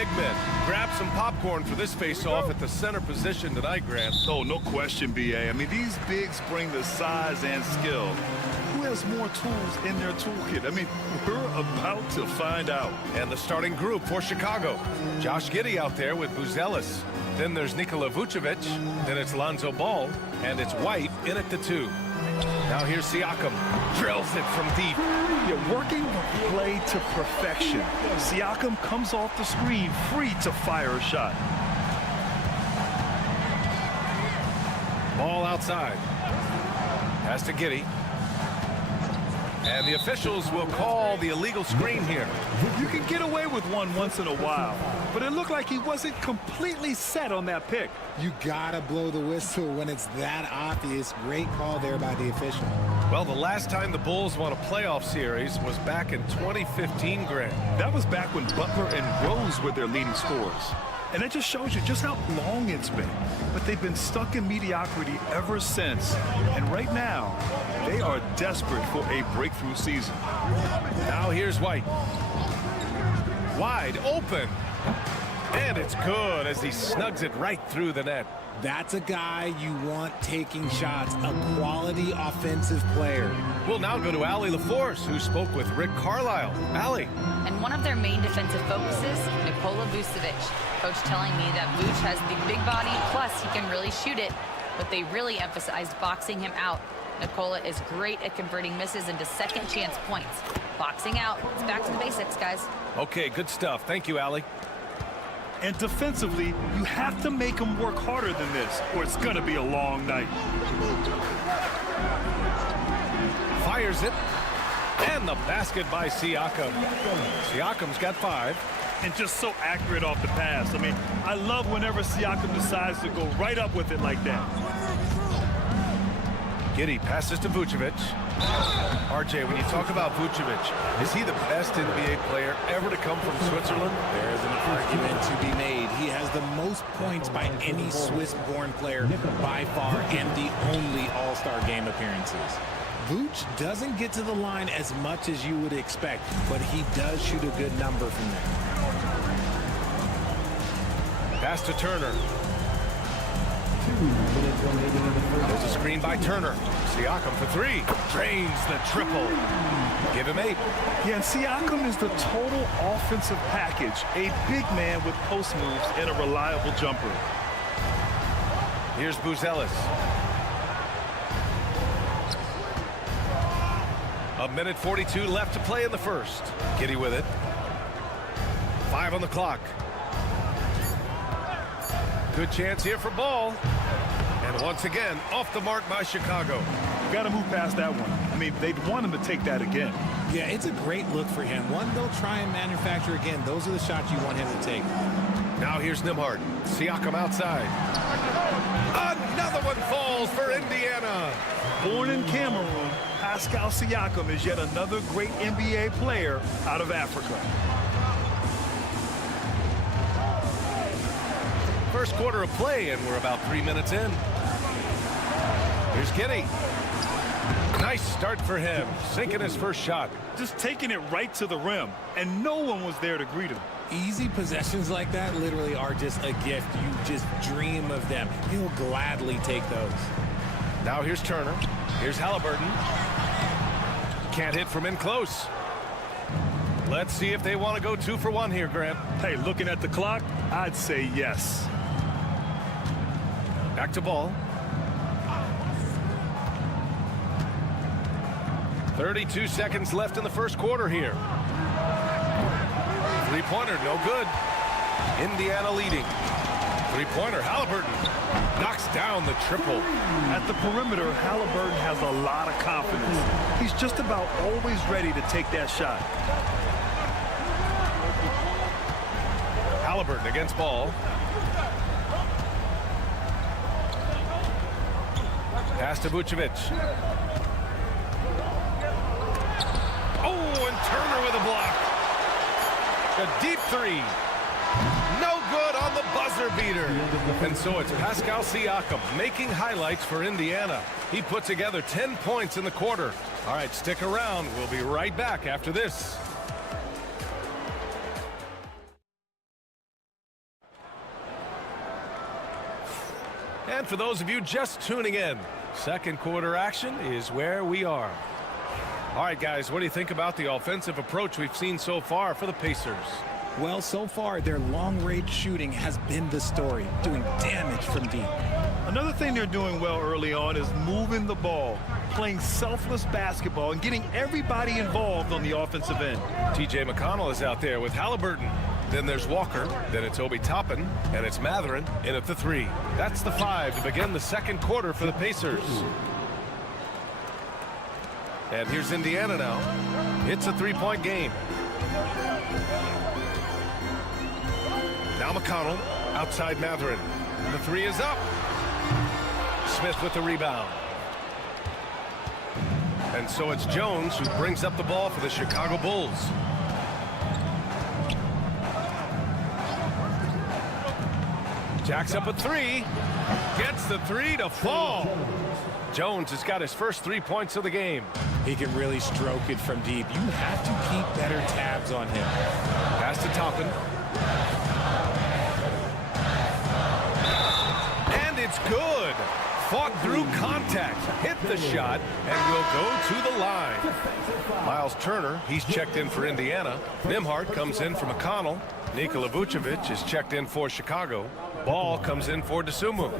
big men. Grab some popcorn for this face-off at the center position tonight, Grant. Oh, no question, B.A. I mean, these bigs bring the size and skill. Who has more tools in their toolkit? I mean, we're about to find out. And the starting group for Chicago. Josh Giddey out there with Buzelis. Then there's Nikola Vucevic. Then it's Lonzo Ball. And it's White in at the 2. Now here's Siakam. Drills it from deep. You're working the play to perfection. Siakam comes off the screen free to fire a shot. Ball outside. Pass to Giddey. And the officials will call the illegal screen here. You can get away with one once in a while, but it looked like he wasn't completely set on that pick. You gotta blow the whistle when it's that obvious. Great call there by the official. Well, the last time the Bulls won a playoff series was back in 2015, Grant. That was back when Butler and Rose were their leading scorers. And that just shows you just how long it's been. But they've been stuck in mediocrity ever since. And right now, they are desperate for a breakthrough season. Now here's White. Wide open. And it's good as he snugs it right through the net. That's a guy you want taking shots, a quality offensive player. We'll now go to Allie LaForce, who spoke with Rick Carlisle. Allie. And one of their main defensive focuses, Nikola Vucevic. Coach telling me that Vuce has the big body, plus he can really shoot it, but they really emphasized boxing him out. Nikola is great at converting misses into second chance points. Boxing out, it's back to the basics, guys. Okay, good stuff. Thank you, Allie. And defensively, you have to make them work harder than this, or it's going to be a long night. Fires it. And the basket by Siakam. Siakam's got 5. And just so accurate off the pass. I mean, I love whenever Siakam decides to go right up with it like that. Giddey passes to Vucevic. RJ, when you talk about Vucevic, is he the best NBA player ever to come from Switzerland? There's an argument to be made. He has the most points by any Swiss-born player by far and the only All-Star game appearances. Vooch doesn't get to the line as much as you would expect, but he does shoot a good number from there. Pass to Turner. There's a screen by Turner. Siakam for 3. Drains the triple. Give him 8. Yeah, and Siakam is the total offensive package. A big man with post moves and a reliable jumper. Here's Buzelis. A minute 42 left to play in the first. Giddey with it. 5 on the clock. Good chance here for Ball. And once again, off the mark by Chicago. Got to move past that one. I mean, they'd want him to take that again. Yeah, it's a great look for him. One they'll try and manufacture again. Those are the shots you want him to take. Now here's Nembhard. Siakam outside. Another one falls for Indiana. Born in Cameroon, Pascal Siakam is yet another great NBA player out of Africa. First quarter of play, and we're about 3 minutes in. Here's Giddey. Nice start for him, sinking his first shot. Just taking it right to the rim, and no one was there to greet him. Easy possessions like that literally are just a gift. You just dream of them. He'll gladly take those. Now here's Turner. Here's Halliburton. Can't hit from in close. Let's see if they want to go 2 for 1 here, Grant. Hey, looking at the clock, I'd say yes. Back to Ball. 32 seconds left in the first quarter here. Three-pointer, no good. Indiana leading. Three-pointer, Halliburton knocks down the triple. At the perimeter, Halliburton has a lot of confidence. He's just about always ready to take that shot. Halliburton against Ball. Pass to Vucevic. Oh, and Turner with a block. A deep 3. No good on the buzzer beater. And so it's Pascal Siakam making highlights for Indiana. He put together 10 points in the quarter. All right, stick around. We'll be right back after this. for those of you just tuning in. Second quarter action is where we are. All right, guys, what do you think about the offensive approach we've seen so far for the Pacers? Well, so far, their long-range shooting has been the story, doing damage from deep. Another thing they're doing well early on is moving the ball, playing selfless basketball, and getting everybody involved on the offensive end. T.J. McConnell is out there with Halliburton. Then there's Walker. Then it's Obi Toppin. And it's Matherin in at the 3. That's the 5 to begin the second quarter for the Pacers. And here's Indiana now. It's a 3-point game. Now McConnell, outside Matherin. The 3 is up. Smith with the rebound. And so it's Jones who brings up the ball for the Chicago Bulls. Jacks up a 3. Gets the 3 to fall. Jones has got his first 3 points of the game. He can really stroke it from deep. You have to keep better tabs on him. Pass to Toppin. And it's good. Fought through contact, hit the shot, and will go to the line. Miles Turner, he's checked in for Indiana. Nembhard comes in for McConnell. Nikola Vucevic is checked in for Chicago. Ball comes in for Dosunmu.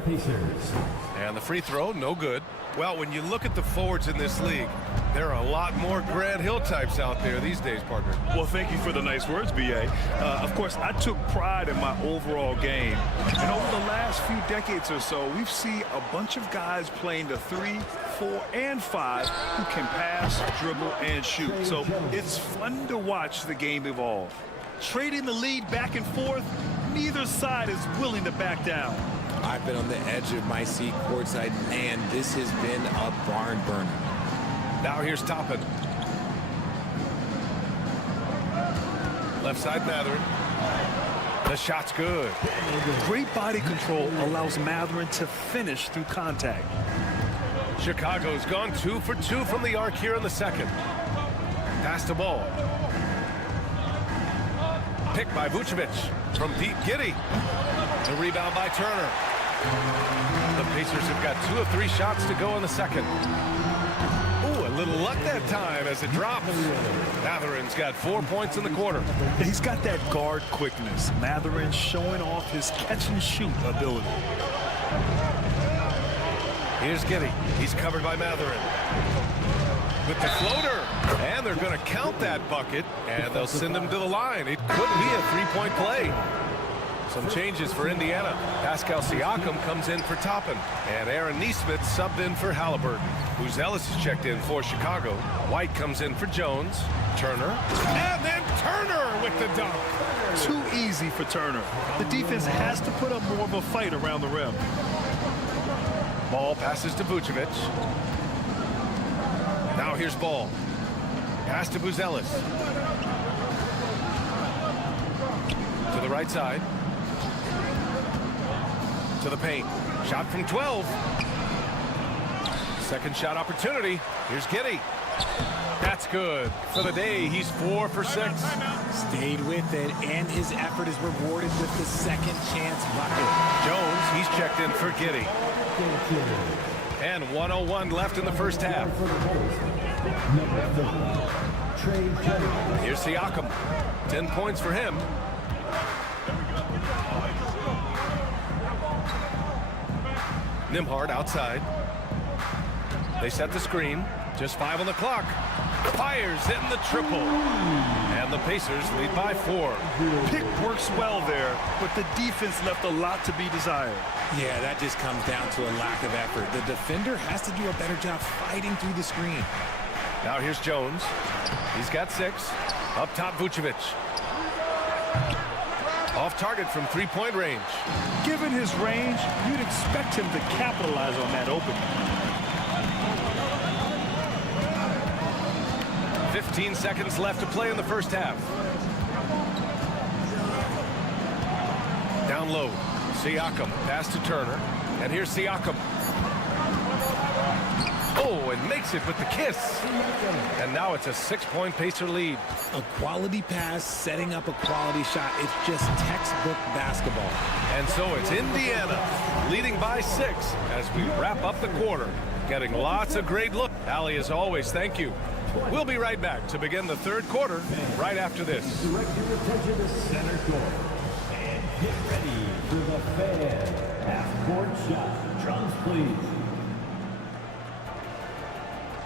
And the free throw, no good. Well, when you look at the forwards in this league, there are a lot more Grant Hill types out there these days, partner. Well, thank you for the nice words, B.A. Of course, I took pride in my overall game. And over the last few decades or so, we've seen a bunch of guys playing the 3, 4, and 5 who can pass, dribble, and shoot. So it's fun to watch the game evolve. Trading the lead back and forth, neither side is willing to back down. I've been on the edge of my seat courtside, and this has been a barn burner. Now here's Toppin. Left side Matherin. The shot's good. Great body control allows Matherin to finish through contact. Chicago's gone 2 for 2 from the arc here in the second. Pass the ball. Picked by Vucevic from deep. Giddey. The rebound by Turner. The Pacers have got 2 of 3 shots to go in the second. Ooh, a little luck that time as it drops. Matherin's got 4 points in the quarter. He's got that guard quickness. Matherin showing off his catch and shoot ability. Here's Giddey. He's covered by Matherin. With the floater. And they're going to count that bucket. And they'll send him to the line. It could be a 3-point play. Some changes for Indiana. Pascal Siakam comes in for Toppin. And Aaron Nesmith subbed in for Halliburton. Ellis is checked in for Chicago. White comes in for Jones. Turner. And then Turner with the dunk. Too easy for Turner. The defense has to put up more of a fight around the rim. Ball passes to Vucevic. Now here's Ball. Pass to Buzelis. To the right side. To the paint. Shot from 12. Second shot opportunity. Here's Giddey. That's good. For the day, he's 4 for 6. Stayed with it, and his effort is rewarded with the second chance bucket. Jones, he's checked in for Giddey. And 1:01 left in the first half. Here's Siakam. 10 points for him. Nembhard outside. They set the screen. Just 5 on the clock. Fires in the triple. And the Pacers lead by 4. Pick works well there, but the defense left a lot to be desired. Yeah, that just comes down to a lack of effort. The defender has to do a better job fighting through the screen. Now here's Jones. He's got 6. Up top, Vucevic. Off target from 3-point range. Given his range, you'd expect him to capitalize on that opening. 15 seconds left to play in the first half. Down low. Siakam. Pass to Turner. And here's Siakam. Oh, and makes it with the kiss. And now it's a 6-point Pacer lead. A quality pass, setting up a quality shot. It's just textbook basketball. And so it's Indiana leading by 6 as we wrap up the quarter. Getting lots of great look. Allie, as always, thank you. We'll be right back to begin the third quarter right after this. Direct your attention to center court. And get ready for the fan half-court shot. Drums, please.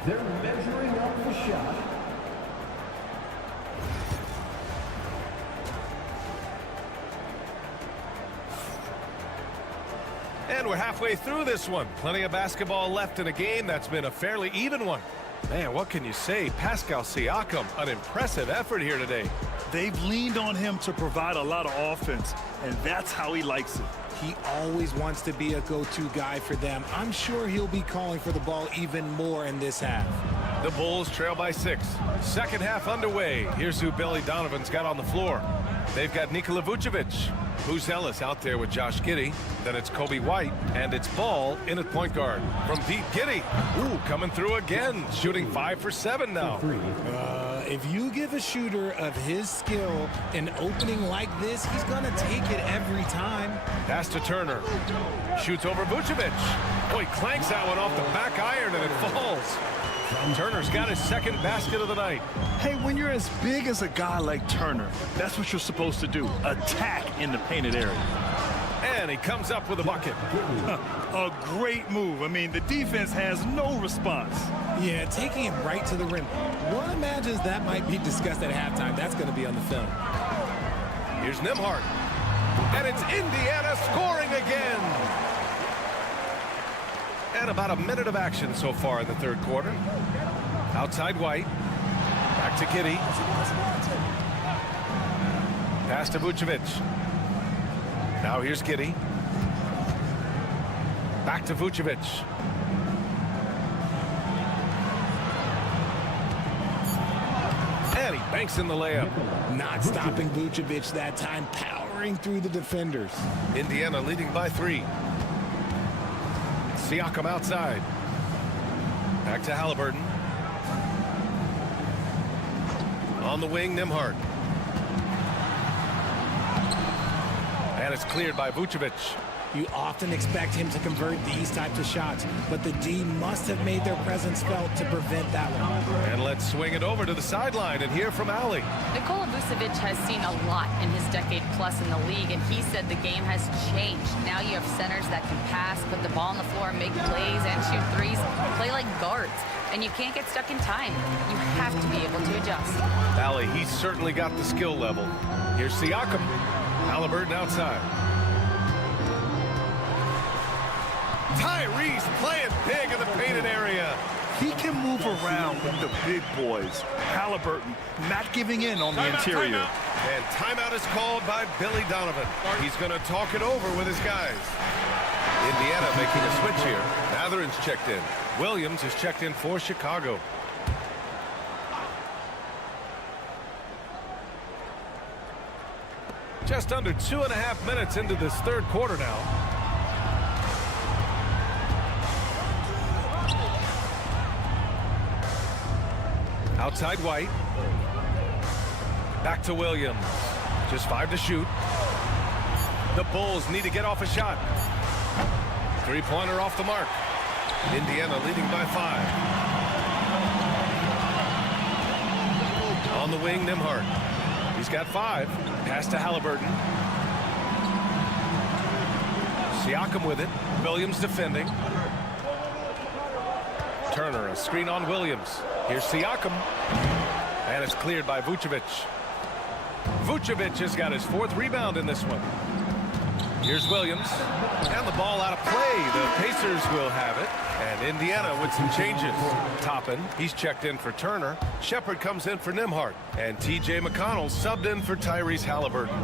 They're measuring up the shot. And we're halfway through this one. Plenty of basketball left in a game that's been a fairly even one. Man, what can you say? Pascal Siakam, an impressive effort here today. They've leaned on him to provide a lot of offense, and that's how he likes it. He always wants to be a go-to guy for them. I'm sure he'll be calling for the ball even more in this half. The Bulls trail by 6. Second half underway. Here's who Billy Donovan's got on the floor. They've got Nikola Vucevic. Who's Ellis out there with Josh Giddey. Then it's Kobe White, and it's Ball in at point guard. From Pete Giddey. Ooh, coming through again. Shooting 5 for 7 now. If you give a shooter of his skill an opening like this, he's going to take it every time. Pass to Turner. Shoots over Vucevic. Oh, he clanks that one off the back iron, and it falls. Turner's got his second basket of the night. Hey, when you're as big as a guy like Turner, that's what you're supposed to do. Attack in the painted area. And he comes up with a bucket. A great move. I mean, the defense has no response. Yeah, taking him right to the rim. One imagines that might be discussed at halftime. That's going to be on the film. Here's Nembhard. And it's Indiana scoring again. And about a minute of action so far in the third quarter. Outside White. Back to Giddey. Pass to Vucevic. Now here's Giddey. Back to Vucevic. And he banks in the layup. Not stopping Vucevic that time, powering through the defenders. Indiana leading by 3. Siakam outside. Back to Halliburton. On the wing, Nembhard. And it's cleared by Vucevic. You often expect him to convert these types of shots, but the D must have made their presence felt to prevent that one. And let's swing it over to the sideline and hear from Allie. Nikola Vucevic has seen a lot in his decade plus in the league, and he said the game has changed. Now you have centers that can pass, put the ball on the floor, make plays, and shoot threes, play like guards. And you can't get stuck in time. You have to be able to adjust. Allie, he's certainly got the skill level. Here's Siakam. Halliburton outside. Tyrese playing big in the painted area. He can move around with the big boys. Halliburton not giving in on the interior. And timeout is called by Billy Donovan. He's going to talk it over with his guys. Indiana making a switch here. Matherin's checked in. Williams is checked in for Chicago. Just under 2.5 minutes into this third quarter now. Outside White. Back to Williams. Just 5 to shoot. The Bulls need to get off a shot. Three-pointer off the mark. Indiana leading by 5. On the wing, Nembhard. He's got 5. Pass to Halliburton. Siakam with it. Williams defending. Turner, a screen on Williams. Here's Siakam. And it's cleared by Vucevic. Vucevic has got his 4th rebound in this one. Here's Williams. And the ball out of play. The Pacers will have it. And Indiana with some changes. Toppin, he's checked in for Turner. Shepard comes in for Nembhard. And T.J. McConnell subbed in for Tyrese Halliburton.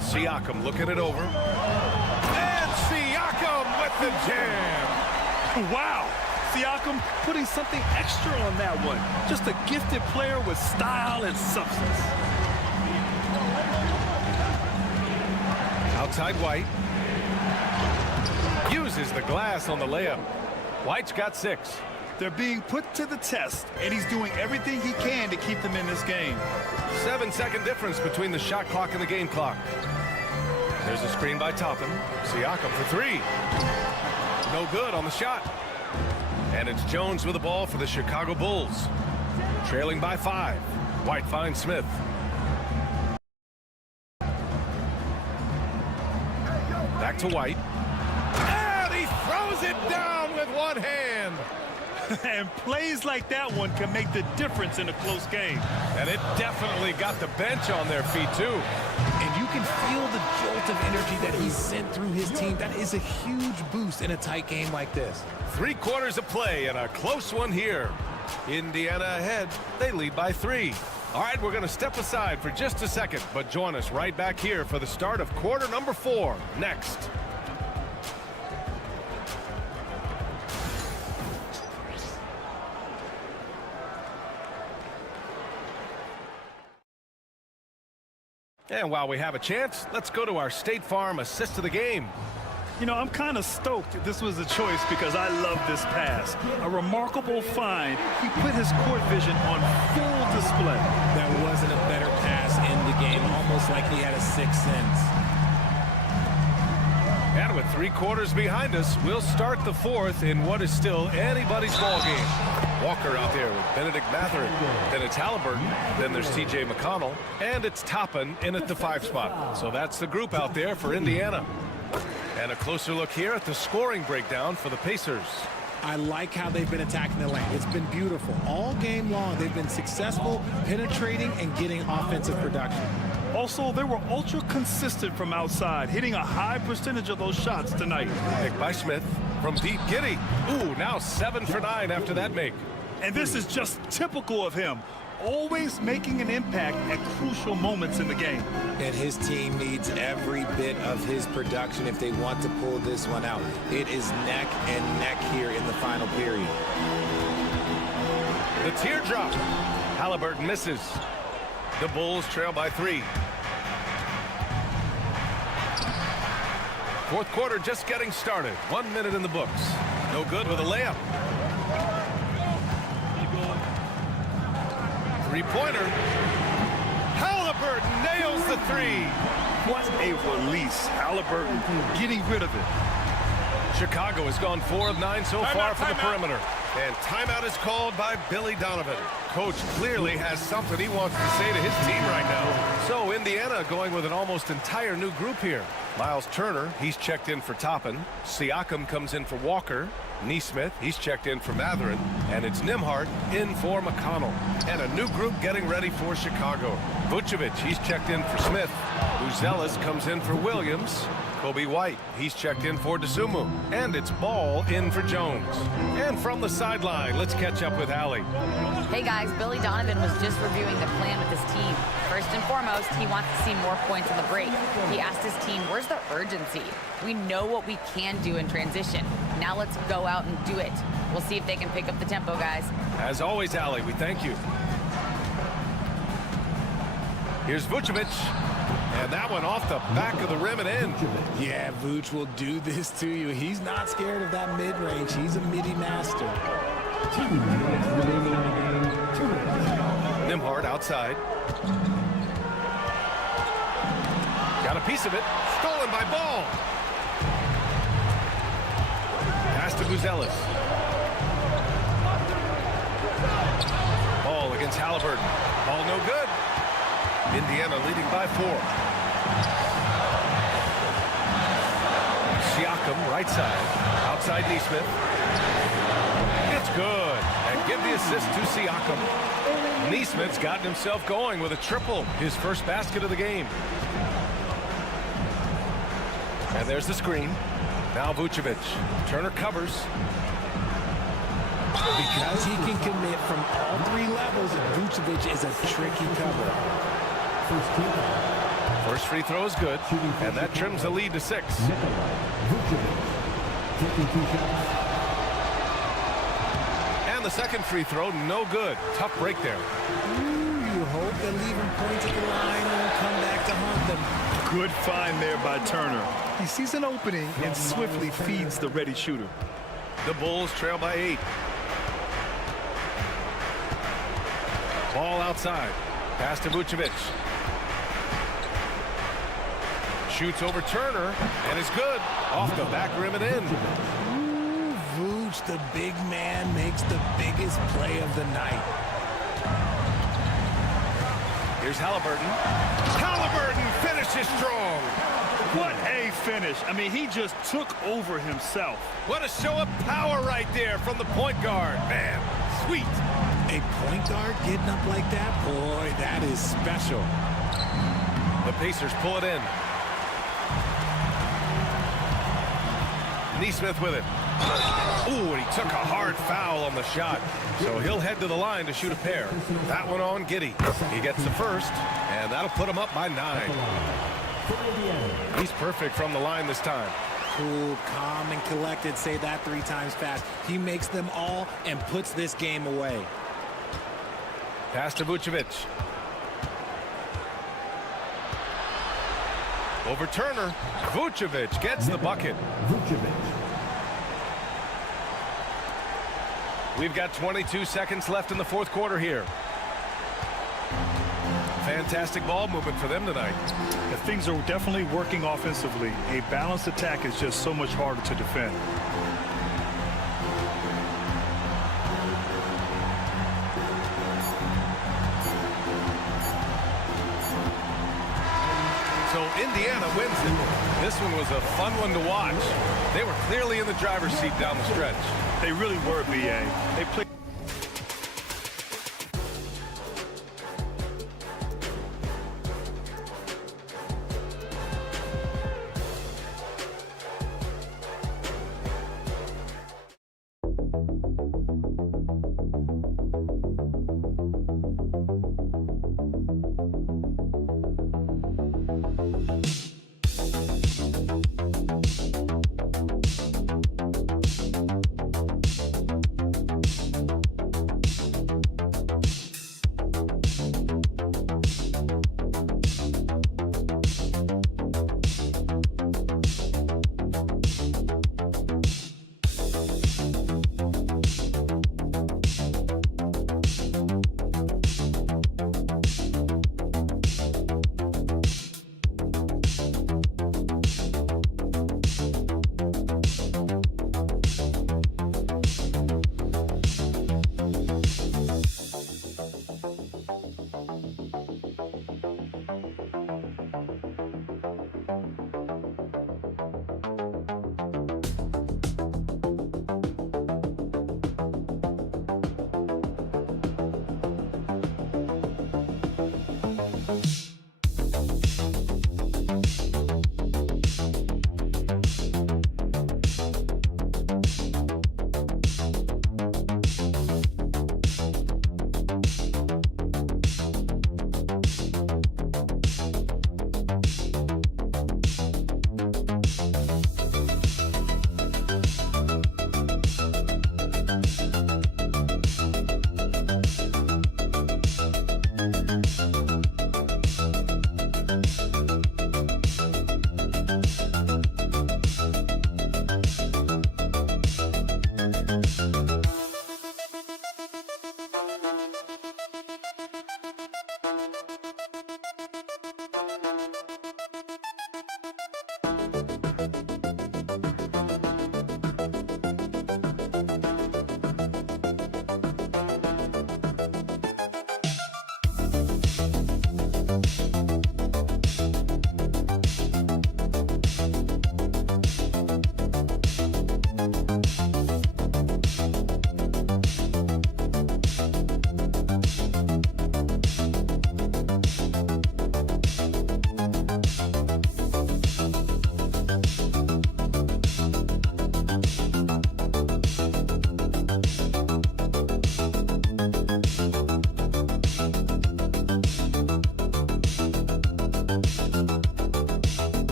Siakam looking it over. And Siakam with the jam. Wow. Siakam putting something extra on that one. Just a gifted player with style and substance. Outside White. Uses the glass on the layup. White's got 6. They're being put to the test, and he's doing everything he can to keep them in this game. 7-second difference between the shot clock and the game clock. There's a screen by Toppin. Siakam for 3. No good on the shot. And it's Jones with the ball for the Chicago Bulls. Trailing by 5. White finds Smith. Back to White. And he throws it down with one hand. And plays like that one can make the difference in a close game. And it definitely got the bench on their feet, too. And you can feel the jolt of energy that he sent through his team. That is a huge boost in a tight game like this. 3 quarters of play and a close one here. Indiana ahead. They lead by 3. All right, we're going to step aside for just a second, but join us right back here for the start of quarter number 4 next. And while we have a chance, let's go to our State Farm assist of the game. You know, I'm kind of stoked this was a choice because I love this pass. A remarkable find. He put his court vision on full display. There wasn't a better pass in the game, almost like he had a sixth sense. And with 3 quarters behind us, we'll start the 4th in what is still anybody's ball game. Walker out there with Benedict Mathurin. Then it's Halliburton. Then there's T.J. McConnell. And it's Toppin in at the 5 spot. So that's the group out there for Indiana. And a closer look here at the scoring breakdown for the Pacers. I like how they've been attacking the lane. It's been beautiful. All game long, they've been successful penetrating and getting offensive production. Also, they were ultra consistent from outside, hitting a high percentage of those shots tonight. Picked by Smith from deep. Giddey. Ooh, now 7 for 9 after that make. And this is just typical of him. Always making an impact at crucial moments in the game. And his team needs every bit of his production if they want to pull this one out. It is neck and neck here in the final period. The teardrop. Halliburton misses. The Bulls trail by 3. 4th quarter just getting started. 1 minute in the books. No good with a layup. 3-pointer. Halliburton nails the 3. What a release. Halliburton getting rid of it. Chicago has gone 4 of 9 so far from the perimeter. And timeout is called by Billy Donovan. Coach clearly has something he wants to say to his team right now. So Indiana going with an almost entire new group here. Miles Turner, he's checked in for Toppin. Siakam comes in for Walker. Nesmith, he's checked in for Mathurin. And it's Nembhard in for McConnell. And a new group getting ready for Chicago. Vucevic, he's checked in for Smith. Uzelis comes in for Williams. Kobe White, he's checked in for DeSumo. And it's Ball in for Jones. And from the sideline, let's catch up with Allie. Hey guys, Billy Donovan was just reviewing the plan with his team. First and foremost, he wants to see more points on the break. He asked his team, where's the urgency? We know what we can do in transition. Now let's go out and do it. We'll see if they can pick up the tempo, guys. As always, Allie, we thank you. Here's Vucevic. And that one off the back of the rim and in. Yeah, Vooch will do this to you. He's not scared of that mid-range. He's a midi master. 2 minutes remaining in the game. 2 minutes. Nembhard outside. Got a piece of it. Stolen by Ball. Pass to Uzelis. Ball against Halliburton. Ball no good. Indiana leading by 4. Siakam, right side. Outside Nesmith. It's good. And give the assist to Siakam. Nesmith's gotten himself going with a triple. His first basket of the game. And there's the screen. Now Vucevic. Turner covers. Because he can commit from all 3 levels, Vucevic is a tricky cover. First free throw is good, and that trims the lead to 6. And the second free throw, no good. Tough break there. You hope that leaving points at the line won't come back to haunt them. Good find there by Turner. He sees an opening and swiftly feeds the ready shooter. The Bulls trail by 8. Ball outside. Pass to Vucevic. Shoots over Turner and is good. Off the back rim and in. Ooh, Vooch, the big man, makes the biggest play of the night. Here's Halliburton. Halliburton finishes strong. What a finish. I mean, he just took over himself. What a show of power right there from the point guard. Man, sweet. A point guard getting up like that? Boy, that is special. The Pacers pull it in. Neesmith with it. Ooh, and he took a hard foul on the shot. So he'll head to the line to shoot a pair. That one on Giddey. He gets the first, and that'll put him up by 9. He's perfect from the line this time. Cool, calm, and collected. Say that 3 times fast. He makes them all and puts this game away. Pass to Vucevic. Over Turner. Vucevic gets the bucket. We've got 22 seconds left in the fourth quarter here. Fantastic ball movement for them tonight. If things are definitely working offensively, a balanced attack is just so much harder to defend. So Indiana wins it. This one was a fun one to watch. They were clearly in the driver's seat down the stretch. They really were, BA. They played.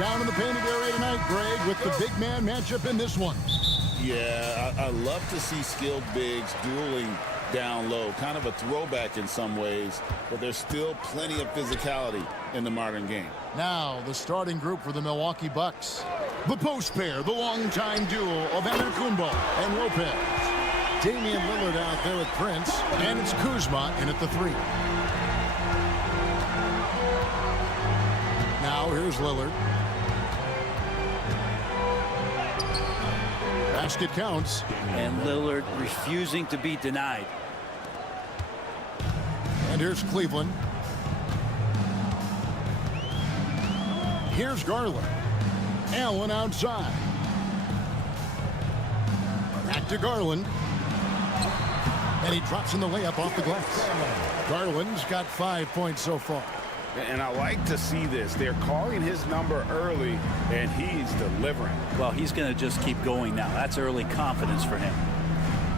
down in the painted area tonight, Greg, with the big man matchup in this one. Yeah, I love to see skilled bigs dueling down low. Kind of a throwback in some ways, but there's still plenty of physicality in the modern game. Now, the starting group for the Milwaukee Bucks. The post pair, the longtime duo of Antetokounmpo and Lopez. Damian Lillard out there with Prince, and it's Kuzma in at the 3. Now, here's Lillard. Basket counts. And Lillard refusing to be denied. And here's Cleveland. Here's Garland. Allen outside. Back to Garland. And he drops in the layup off the glass. Garland's got 5 points so far. And I like to see this. They're calling his number early, and he's delivering. Well, he's going to just keep going now. That's early confidence for him.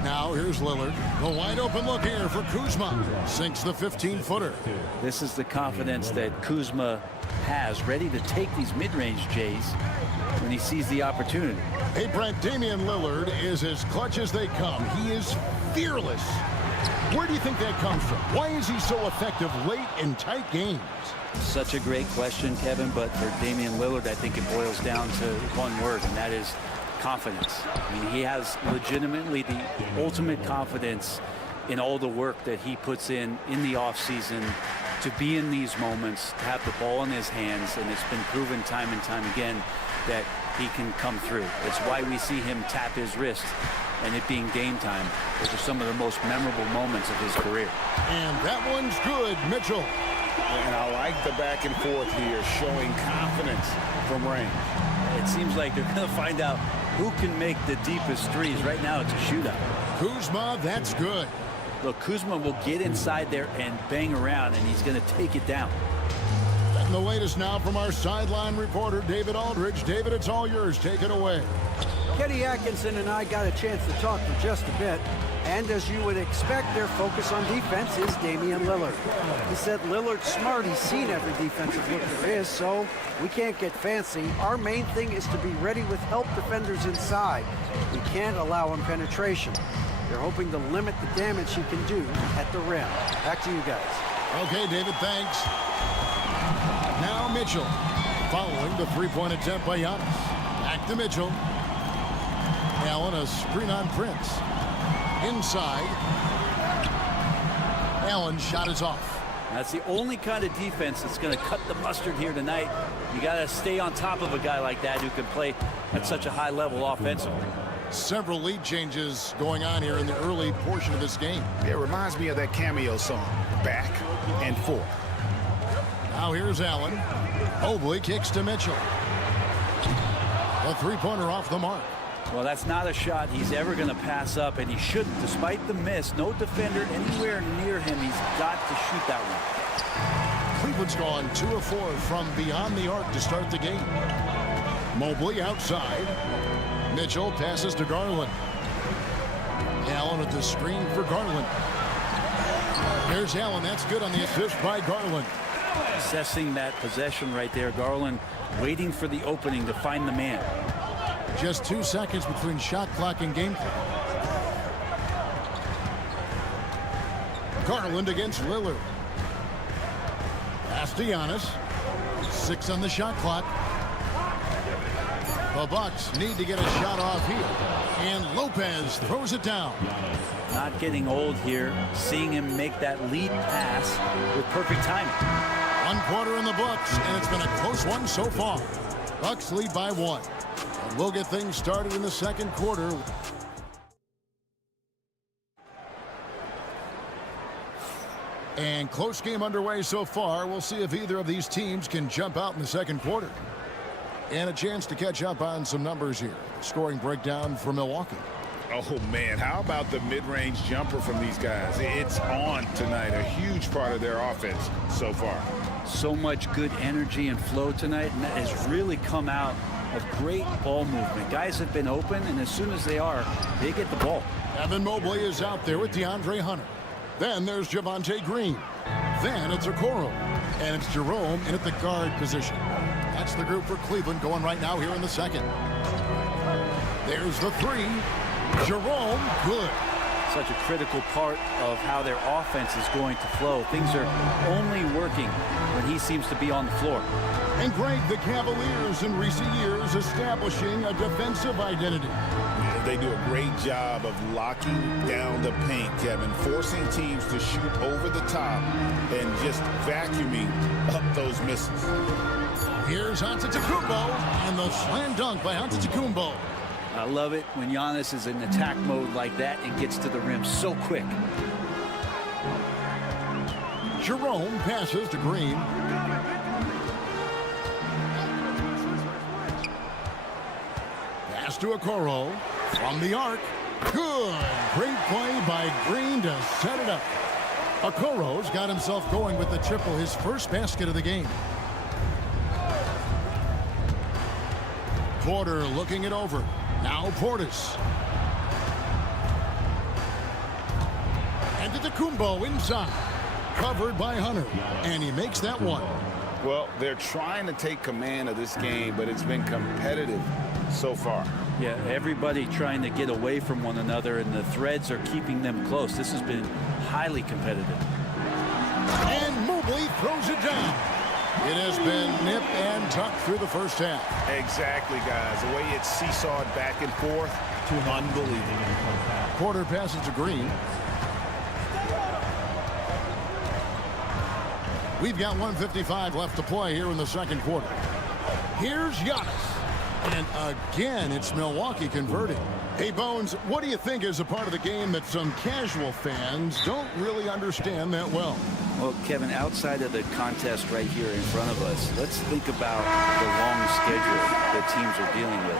Now here's Lillard. The wide open look here for Kuzma. Sinks the 15-footer. This is the confidence that Kuzma has, ready to take these mid-range Jays when he sees the opportunity. Hey, Brent, Damian Lillard is as clutch as they come. He is fearless. Where do you think that comes from? Why is he so effective late in tight games? Such a great question, Kevin, but for Damian Lillard, I think it boils down to one word, and that is confidence. I mean, he has legitimately the ultimate confidence in all the work that he puts in the offseason to be in these moments, to have the ball in his hands, and it's been proven time and time again that he can come through. It's why we see him tap his wrist and it being game time. Those are some of the most memorable moments of his career. And that one's good, Mitchell. And I like the back and forth here, showing confidence from range. It seems like they're going to find out who can make the deepest threes. Right now, it's a shootout. Kuzma, that's good. Look, Kuzma will get inside there and bang around, and he's going to take it down. And the latest now from our sideline reporter, David Aldridge. David, it's all yours. Take it away. Kenny Atkinson and I got a chance to talk for just a bit. And as you would expect, their focus on defense is Damian Lillard. He said Lillard's smart. He's seen every defensive look there is, so we can't get fancy. Our main thing is to be ready with help defenders inside. We can't allow him penetration. They're hoping to limit the damage he can do at the rim. Back to you guys. Okay, David, thanks. Now Mitchell, following the three-point attempt by Giannis. Back to Mitchell. Allen, a screen on Prince. Inside. Allen's shot is off. That's the only kind of defense that's going to cut the mustard here tonight. You got to stay on top of a guy like that who can play at such a high level offensively. Several lead changes going on here in the early portion of this game. It reminds me of that cameo song, Back and Forth. Now here's Allen. Mobley kicks to Mitchell. A three-pointer off the mark. Well, that's not a shot he's ever going to pass up, and he shouldn't. Despite the miss, no defender anywhere near him. He's got to shoot that one. Cleveland's gone 2 of 4 from beyond the arc to start the game. Mobley outside. Mitchell passes to Garland. Allen at the screen for Garland. Here's Allen. That's good on the assist by Garland. Assessing that possession right there. Garland waiting for the opening to find the man. Just 2 seconds between shot clock and game clock. Garland against Lillard. Pass to Giannis. 6 on the shot clock. The Bucks need to get a shot off here. And Lopez throws it down. Not getting old here. Seeing him make that lead pass with perfect timing. 1 quarter in the books, and it's been a close one so far. Bucks lead by 1. And we'll get things started in the second quarter. And close game underway so far. We'll see if either of these teams can jump out in the second quarter. And a chance to catch up on some numbers here. Scoring breakdown for Milwaukee. Oh, man, how about the mid-range jumper from these guys? It's on tonight, a huge part of their offense so far. So much good energy and flow tonight, and that has really come out of great ball movement. Guys have been open, and as soon as they are, they get the ball. Evan Mobley is out there with DeAndre Hunter. Then there's Javonte Green. Then it's Okoro. And it's Jerome in at the guard position. That's the group for Cleveland going right now here in the second. There's the three. Jerome, good. Such a critical part of how their offense is going to flow. Things are only working when he seems to be on the floor. And Greg, the Cavaliers in recent years establishing a defensive identity. They do a great job of locking down the paint, Kevin, forcing teams to shoot over the top and just vacuuming up those misses. Here's Antetokounmpo and the slam dunk by Antetokounmpo. I love it when Giannis is in attack mode like that and gets to the rim so quick. Jerome passes to Green. Pass to Okoro from the arc. Good. Great play by Green to set it up. Okoro's got himself going with the triple, his first basket of the game. Porter looking it over. Now Portis. And Antetokounmpo inside. Covered by Hunter. And he makes that one. Well, they're trying to take command of this game, but it's been competitive so far. Yeah, everybody trying to get away from one another, and the threads are keeping them close. This has been highly competitive. And Mobley throws it down. It has been nip and tuck through the first half. Exactly, guys. The way it's seesawed back and forth, unbelievable. Porter passes to Green. We've got 1:55 left to play here in the second quarter. Here's Giannis. And again, it's Milwaukee converting. Hey, Bones, what do you think is a part of the game that some casual fans don't really understand that well? Well, Kevin, outside of the contest right here in front of us, let's think about the long schedule that teams are dealing with.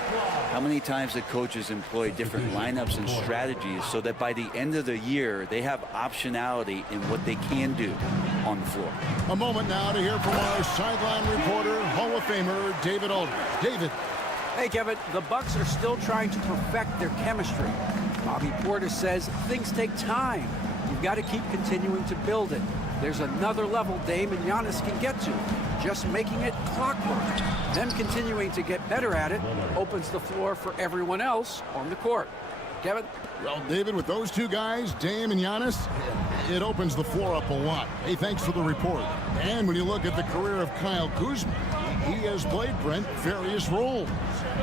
How many times the coaches employ different lineups and strategies so that by the end of the year, they have optionality in what they can do on the floor. A moment now to hear from our sideline reporter, Hall of Famer David Aldridge. David. Hey, Kevin, the Bucks are still trying to perfect their chemistry. Bobby Portis says things take time. You've got to keep continuing to build it. There's another level Dame and Giannis can get to. Just making it clockwork. Them continuing to get better at it opens the floor for everyone else on the court. Kevin? Well, David, with those two guys, Dame and Giannis, it opens the floor up a lot. Hey, thanks for the report. And when you look at the career of Kyle Kuzma, he has played, Brent, various roles.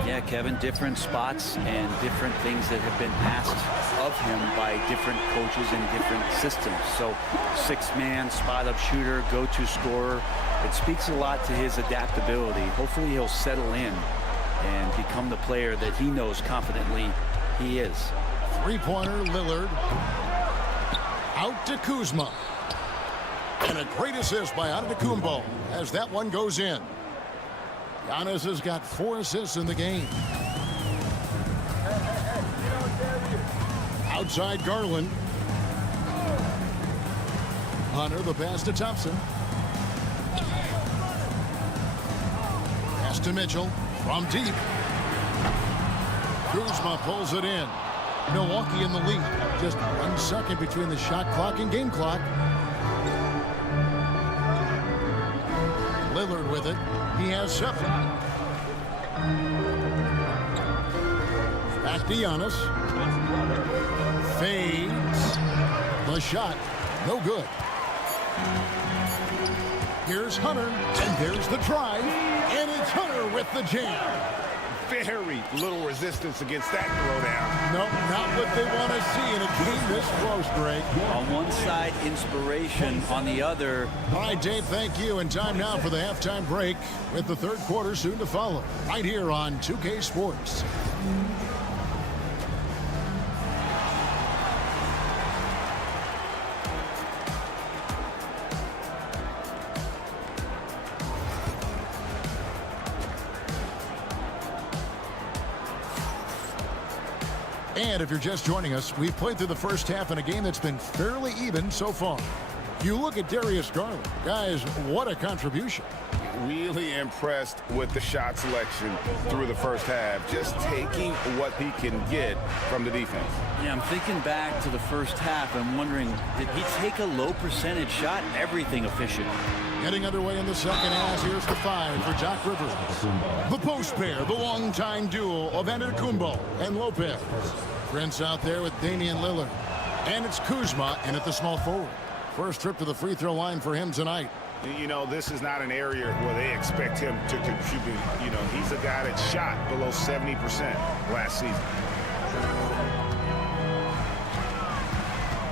Yeah, Kevin, different spots and different things that have been asked of him by different coaches in different systems. So, six-man, spot-up shooter, go-to scorer. It speaks a lot to his adaptability. Hopefully he'll settle in and become the player that he knows confidently he is. Three-pointer, Lillard. Out to Kuzma. And a great assist by Antetokounmpo as that one goes in. Giannis has got 4 assists in the game. Outside Garland. Hunter, the pass to Thompson. Pass to Mitchell from deep. Kuzma pulls it in. Milwaukee in the lead. Just 1 second between the shot clock and game clock. Lillard with it. He has 7. Back to Giannis. Fades. The shot. No good. Here's Hunter. And there's the drive. And it's Hunter with the jam. Very little resistance against that throwdown. Nope, not what they want to see in a game this close, Greg. On one side, inspiration. On the other. All right, Dave, thank you. And time now for the halftime break with the third quarter soon to follow. Right here on 2K Sports. And if you're just joining us, we've played through the first half in a game that's been fairly even so far. You look at Darius Garland. Guys, what a contribution. Really impressed with the shot selection through the first half. Just taking what he can get from the defense. Yeah, I'm thinking back to the first half. I'm wondering, did he take a low percentage shot? Everything efficient. Getting underway in the second half. Here's the 5 for Doc Rivers. The post pair, the longtime duo of Antetokounmpo and Lopez. Prince out there with Damian Lillard. And it's Kuzma in at the small forward. First trip to the free throw line for him tonight. You know, this is not an area where they expect him to contribute. You know, he's a guy that shot below 70% last season.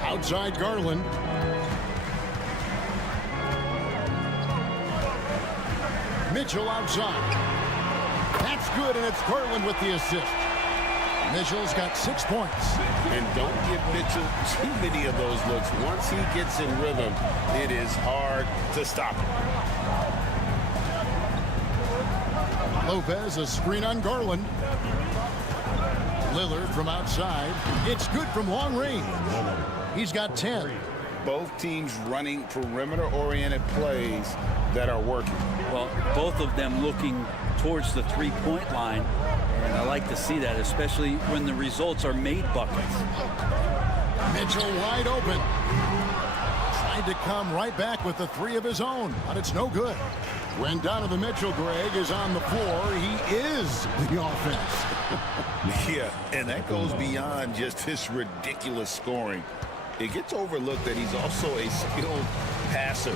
Outside Garland. Mitchell outside. That's good, and it's Garland with the assist. Mitchell's got 6 points. And don't give Mitchell too many of those looks. Once he gets in rhythm, it is hard to stop him. Lopez, a screen on Garland. Lillard from outside. It's good from long range. He's got 10. Both teams running perimeter-oriented plays that are working. Well, both of them looking towards the three-point line, and I like to see that, especially when the results are made buckets. Mitchell wide open. Tried to come right back with the 3 of his own, but it's no good. When Donovan Mitchell, Greg, is on the floor, he is the offense. Yeah, and that goes beyond just his ridiculous scoring. It gets overlooked that he's also a skilled passer.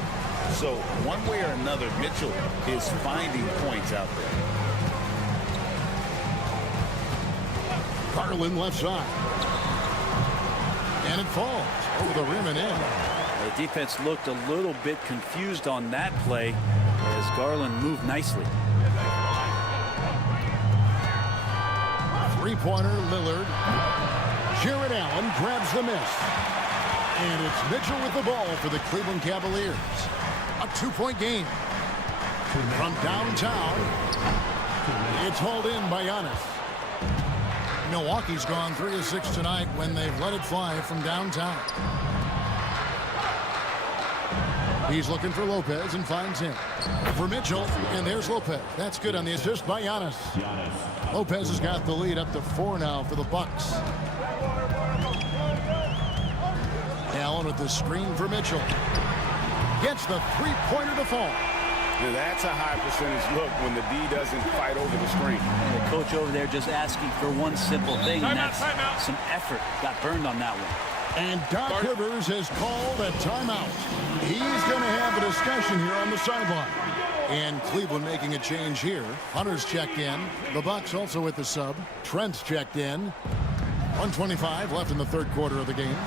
So one way or another, Mitchell is finding points out there. Garland left side. And it falls over the rim and in. The defense looked a little bit confused on that play as Garland moved nicely. Three-pointer, Lillard. Jared Allen grabs the miss. And it's Mitchell with the ball for the Cleveland Cavaliers. A 2-point game. From downtown, it's hauled in by Giannis. Milwaukee's gone 3 of 6 tonight when they've let it fly from downtown. He's looking for Lopez and finds him. For Mitchell, and there's Lopez. That's good on the assist by Giannis. Lopez has got the lead up to 4 now for the Bucks. Allen with the screen for Mitchell. Gets the three-pointer to fall. Now that's a high percentage look when the D doesn't fight over the screen. The coach over there just asking for one simple thing, and that's some effort. Got burned on that one. And Doc Rivers has called a timeout. He's going to have a discussion here on the sideline. And Cleveland making a change here. Hunter's checked in. The Bucks also with the sub. Trent's checked in. 1:25 left in the third quarter of the game.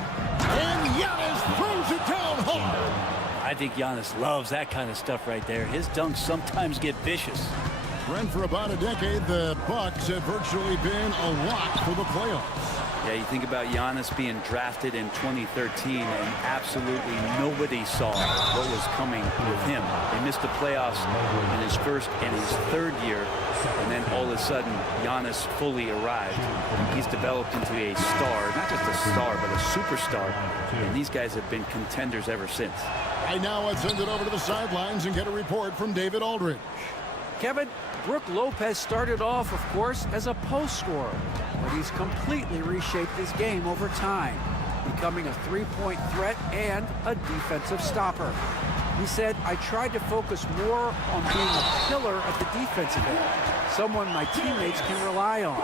And Giannis throws it down hard. I think Giannis loves that kind of stuff right there. His dunks sometimes get vicious. Brent, for about a decade, the Bucks have virtually been a lock for the playoffs. Yeah, you think about Giannis being drafted in 2013, and absolutely nobody saw what was coming with him. They missed the playoffs in his first and his third year, and then all of a sudden, Giannis fully arrived. He's developed into a star, not just a star, but a superstar, and these guys have been contenders ever since. Right now, let's send it over to the sidelines and get a report from David Aldridge. Kevin, Brook Lopez started off, of course, as a post scorer, but he's completely reshaped his game over time, becoming a three-point threat and a defensive stopper. He said, I tried to focus more on being a pillar at the defensive end, someone my teammates can rely on.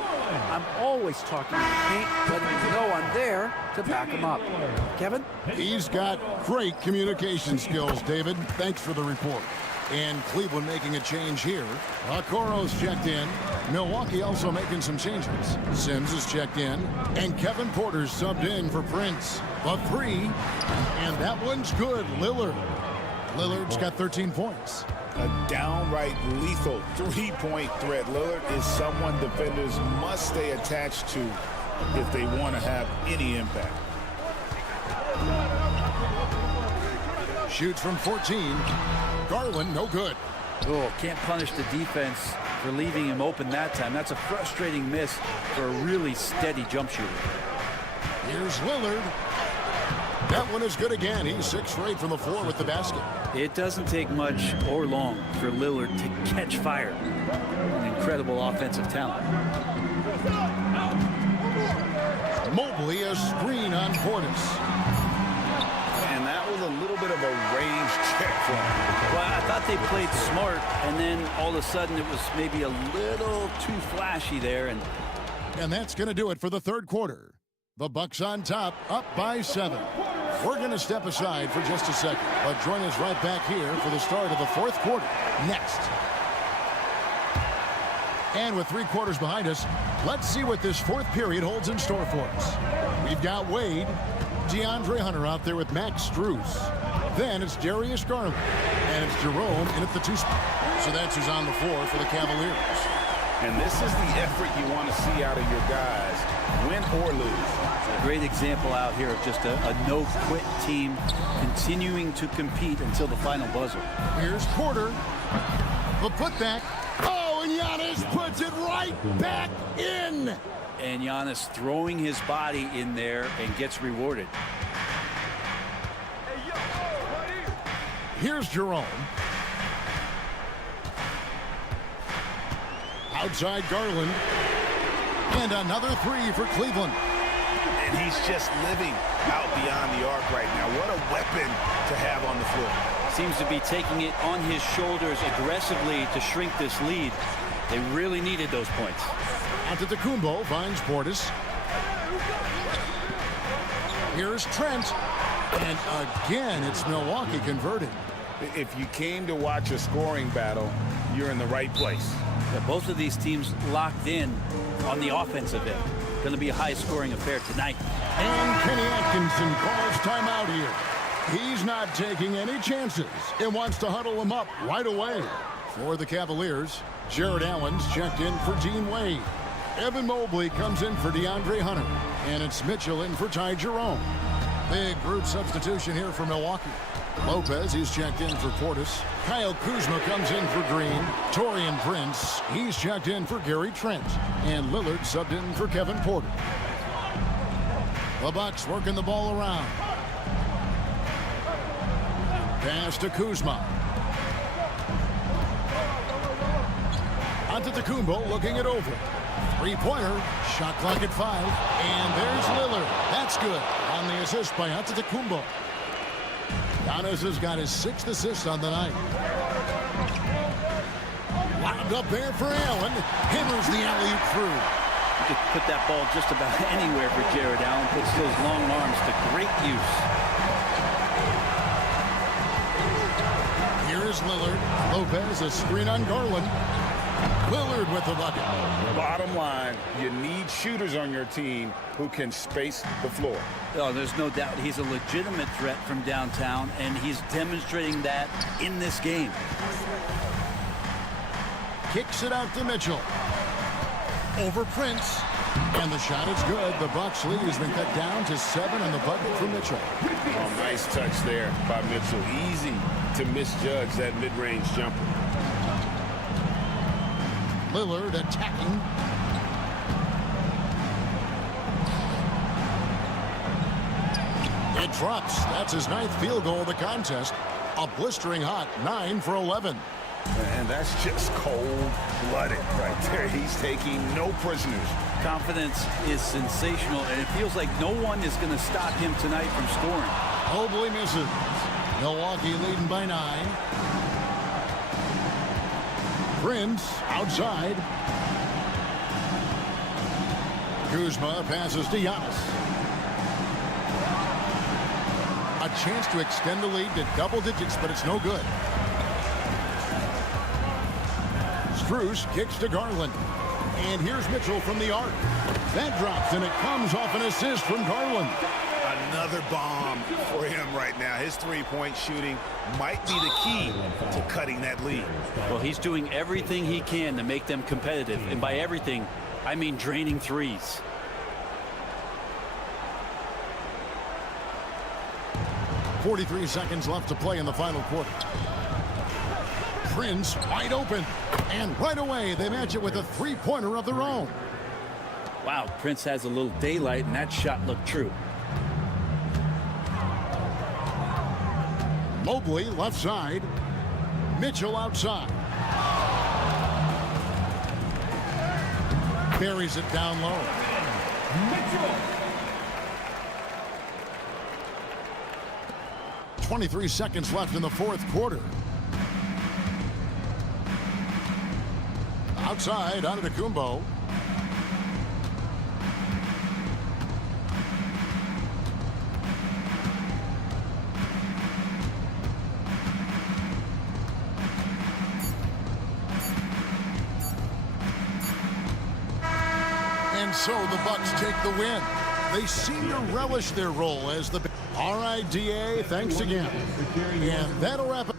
I'm always talking in the paint, letting them know I'm there to back him up. Kevin? He's got great communication skills, David. Thanks for the report. And Cleveland making a change here. Okoro's checked in. Milwaukee also making some changes. Sims is checked in. And Kevin Porter's subbed in for Prince. A 3. And that one's good. Lillard's got 13 points. A downright lethal three-point threat. Lillard is someone defenders must stay attached to if they want to have any impact. Shoots from 14. Garland, no good. Oh, can't punish the defense for leaving him open that time. That's a frustrating miss for a really steady jump shooter. Here's Lillard. That one is good again. He's 6 straight from the floor with the basket. It doesn't take much or long for Lillard to catch fire. An incredible offensive talent. Mobley, a screen on Portis. And that was a little bit of a range check for him. Well, I thought they played smart, and then all of a sudden it was maybe a little too flashy there. And that's going to do it for the third quarter. The Bucks on top, up by 7. We're going to step aside for just a second, but join us right back here for the start of the fourth quarter next. And with 3 quarters behind us, let's see what this fourth period holds in store for us. We've got Wade, DeAndre Hunter out there with Max Strus. Then it's Darius Garland, and it's Jerome in at the 2 spot. So that's who's on the floor for the Cavaliers. And this is the effort you want to see out of your guys, win or lose. A great example out here of just a no-quit team continuing to compete until the final buzzer. Here's Porter. The putback. Oh, and Giannis puts it right back in. And Giannis throwing his body in there and gets rewarded. Here's Jerome. Outside Garland. And another 3 for Cleveland. And he's just living out beyond the arc right now. What a weapon to have on the floor. Seems to be taking it on his shoulders aggressively to shrink this lead. They really needed those points. Antetokounmpo finds Portis. Here's Trent. And again, it's Milwaukee converted. If you came to watch a scoring battle, you're in the right place. Yeah, both of these teams locked in on the offensive end. Going to be a high-scoring affair tonight. And Kenny Atkinson calls timeout here. He's not taking any chances and wants to huddle them up right away. For the Cavaliers, Jared Allen's checked in for Dean Wade. Evan Mobley comes in for DeAndre Hunter. And it's Mitchell in for Ty Jerome. Big group substitution here for Milwaukee. Lopez, he's checked in for Portis. Kyle Kuzma comes in for Green. Taurean Prince, he's checked in for Gary Trent. And Lillard subbed in for Kevin Porter. The Bucks working the ball around. Pass to Kuzma. Antetokounmpo looking it over. 3-pointer, shot clock at 5. And there's Lillard. That's good on the assist by Antetokounmpo. Giannis has got his 6th assist on the night. Wound up there for Allen. Hammers the alley-oop through. You could put that ball just about anywhere for Jared Allen. Puts those long arms to great use. Here's Lillard. Lopez, a screen on Garland. Lillard with the bucket. Bottom line, you need shooters on your team who can space the floor. Oh, there's no doubt he's a legitimate threat from downtown, and he's demonstrating that in this game. Kicks it out to Mitchell. Over Prince. And the shot is good. The Bucks lead has been cut down to 7 on the bucket for Mitchell. Oh, nice touch there by Mitchell. Easy to misjudge that mid-range jumper. Lillard attacking. It drops. That's his 9th field goal of the contest. A blistering hot 9 for 11. And that's just cold-blooded right there. He's taking no prisoners. Confidence is sensational, and it feels like no one is going to stop him tonight from scoring. Mobley misses. Milwaukee leading by 9. Prince outside. Kuzma passes to Giannis. A chance to extend the lead to double digits, but it's no good. Strus kicks to Garland. And here's Mitchell from the arc. That drops, and it comes off an assist from Garland. Another bomb for him right now. His three-point shooting might be the key to cutting that lead. Well, he's doing everything he can to make them competitive. And by everything, I mean draining threes. .43 seconds left to play in the final quarter. Prince wide open. And right away, they match it with a three-pointer of their own. Wow, Prince has a little daylight, and that shot looked true. Mobley left side. Mitchell outside. Buries it down low. Mitchell. 23 seconds left in the fourth quarter. Outside, Antetokounmpo. And so the Bucks take the win. They seem to relish their role as the... All right, DA, thanks again. And that'll wrap it.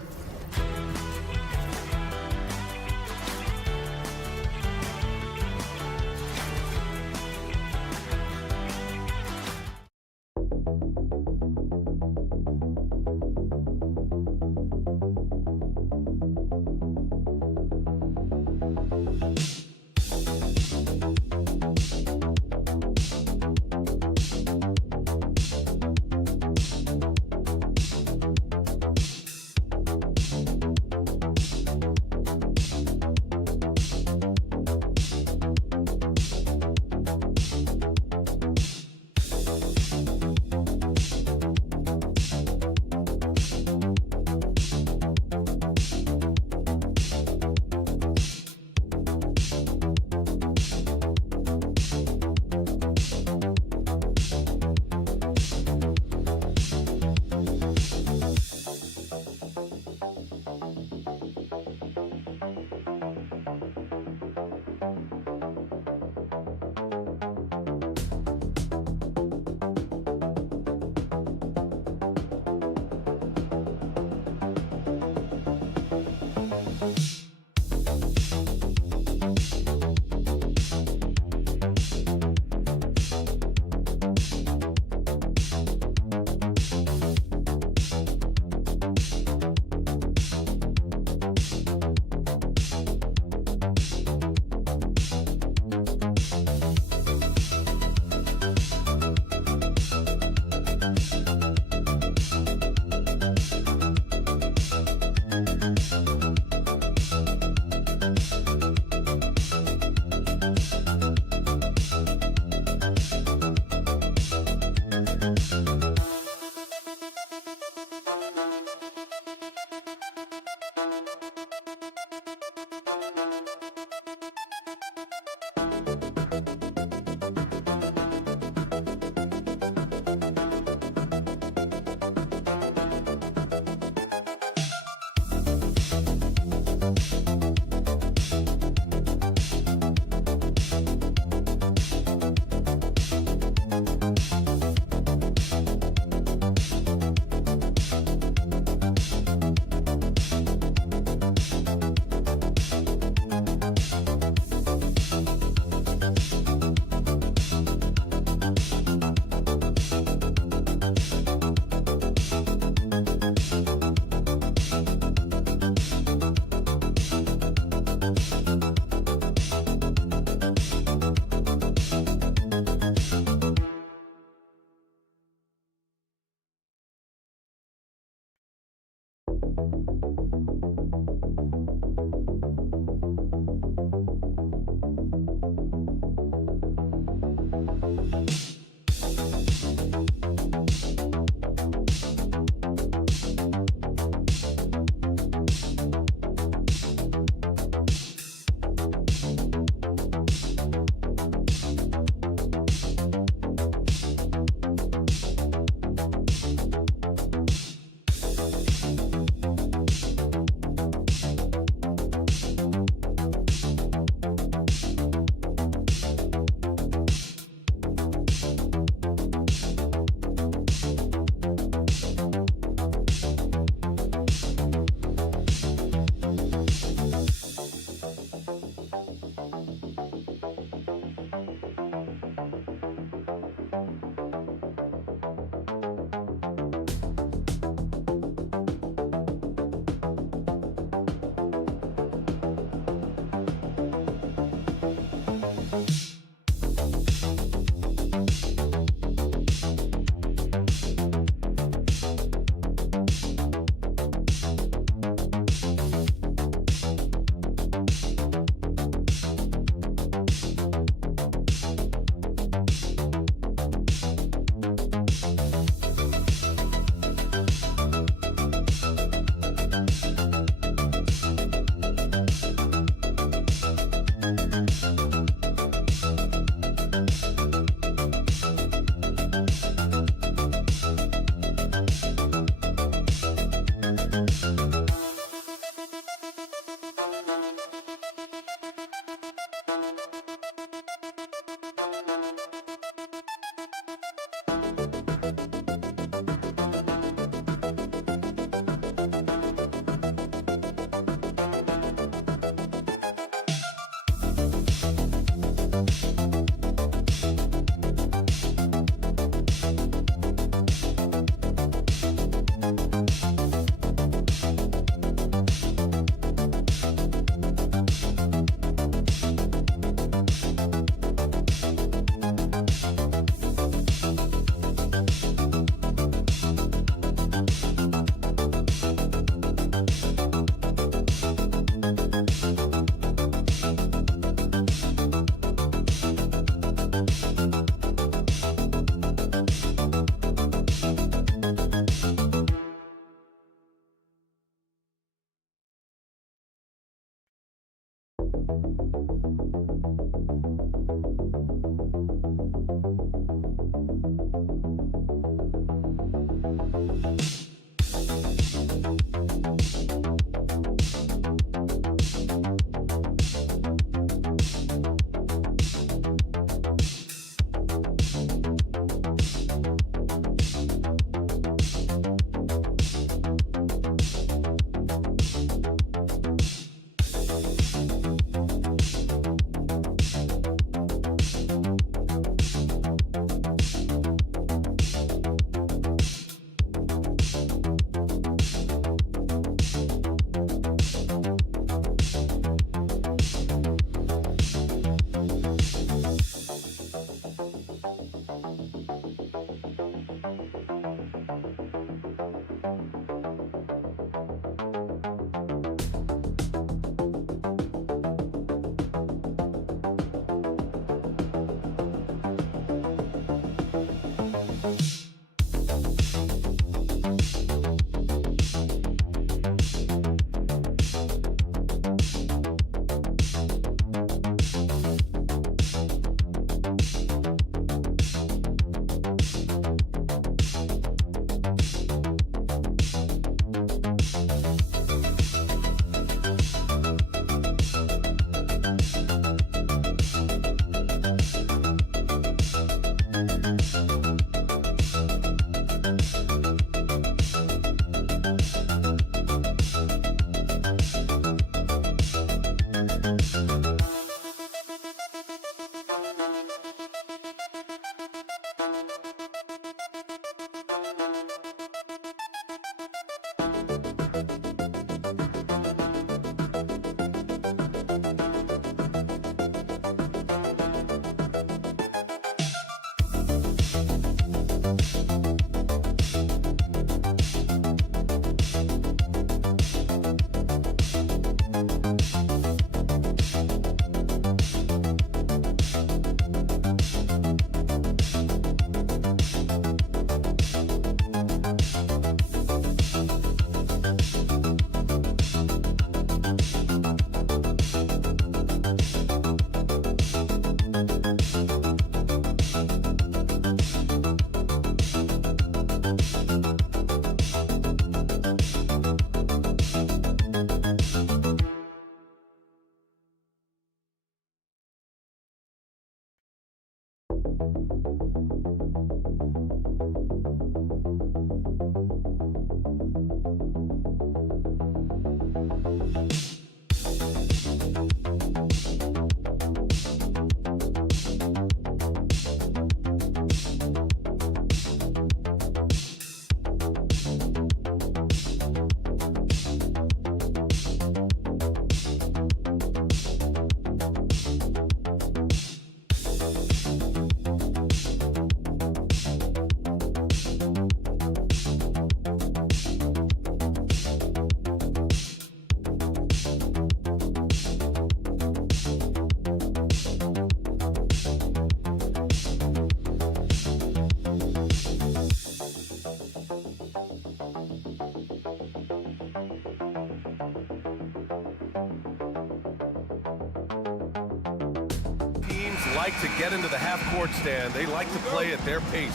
Like to get into the half-court stand. They like to play at their pace.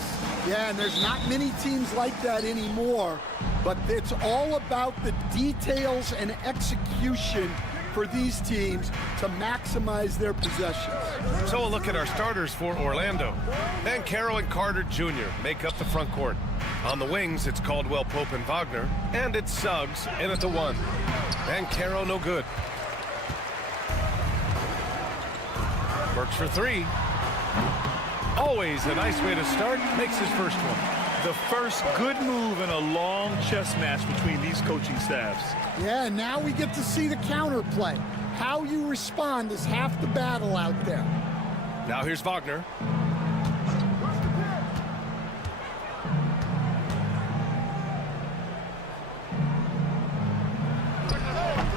Yeah, and there's not many teams like that anymore, but it's all about the details and execution for these teams to maximize their possessions. So a look at our starters for Orlando. Banchero and Carter Jr. make up the front court. On the wings, it's Caldwell Pope and Wagner, and it's Suggs in at the 1. Banchero no good. Works for 3. Always a nice way to start. Makes his first one. The first good move in a long chess match between these coaching staffs. Yeah, and now we get to see the counterplay. How you respond is half the battle out there. Now here's Wagner.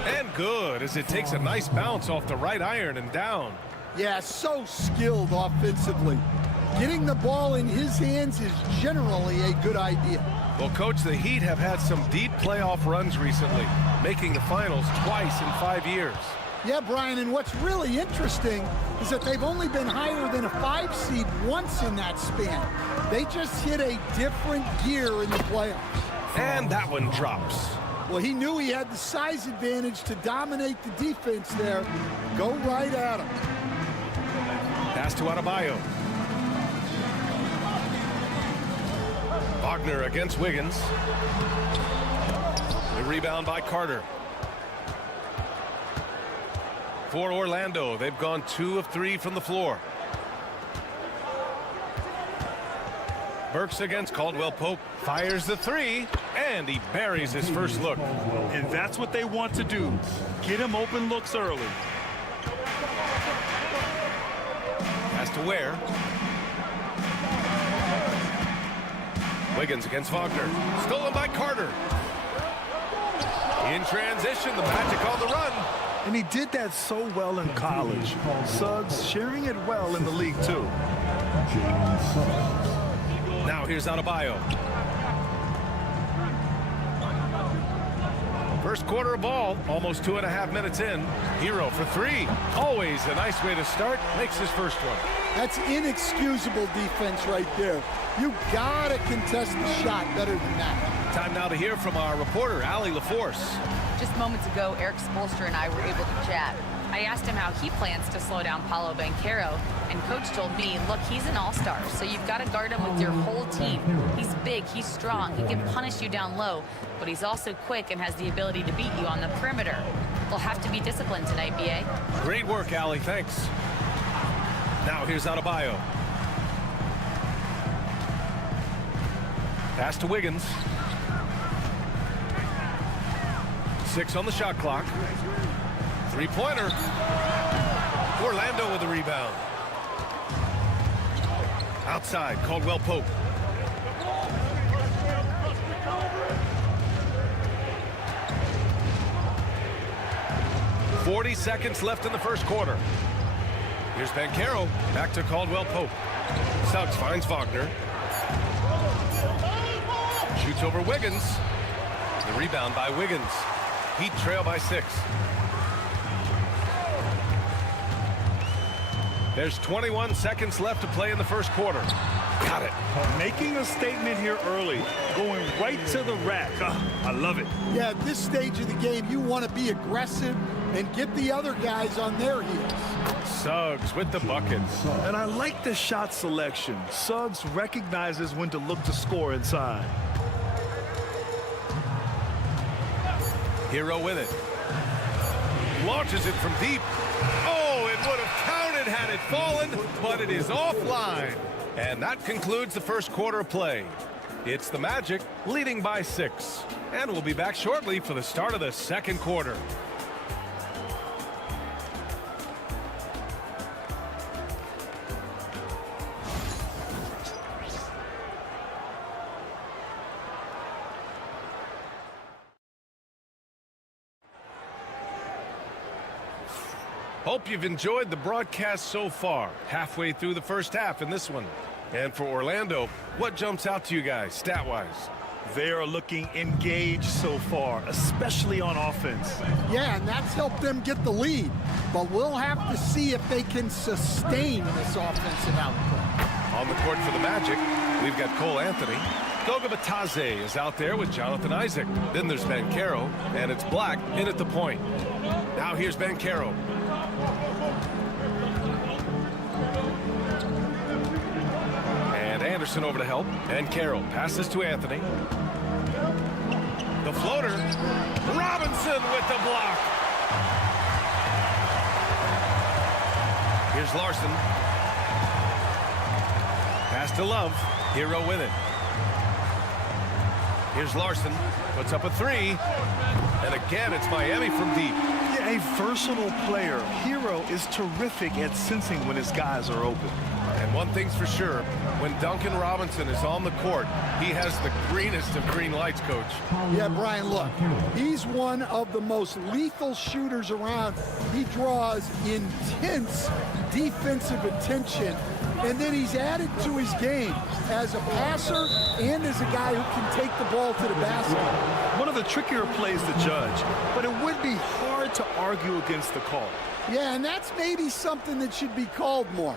And good, as it takes a nice bounce off the right iron and down. Yeah, so skilled offensively. Getting the ball in his hands is generally a good idea. Well, Coach, the Heat have had some deep playoff runs recently, making the finals twice in 5 years. Yeah, Brian, and what's really interesting is that they've only been higher than a 5 seed once in that span. They just hit a different gear in the playoffs. And that one drops. Well, he knew he had the size advantage to dominate the defense there. Go right at him. Pass to Adebayo. Wagner against Wiggins. The rebound by Carter. For Orlando, they've gone 2 of 3 from the floor. Burks against Caldwell Pope. Fires the 3, and he buries his first look. And that's what they want to do. Get him open looks early. Has to Ware. Wiggins against Wagner. Stolen by Carter. In transition, the Magic on the run. And he did that so well in college. Suggs sharing it well in the league, too. Now here's Adebayo. First quarter of ball, almost 2.5 minutes in. Hero for 3. Always a nice way to start. Makes his first one. That's inexcusable defense right there. You gotta contest the shot better than that. Time now to hear from our reporter, Allie LaForce. Just moments ago, Eric Spoelstra and I were able to chat. I asked him how he plans to slow down Paolo Banchero, and Coach told me, look, he's an all-star, so you've got to guard him with your whole team. He's big, he's strong, he can punish you down low, but he's also quick and has the ability to beat you on the perimeter. They'll have to be disciplined tonight, B.A. Great work, Allie, thanks. Now here's Adebayo. Pass to Wiggins. 6 on the shot clock. Three-pointer. Orlando with the rebound. Outside, Caldwell Pope. "40 seconds left in the first quarter. Here's Banchero. Back to Caldwell Pope. Suggs finds Wagner. Shoots over Wiggins. The rebound by Wiggins. Heat trail by 6. There's 21 seconds left to play in the first quarter. Got it. Making a statement here early. Going right to the rack. I love it. Yeah, at this stage of the game, you want to be aggressive and get the other guys on their heels. Suggs with the buckets. And I like the shot selection. Suggs recognizes when to look to score inside. Hero with it. Launches it from deep. Oh, it would have counted had it fallen, but it is offline. And that concludes the first quarter of play. It's the Magic leading by 6. And we'll be back shortly for the start of the second quarter. Hope you've enjoyed the broadcast so far. Halfway through the first half in this one. And for Orlando, what jumps out to you guys, stat-wise? They are looking engaged so far, especially on offense. Yeah, and that's helped them get the lead. But we'll have to see if they can sustain this offensive output. On the court for the Magic, we've got Cole Anthony. Goga Bitadze is out there with Jonathan Isaac. Then there's Banchero, and it's Black in at the point. Now here's Banchero. And Anderson over to help. And Carroll passes to Anthony. The floater. Robinson with the block. Here's Larson. Pass to Love. Hero with it. Here's Larson. Puts up a 3. And again, it's Miami from deep. Yeah, a versatile player. Hero is terrific at sensing when his guys are open. And one thing's for sure, when Duncan Robinson is on the court, he has the greenest of green lights, Coach. Yeah, Brian, look, he's one of the most lethal shooters around. He draws intense defensive attention, and then he's added to his game as a passer and as a guy who can take the ball to the basket. One of the trickier plays to judge, but it would be hard to argue against the call. Yeah, and that's maybe something that should be called more.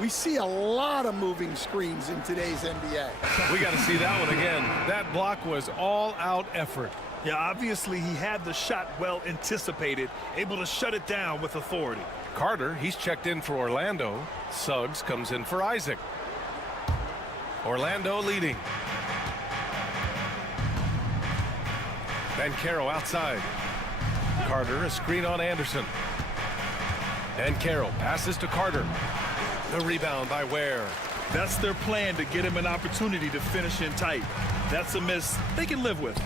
We see a lot of moving screens in today's NBA. We got to see that one again. That block was all-out effort. Yeah, obviously he had the shot well anticipated, able to shut it down with authority. Carter, he's checked in for Orlando. Suggs comes in for Isaac. Orlando leading. Banchero outside. Carter, a screen on Anderson. And Carroll passes to Carter. The rebound by Ware. That's their plan, to get him an opportunity to finish in tight. That's a miss they can live with.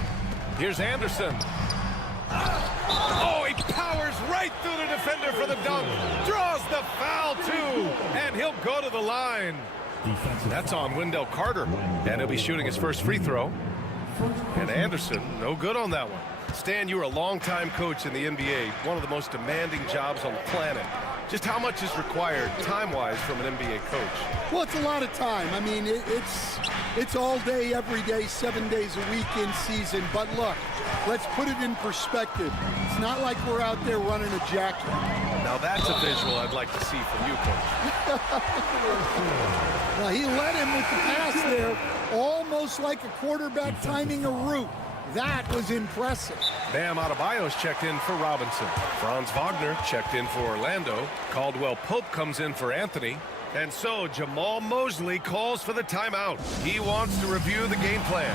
Here's Anderson. Oh, he powers right through the defender for the dunk. Draws the foul, too. And he'll go to the line. That's on Wendell Carter. And he'll be shooting his first free throw. And Anderson, no good on that one. Stan, you were a longtime coach in the NBA, one of the most demanding jobs on the planet. Just how much is required time-wise from an NBA coach? Well, it's a lot of time. I mean, it's all day, every day, 7 days a week in season. But look, let's put it in perspective. It's not like we're out there running a jacket. Now that's a visual I'd like to see from you, Coach. Now, he led him with the pass there, almost like a quarterback timing a route. That was impressive. Bam Adebayo's checked in for Robinson. Franz Wagner checked in for Orlando. Caldwell Pope comes in for Anthony. And so Jamal Mosley calls for the timeout. He wants to review the game plan.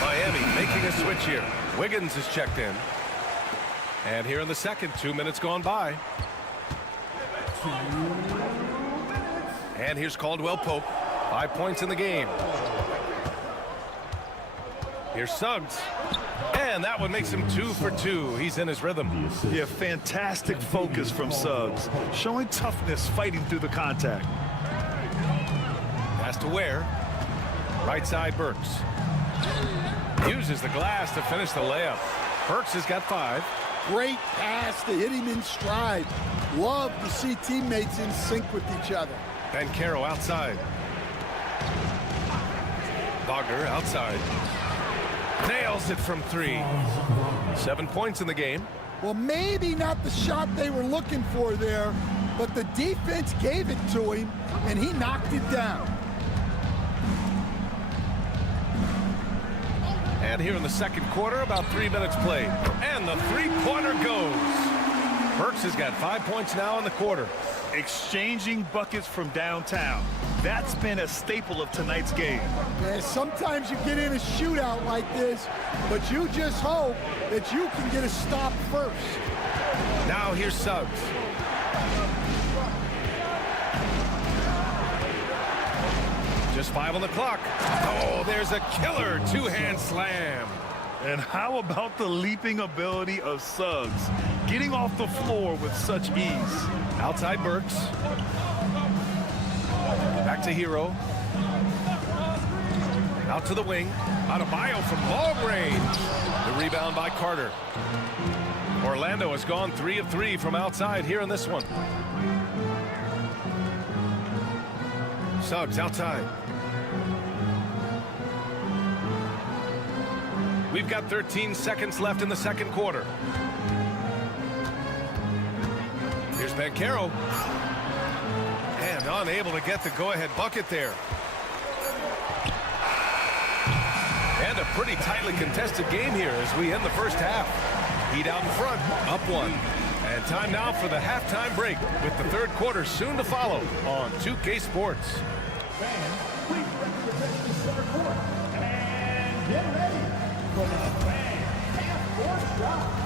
Miami making a switch here. Wiggins is checked in. And here in the second, 2 minutes gone by. And here's Caldwell Pope. 5 points in the game. Here's Suggs. And that one makes him 2 for 2. He's in his rhythm. Yeah, fantastic focus from Suggs. Showing toughness, fighting through the contact. Pass to Ware. Right side, Burks. Uses the glass to finish the layup. Burks has got 5. Great pass to hit him in stride. Love to see teammates in sync with each other. Banchero outside. Wagner outside. Nails it from 3. 7 points in the game. Well, maybe not the shot they were looking for there, but the defense gave it to him, and he knocked it down. And here in the second quarter, about 3 minutes played. And the three-pointer goes. Burks has got 5 points now in the quarter. Exchanging buckets from downtown. That's been a staple of tonight's game. Yeah, sometimes you get in a shootout like this, but you just hope that you can get a stop first. Now here's Suggs. Just 5 on the clock. Oh, there's a killer two-hand slam. And how about the leaping ability of Suggs? Getting off the floor with such ease. Outside Burks. Back to Hero. Out to the wing. Adebayo from long range. The rebound by Carter. Orlando has gone 3 of 3 from outside here in this one. Suggs outside. We've got 13 seconds left in the second quarter. Here's Banchero. And unable to get the go-ahead bucket there. And a pretty tightly contested game here as we end the first half. Heat out in front, up 1. And time now for the halftime break with the third quarter soon to follow on 2K Sports. Fans, please represent the center court. And get ready for the fan half-court shot.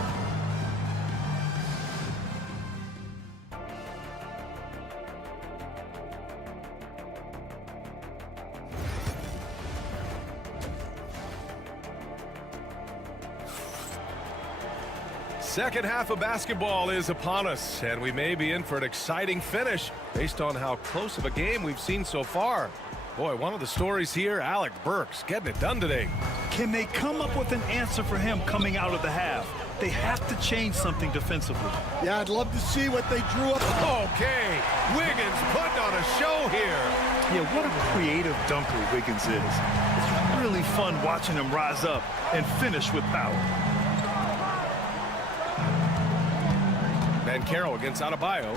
Second half of basketball is upon us, and we may be in for an exciting finish based on how close of a game we've seen so far. Boy, one of the stories here, Alec Burks getting it done today. Can they come up with an answer for him coming out of the half? They have to change something defensively. Yeah, I'd love to see what they drew up. Okay, Wiggins putting on a show here. Yeah, what a creative dunker Wiggins is. It's really fun watching him rise up and finish with power. Banchero against Adebayo.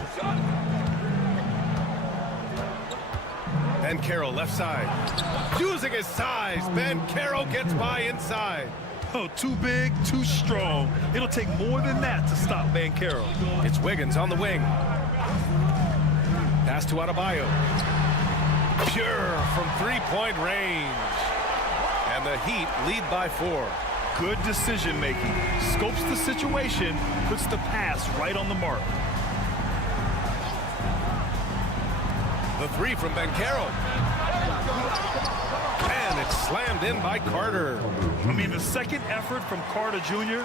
Banchero left side. Using his size, Banchero gets by inside. Oh, too big, too strong. It'll take more than that to stop Banchero. It's Wiggins on the wing. Pass to Adebayo. Pure from three-point range. And the Heat lead by 4. Good decision making. Scopes the situation, puts the pass right on the mark. The 3 from Banchero. And it's slammed in by Carter. I mean, the second effort from Carter Jr.,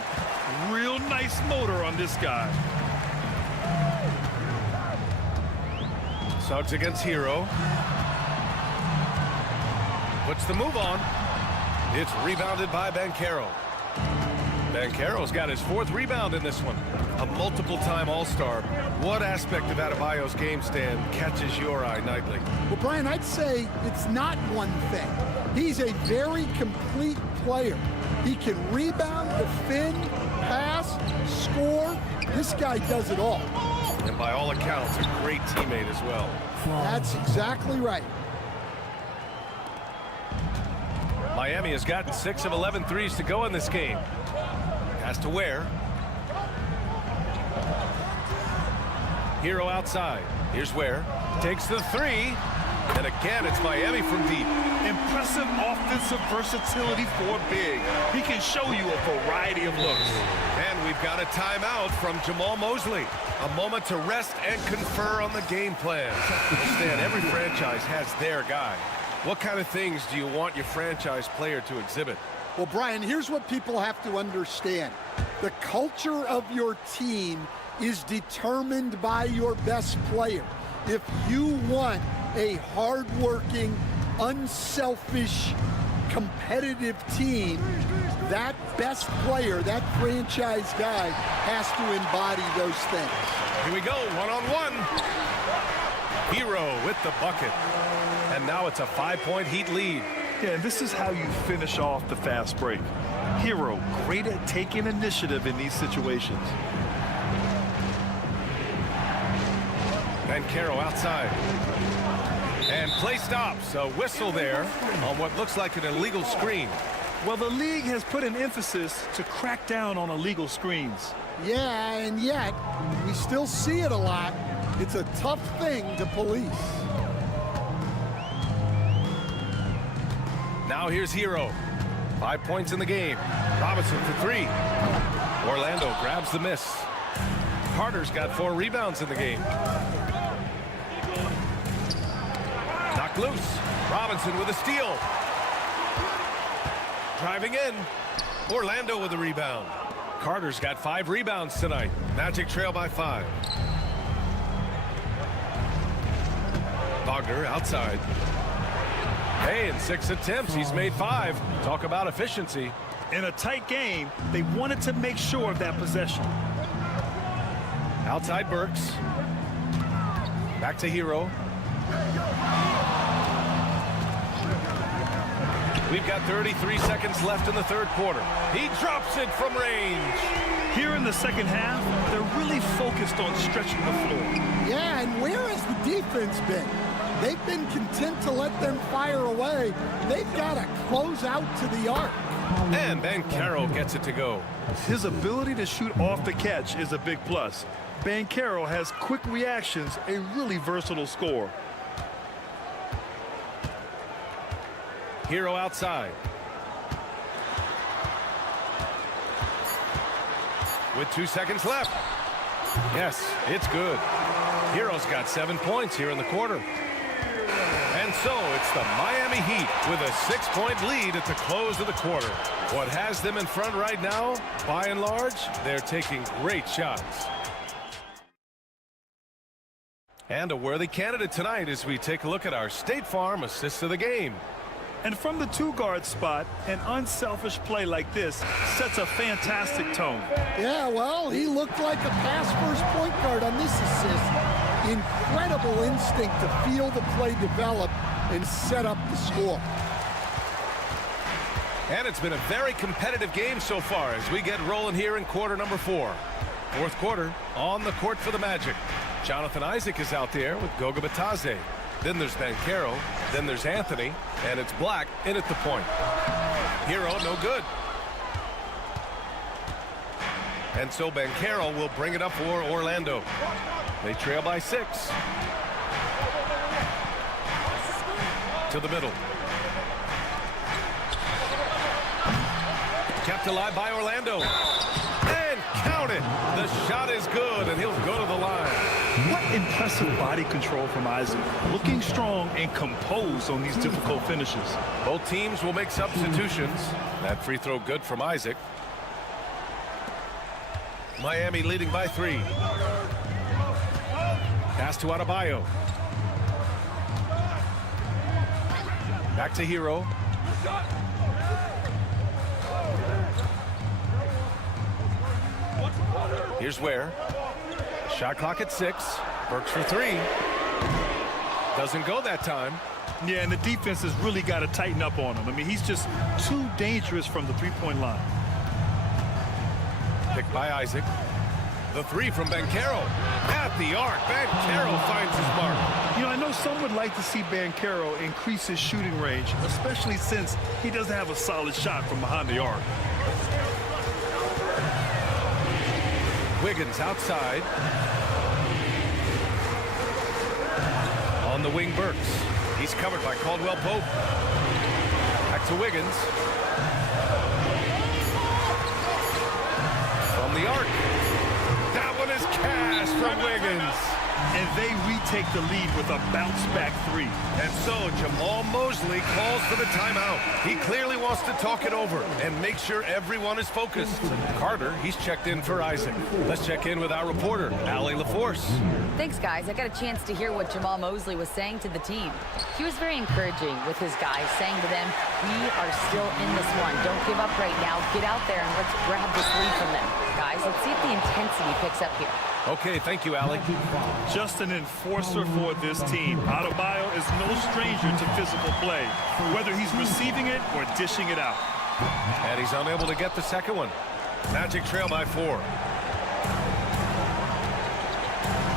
real nice motor on this guy. Suggs against Hero. Puts the move on. It's rebounded by Banchero. Banchero's got his 4th rebound in this one. A multiple-time All-Star. What aspect of Adebayo's game stand catches your eye nightly? Well, Brian, I'd say it's not one thing. He's a very complete player. He can rebound, defend, pass, score. This guy does it all. And by all accounts, a great teammate as well. That's exactly right. Miami has gotten 6 of 11 threes to go in this game. Has to Ware. Hero outside. Here's Ware. Takes the 3. And again, it's Miami from deep. Impressive offensive versatility for big. He can show you a variety of looks. And we've got a timeout from Jamal Mosley. A moment to rest and confer on the game plan. Understand, every franchise has their guy. What kind of things do you want your franchise player to exhibit? Well, Brian, here's what people have to understand. The culture of your team is determined by your best player. If you want a hardworking, unselfish, competitive team, that best player, that franchise guy, has to embody those things. Here we go, one-on-one. Hero with the bucket. And now it's a 5-point Heat lead. Yeah, and this is how you finish off the fast break. Hero, great at taking initiative in these situations. Banchero outside. And play stops. A whistle there on what looks like an illegal screen. Well, the league has put an emphasis to crack down on illegal screens. Yeah, and yet, we still see it a lot. It's a tough thing to police. Now here's Hero. 5 points in the game. Robinson for 3. Orlando grabs the miss. Carter's got 4 rebounds in the game. Knocked loose. Robinson with a steal. Driving in. Orlando with a rebound. Carter's got 5 rebounds tonight. Magic trail by 5. Wagner outside. Hey, in 6 attempts, he's made 5. Talk about efficiency. In a tight game, they wanted to make sure of that possession. Outside Burks. Back to Hero. We've got 33 seconds left in the third quarter. He drops it from range. Here in the second half, they're really focused on stretching the floor. Yeah, and where has the defense been? They've been content to let them fire away. They've got to close out to the arc. And Banchero gets it to go. His ability to shoot off the catch is a big plus. Banchero has quick reactions, a really versatile scorer. Hero outside. With 2 seconds left. Yes, it's good. Hero's got 7 points here in the quarter. And so it's the Miami Heat with a 6-point lead at the close of the quarter. What has them in front right now, by and large, they're taking great shots. And a worthy candidate tonight as we take a look at our State Farm assists of the game. And from the 2-guard spot, an unselfish play like this sets a fantastic tone. Yeah, well, he looked like a pass-first point guard on this assist. Incredible instinct to feel the play develop and set up the score. And it's been a very competitive game so far as we get rolling here in quarter number 4. Fourth quarter on the court for the Magic. Jonathan Isaac is out there with Goga Bitadze. Then there's Banchero. Then there's Anthony. And it's Black in at the point. Hero, no good. And so Banchero will bring it up for Orlando. They trail by 6. To the middle. Kept alive by Orlando. And count it. The shot is good, and he'll go to the line. What impressive body control from Isaac. Looking strong and composed on these difficult finishes. Both teams will make substitutions. That free throw good from Isaac. Miami leading by 3. Pass to Adebayo. Back to Hero. Here's Ware. Shot clock at 6. Burks for 3. Doesn't go that time. Yeah, and the defense has really got to tighten up on him. I mean, he's just too dangerous from the three-point line. Picked by Isaac. The 3 from Banchero. At the arc. Banchero finds his mark. You know, I know some would like to see Banchero increase his shooting range, especially since he doesn't have a solid shot from behind the arc. Wiggins outside. On the wing, Burks. He's covered by Caldwell Pope. Back to Wiggins. From the arc. That one is cashed from Wiggins. and they retake the lead with a bounce-back three. And so Jamal Mosley calls for the timeout. He clearly wants to talk it over and make sure everyone is focused. Carter, he's checked in for Isaac. Let's check in with our reporter, Allie LaForce. Thanks, guys. I got a chance to hear what Jamal Mosley was saying to the team. He was very encouraging with his guys, saying to them, we are still in this one. Don't give up right now. Get out there and let's grab this lead from them. Guys, let's see if the intensity picks up here. Okay, thank you, Allie. Just an enforcer for this team. Adebayo is no stranger to physical play, whether he's receiving it or dishing it out. And he's unable to get the second one. Magic trail by 4.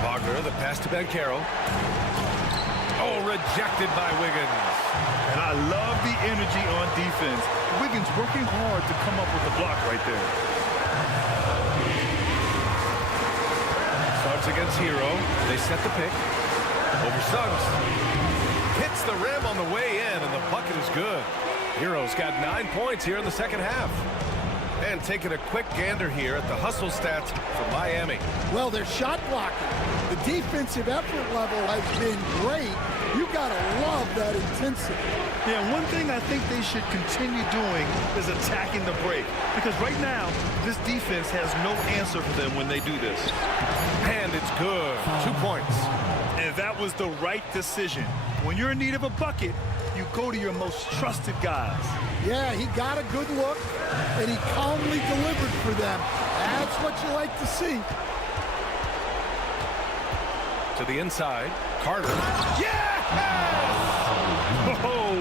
Wagner, the pass to Banchero. Oh, rejected by Wiggins. And I love the energy on defense. Wiggins working hard to come up with the block right there. Suggs against Hero. They set the pick. Over Suggs. Hits the rim on the way in, and the bucket is good. Hero's got 9 points here in the second half. And taking a quick gander here at the hustle stats for Miami. Well, their shot blocking. The defensive effort level has been great. You got to love that intensity. Yeah, one thing I think they should continue doing is attacking the break. Because right now, this defense has no answer for them when they do this. And it's good. 2 points. And that was the right decision. When you're in need of a bucket, you go to your most trusted guys. Yeah, he got a good look, and he calmly delivered for them. That's what you like to see. To the inside, Carter. Yeah!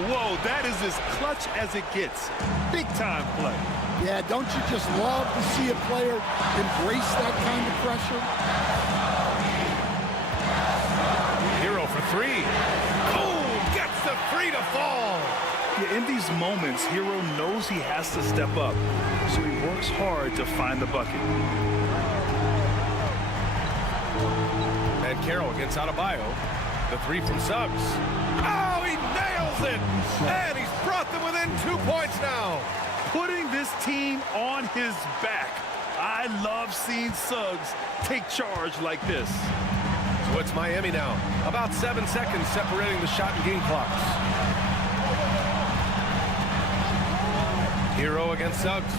Whoa, that is as clutch as it gets. Big time play. Yeah, don't you just love to see a player embrace that kind of pressure? Hero for 3. Boom! Gets the 3 to fall. Yeah, in these moments, Hero knows he has to step up, so he works hard to find the bucket. And Carroll against Adebayo. The 3 from Suggs. Oh, he nails it! And he's brought them within 2 points now. Putting this team on his back. I love seeing Suggs take charge like this. So it's Miami now. About 7 seconds separating the shot and game clocks. Hero against Suggs.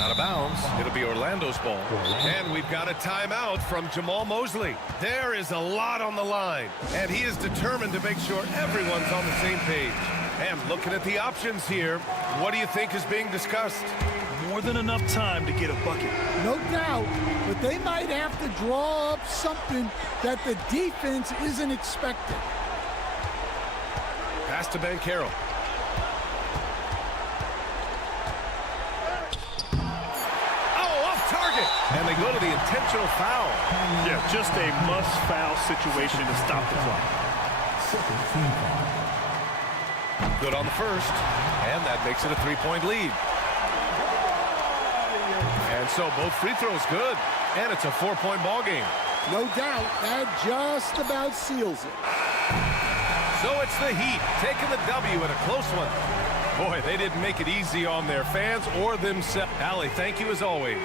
Out of bounds. It'll be Orlando's ball. And we've got a timeout from Jamal Mosley. There is a lot on the line. And he is determined to make sure everyone's on the same page. And looking at the options here, what do you think is being discussed? More than enough time to get a bucket. No doubt, but they might have to draw up something that the defense isn't expecting. Pass to Banchero. And they go to the intentional foul. Yeah, just a must-foul situation to stop the clock. Good on the first, and that makes it a 3-point lead. And so both free throws good, and it's a 4-point ball game. No doubt, that just about seals it. So it's the Heat taking the W in a close one. Boy, they didn't make it easy on their fans or themselves. Allie, thank you as always.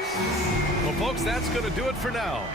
Well, folks, that's going to do it for now.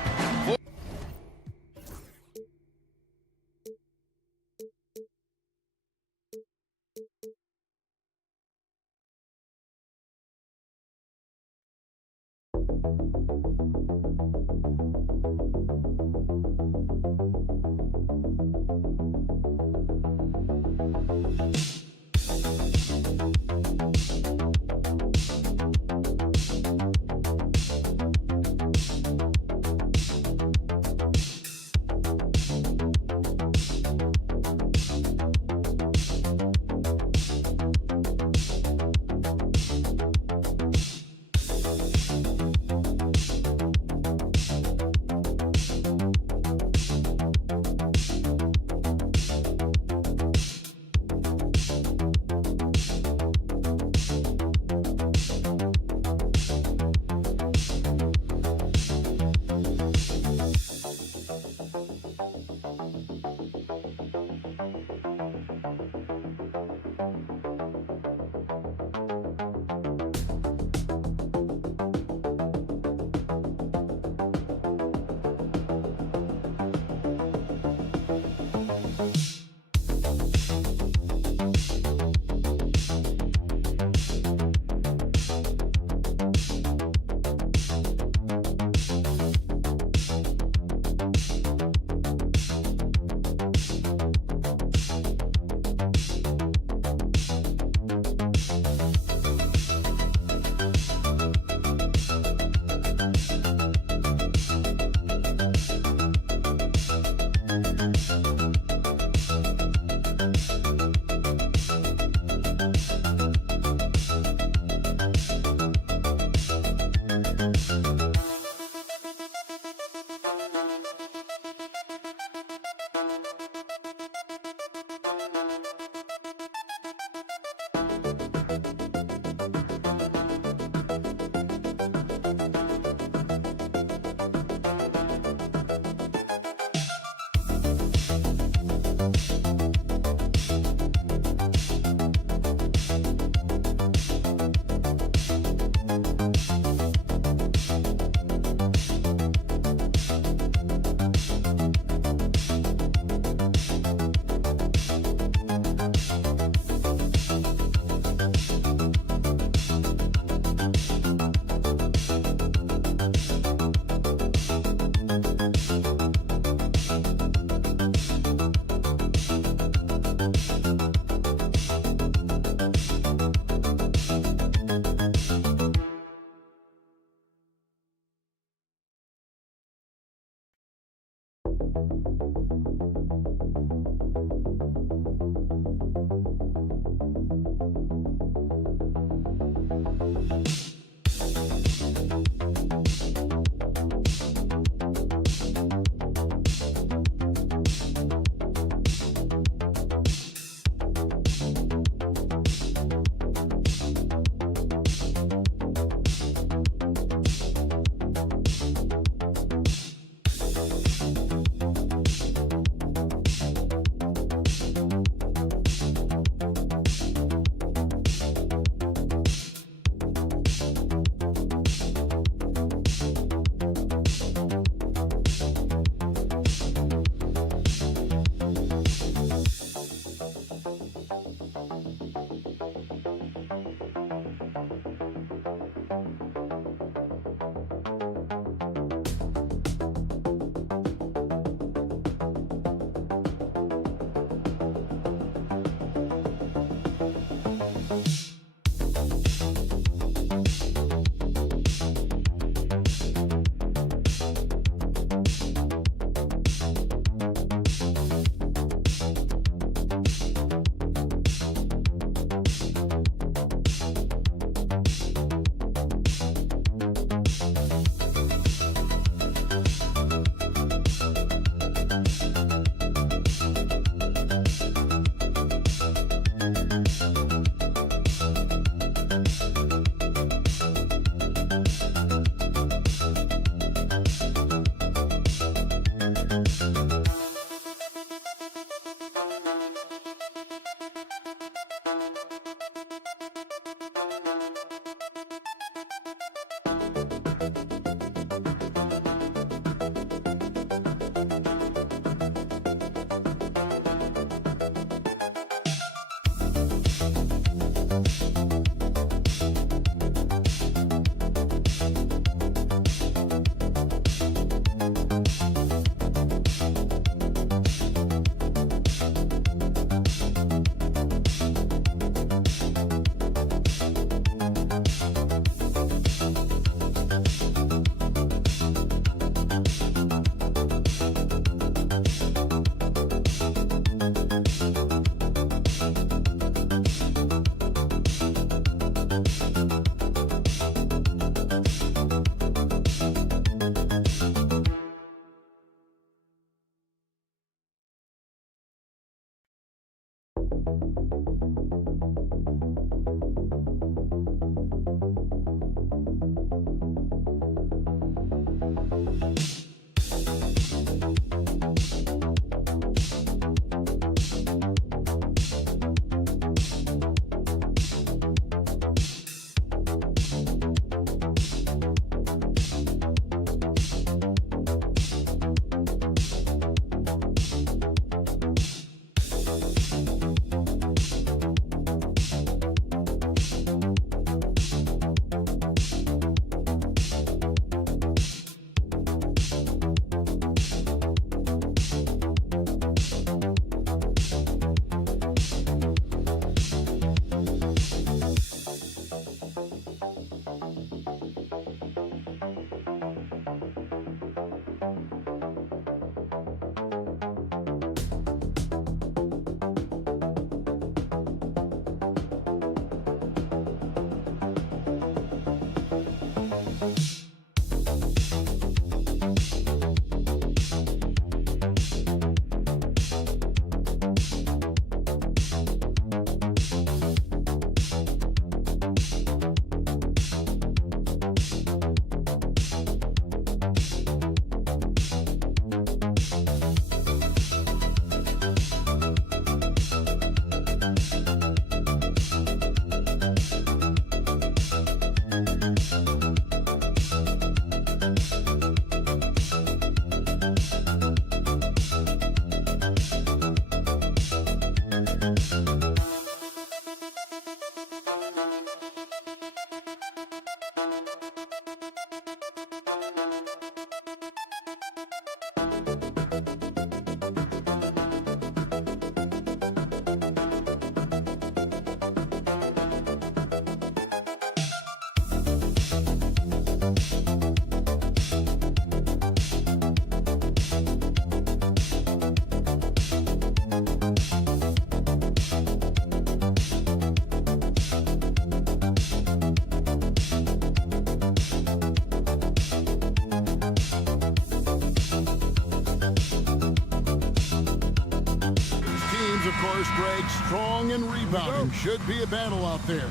Force Greg, strong and rebounding. Should be a battle out there.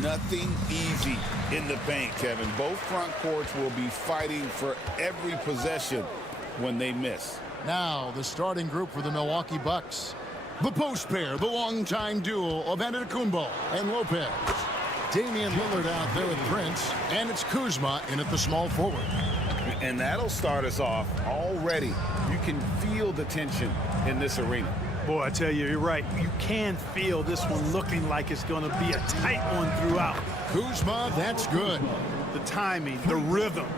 Nothing easy in the paint, Kevin. Both front courts will be fighting for every possession when they miss. Now, the starting group for the Milwaukee Bucks. The post pair, the longtime duo of Antetokounmpo and Lopez. Damian Lillard out there with Prince, and it's Kuzma in at the small forward. And that'll start us off already. You can feel the tension in this arena. Boy, I tell you, you're right. You can feel this one looking like it's going to be a tight one throughout. Kuzma, that's good. The timing, the rhythm.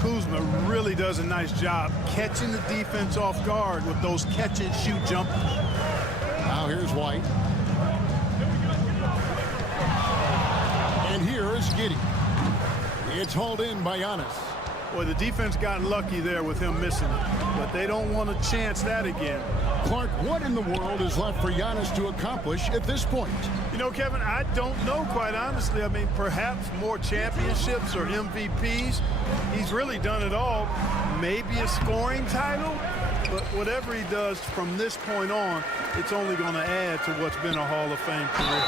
Kuzma really does a nice job catching the defense off guard with those catch-and-shoot jumpers. Now here's White. And here is Giddey. It's hauled in by Giannis. Boy, the defense got lucky there with him missing it, but they don't want to chance that again. Clark, what in the world is left for Giannis to accomplish at this point? You know, Kevin, I don't know, quite honestly. I mean, perhaps more championships or MVPs. He's really done it all. Maybe a scoring title, but whatever he does from this point on, it's only going to add to what's been a Hall of Fame career.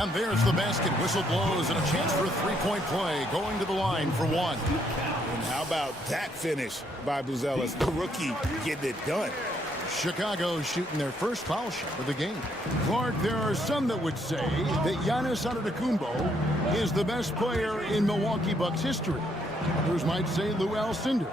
And there's the basket. Whistle blows and a chance for a three-point play going to the line for one. And how about that finish by Buzelis, the rookie, getting it done. Chicago shooting their first foul shot of the game. Clark, there are some that would say that Giannis Antetokounmpo is the best player in Milwaukee Bucks history. Others might say Lou Alcindor.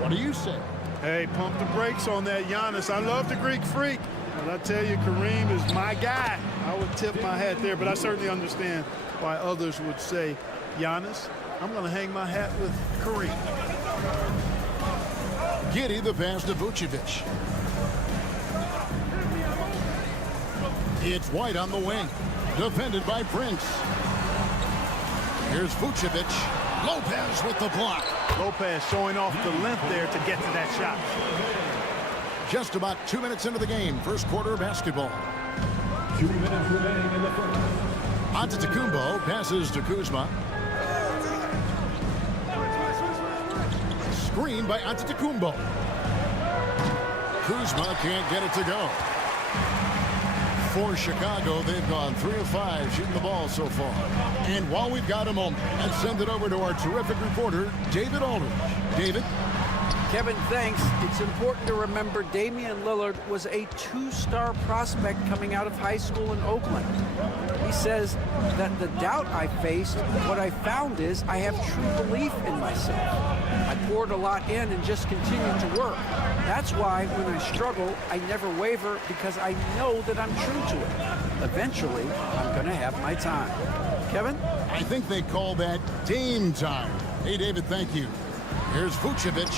What do you say? Hey, pump the brakes on that Giannis. I love the Greek Freak, but I tell you, Kareem is my guy. I would tip my hat there, but I certainly understand why others would say Giannis. I'm going to hang my hat with Kareem. Giddey the pass to Vucevic. It's White on the wing, defended by Prince. Here's Vucevic. Lopez with the block. Lopez showing off the length there to get to that shot. Just about 2 minutes into the game, first quarter basketball. 2 minutes remaining in the first. Antetokounmpo passes to Kuzma. Screen by Antetokounmpo. Kuzma can't get it to go. For Chicago, they've gone 3 of 5 shooting the ball so far. And while we've got a moment, let's send it over to our terrific reporter, David Aldridge. David? Kevin, thanks. It's important to remember Damian Lillard was a 2-star prospect coming out of high school in Oakland. He says that the doubt I faced, what I found is I have true belief in myself. I poured a lot in and just continued to work. That's why when I struggle, I never waver because I know that I'm true to it. Eventually, I'm going to have my time. Kevin? I think they call that Dame time. Hey, David, thank you. Here's Vucevic.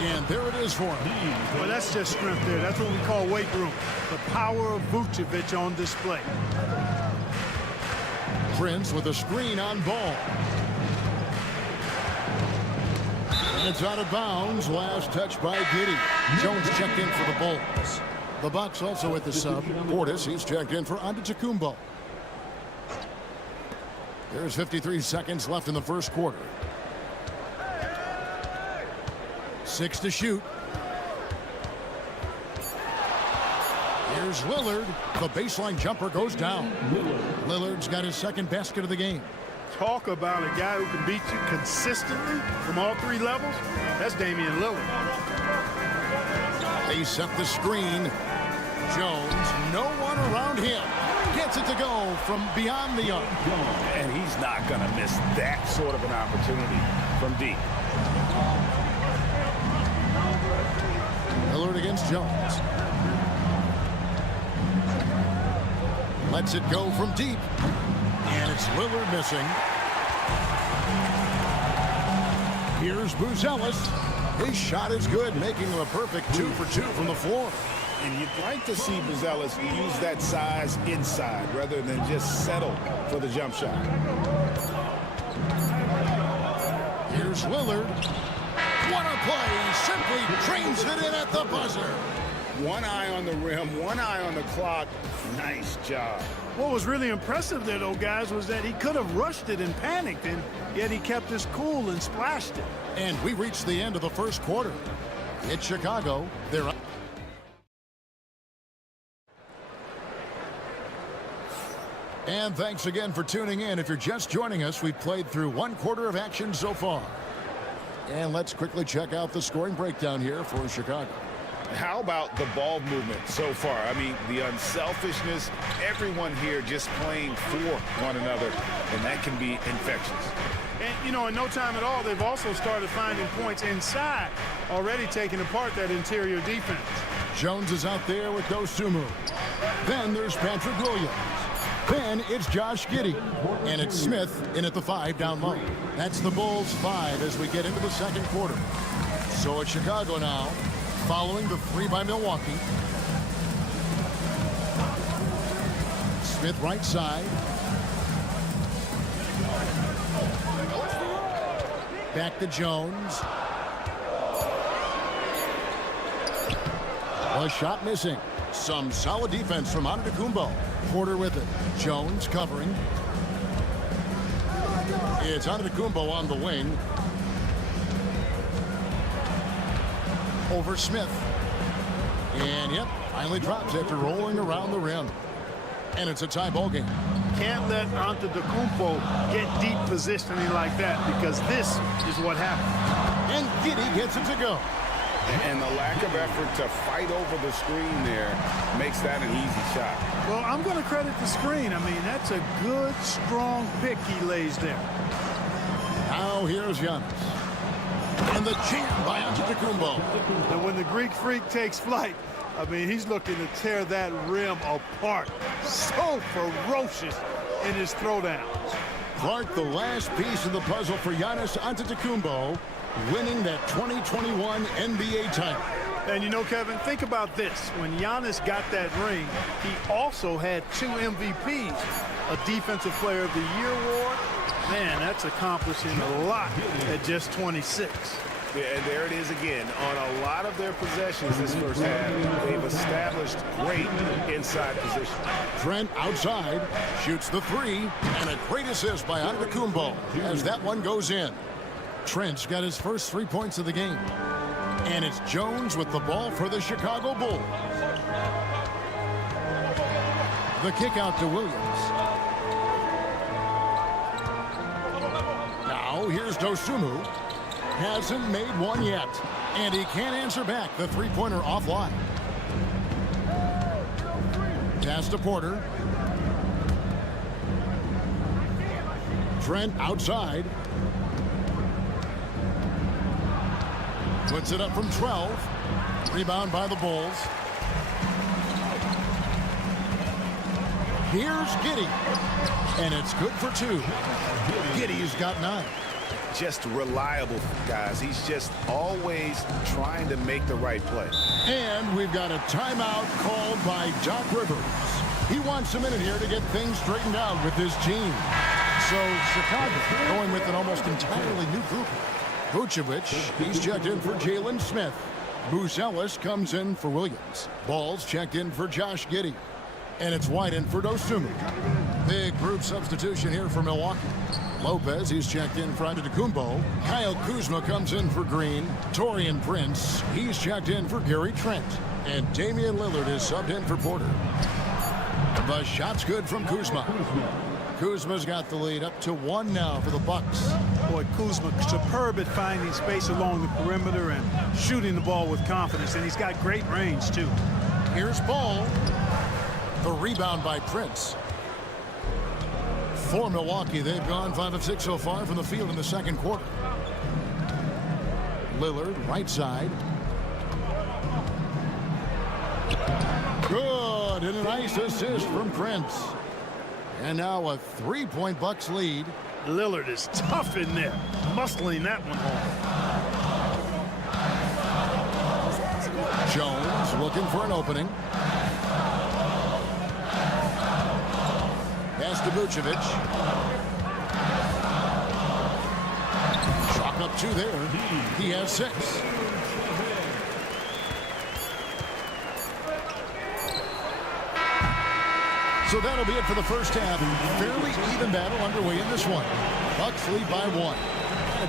And there it is for him. Well, that's just strength there. That's what we call weight room. The power of Vucevic on display. Prince with a screen on ball. And it's out of bounds. Last touch by Giddey. Jones checked in for the Bulls. The Bucks also at the sub. Portis, he's checked in for Antetokounmpo. There's 53 seconds left in the first quarter. 6 to shoot. Here's Lillard. The baseline jumper goes down. Lillard's got his second basket of the game. Talk about a guy who can beat you consistently from all 3 levels. That's Damian Lillard. They set the screen. Jones, no one around him. Gets it to go from beyond the arc. And he's not going to miss that sort of an opportunity from deep. Lillard against Jones. Lets it go from deep. And it's Lillard missing. Here's Buzelis. His shot is good, making him a perfect 2 for 2 from the floor. And you'd like to see Buzelis use that size inside rather than just settle for the jump shot. Here's Lillard. What a play. Simply trains it in at the buzzer. One eye on the rim, one eye on the clock. Nice job. What was really impressive there, though, guys, was that he could have rushed it and panicked, and yet he kept his cool and splashed it. And we reached the end of the first quarter. It's Chicago. They're up. And thanks again for tuning in. If you're just joining us, we've played through 1/4 of action so far. And let's quickly check out the scoring breakdown here for Chicago. How about the ball movement so far? I mean, the unselfishness, everyone here just playing for one another, and that can be infectious. And, you know, in no time at all, they've also started finding points inside, already taking apart that interior defense. Jones is out there with Dosunmu. Then there's Patrick Williams. Then it's Josh Giddey. And it's Smith in at the 5 down low. That's the Bulls 5 as we get into the second quarter. So it's Chicago now, following the 3 by Milwaukee. Smith right side. Back to Jones. A shot missing. Some solid defense from Antetokounmpo. Porter with it. Jones covering. It's Antetokounmpo on the wing. Over Smith. And yep, finally drops after rolling around the rim. And it's a tie ball game. Can't let Antetokounmpo get deep positioning like that, because this is what happens. And Giddey gets it to go. And the lack of effort to fight over the screen there makes that an easy shot. Well, I'm going to credit the screen. I mean, that's a good, strong pick he lays there. Now here's Giannis. And the jam by Antetokounmpo. And when the Greek Freak takes flight, I mean, he's looking to tear that rim apart. So ferocious in his throwdowns. Clark, the last piece of the puzzle for Giannis Antetokounmpo, winning that 2021 NBA title. And you know, Kevin, think about this. When Giannis got that ring, he also had 2 MVPs, a Defensive Player of the Year award. Man, that's accomplishing a lot at just 26. Yeah, and there it is again. On a lot of their possessions this first half, they've established great inside position. Trent outside, shoots the 3, and a great assist by Antetokounmpo as that one goes in. Trent's got his first 3 points of the game. And it's Jones with the ball for the Chicago Bulls. The kick out to Williams. Now here's Dosunmu. Hasn't made one yet. And he can't answer back. The three-pointer offline. Pass to Porter. Trent outside. Puts it up from 12. Rebound by the Bulls. Here's Giddey. And it's good for 2. Giddey's got 9. Just reliable, guys. He's just always trying to make the right play. And we've got a timeout called by Doc Rivers. He wants a minute here to get things straightened out with his team. So Chicago going with an almost entirely new group. Vucevic, he's checked in for Jalen Smith. Bruce Ellis comes in for Williams. Ball's checked in for Josh Giddey. And it's White in for Dosunmu. Big group substitution here for Milwaukee. Lopez, he's checked in for Antetokounmpo. Kyle Kuzma comes in for Green. Taurean Prince, he's checked in for Gary Trent. And Damian Lillard is subbed in for Porter. The shot's good from Kuzma. Kuzma's got the lead up to 1 now for the Bucks. Boy, Kuzma superb at finding space along the perimeter and shooting the ball with confidence. And he's got great range, too. Here's Ball. The rebound by Prince. For Milwaukee, they've gone 5 of 6 so far from the field in the second quarter. Lillard, right side. Good, and a nice assist from Prince. And now a 3-point Bucks lead. Lillard is tough in there, muscling that one home. Jones looking for an opening. Pass to Vucevic. Chalk up 2 there. He has 6. So that'll be it for the first half. Fairly even battle underway in this one. Bucks lead by 1.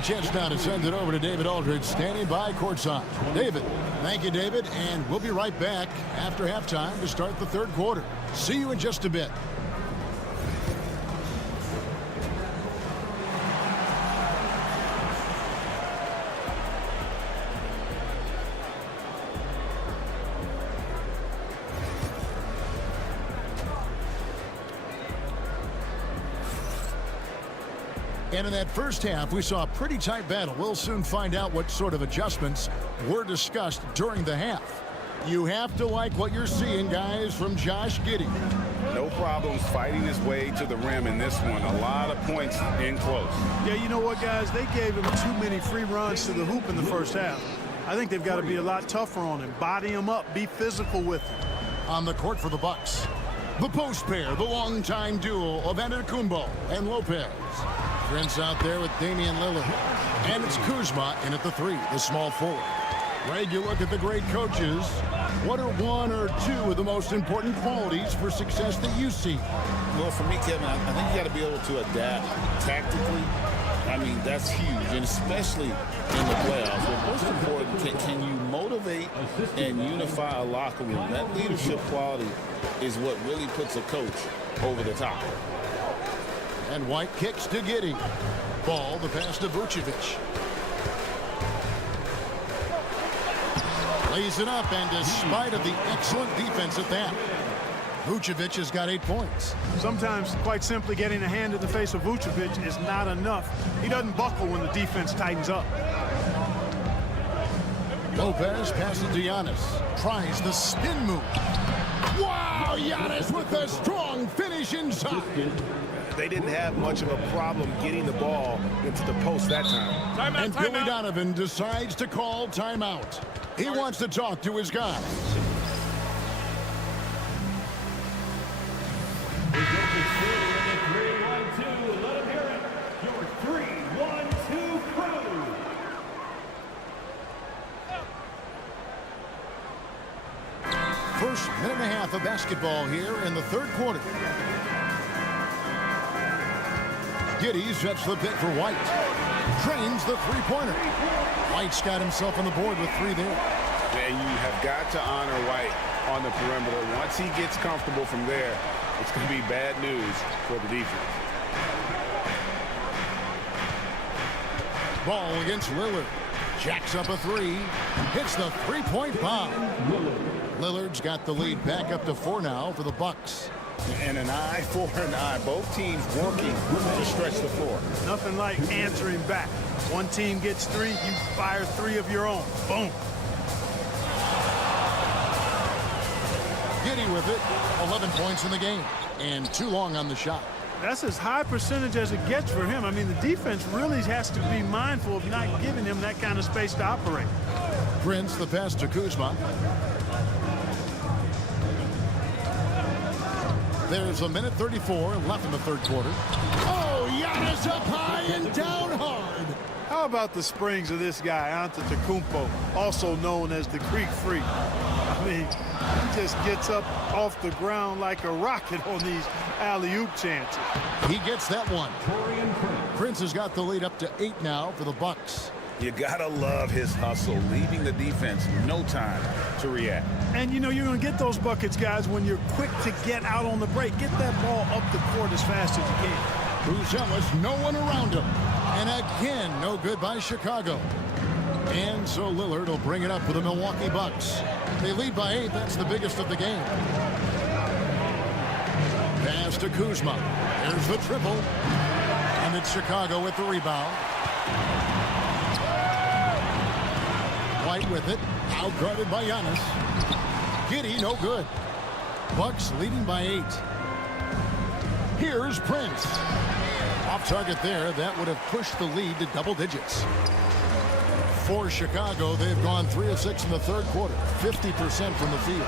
A chance now to send it over to David Aldridge, standing by courtside. David. Thank you, David. And we'll be right back after halftime to start the third quarter. See you in just a bit. And in that first half, we saw a pretty tight battle. We'll soon find out what sort of adjustments were discussed during the half. You have to like what you're seeing, guys, from Josh Giddey. No problems fighting his way to the rim in this one. A lot of points in close. Yeah, you know what, guys? They gave him too many free runs to the hoop in the first half. I think they've got to be a lot tougher on him. Body him up. Be physical with him. On the court for the Bucks, the post pair, the longtime duo of Antetokounmpo and Lopez. Prince out there with Damian Lillard. And it's Kuzma in at the 3, the small forward. Greg, you look at the great coaches. What are one or two of the most important qualities for success that you see? Well, for me, Kevin, I think you got to be able to adapt tactically. I mean, that's huge, and especially in the playoffs. But most important, can you motivate and unify a locker room? That leadership quality is what really puts a coach over the top. And White kicks to Giddey. Ball, the pass to Vucevic. Lays it up, and despite of the excellent defense at that, Vucevic has got 8 points. Sometimes, quite simply, getting a hand in the face of Vucevic is not enough. He doesn't buckle when the defense tightens up. Lopez passes to Giannis. Tries the spin move. Wow, Giannis with a strong finish inside. They didn't have much of a problem getting the ball into the post that time. And Billy Donovan decides to call timeout. He wants to talk to his guys. Let him hear it. Your 3-1-2 crew. First minute and a half of basketball here in the third quarter. Giddey sets the pick for White. Drains the three-pointer. White's got himself on the board with 3 there. And you have got to honor White on the perimeter. Once he gets comfortable from there, it's going to be bad news for the defense. Ball against Lillard. Jacks up a 3. Hits the three-point bomb. Lillard's got the lead back up to 4 now for the Bucks. And an eye for an eye. Both teams working to stretch the floor. Nothing like answering back. One team gets 3, you fire 3 of your own. Boom. Giddey with it. 11 points in the game. And too long on the shot. That's as high percentage as it gets for him. I mean, the defense really has to be mindful of not giving him that kind of space to operate. Prince, the pass to Kuzma. There's a minute 34 left in the third quarter. Oh, Giannis up high and down hard. How about the springs of this guy, Antetokounmpo, also known as the Greek Freak? I mean, he just gets up off the ground like a rocket on these alley-oop chances. He gets that one. Prince has got the lead up to 8 now for the Bucks. You gotta love his hustle, leaving the defense no time to react. And you know you're going to get those buckets, guys, when you're quick to get out on the break. Get that ball up the court as fast as you can. Buzelis, no one around him. And again, no good by Chicago. And so Lillard will bring it up for the Milwaukee Bucks. They lead by 8. That's the biggest of the game. Pass to Kuzma. There's the triple. And it's Chicago with the rebound. White with it. Outguarded by Giannis. Giddey, no good. Bucks leading by 8. Here's Prince. Off target there. That would have pushed the lead to double digits. For Chicago, they've gone 3 of 6 in the third quarter. 50% from the field.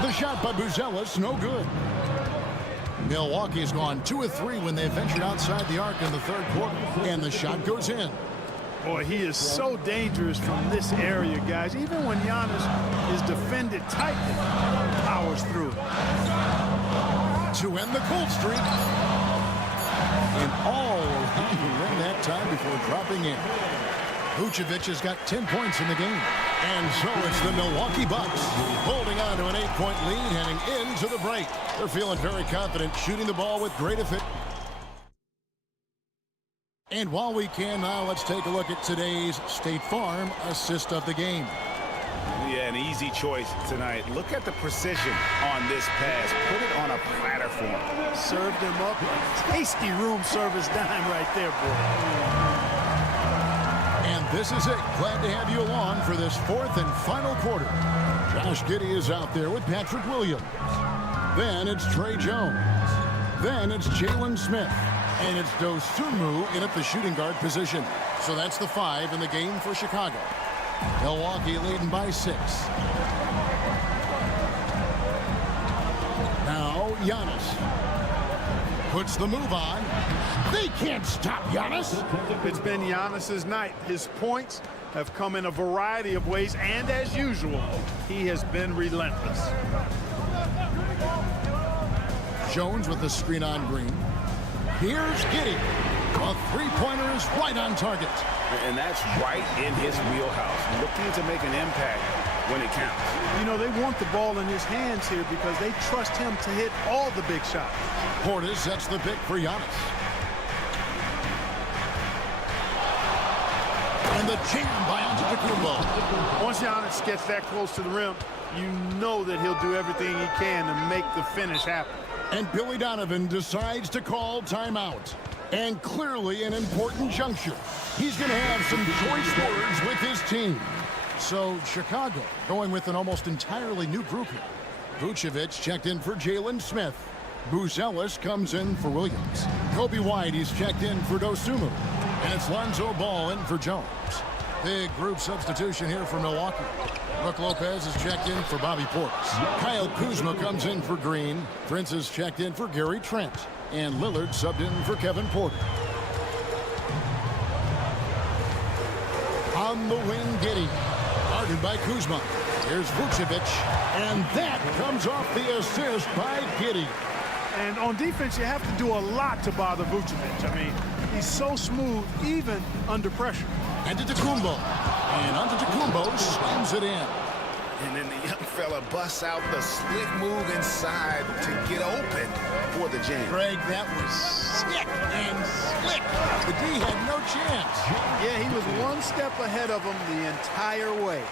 The shot by Buzelis, no good. Milwaukee's gone 2 of 3 when they ventured outside the arc in the third quarter. And the shot goes in. Boy, he is so dangerous from this area, guys. Even when Giannis is defended tightly, powers through it. To end the cold streak. And all around the rim that time before dropping in. Vucevic has got 10 points in the game. And so it's the Milwaukee Bucks holding on to an 8-point lead heading into the break. They're feeling very confident, shooting the ball with great effect. And while we can now, let's take a look at today's State Farm assist of the game. Yeah, an easy choice tonight. Look at the precision on this pass. Put it on a platter for him. Served him up a tasty room service dime right there, boy. And this is it. Glad to have you along for this fourth and final quarter. Josh Giddey is out there with Patrick Williams. Then it's Trey Jones. Then it's Jalen Smith. And it's Dosunmu in at the shooting guard position. So that's the 5 in the game for Chicago. Milwaukee leading by 6. Now Giannis puts the move on. They can't stop Giannis. It's been Giannis's night. His points have come in a variety of ways, and as usual, he has been relentless. Jones with the screen on Green. Here's Giddey. A three-pointer is right on target. And that's right in his wheelhouse. Looking to make an impact when it counts. You know, they want the ball in his hands here because they trust him to hit all the big shots. Portis sets the pick for Giannis. And the jam by Antetokounmpo. Once Giannis gets that close to the rim, you know that he'll do everything he can to make the finish happen. And Billy Donovan decides to call timeout. And clearly an important juncture. He's going to have some choice words with his team. So Chicago going with an almost entirely new group here. Vucevic checked in for Jalen Smith. Booz Ellis comes in for Williams. Kobe White is checked in for Dosunmu. And it's Lonzo Ball in for Jones. Big group substitution here for Milwaukee. Brook Lopez is checked in for Bobby Portis. Kyle Kuzma comes in for Green. Prince is checked in for Gary Trent. And Lillard subbed in for Kevin Porter. On the wing, Giddey. Guarded by Kuzma. Here's Vucevic. And that comes off the assist by Giddey. And on defense, you have to do a lot to bother Vucevic. I mean, he's so smooth, even under pressure. Antetokounmpo. And Antetokounmpo slams it in. And then the young fella busts out the split move inside to get open for the jam. Greg, that was sick and slick. The D had no chance. Yeah, he was one step ahead of him the entire way.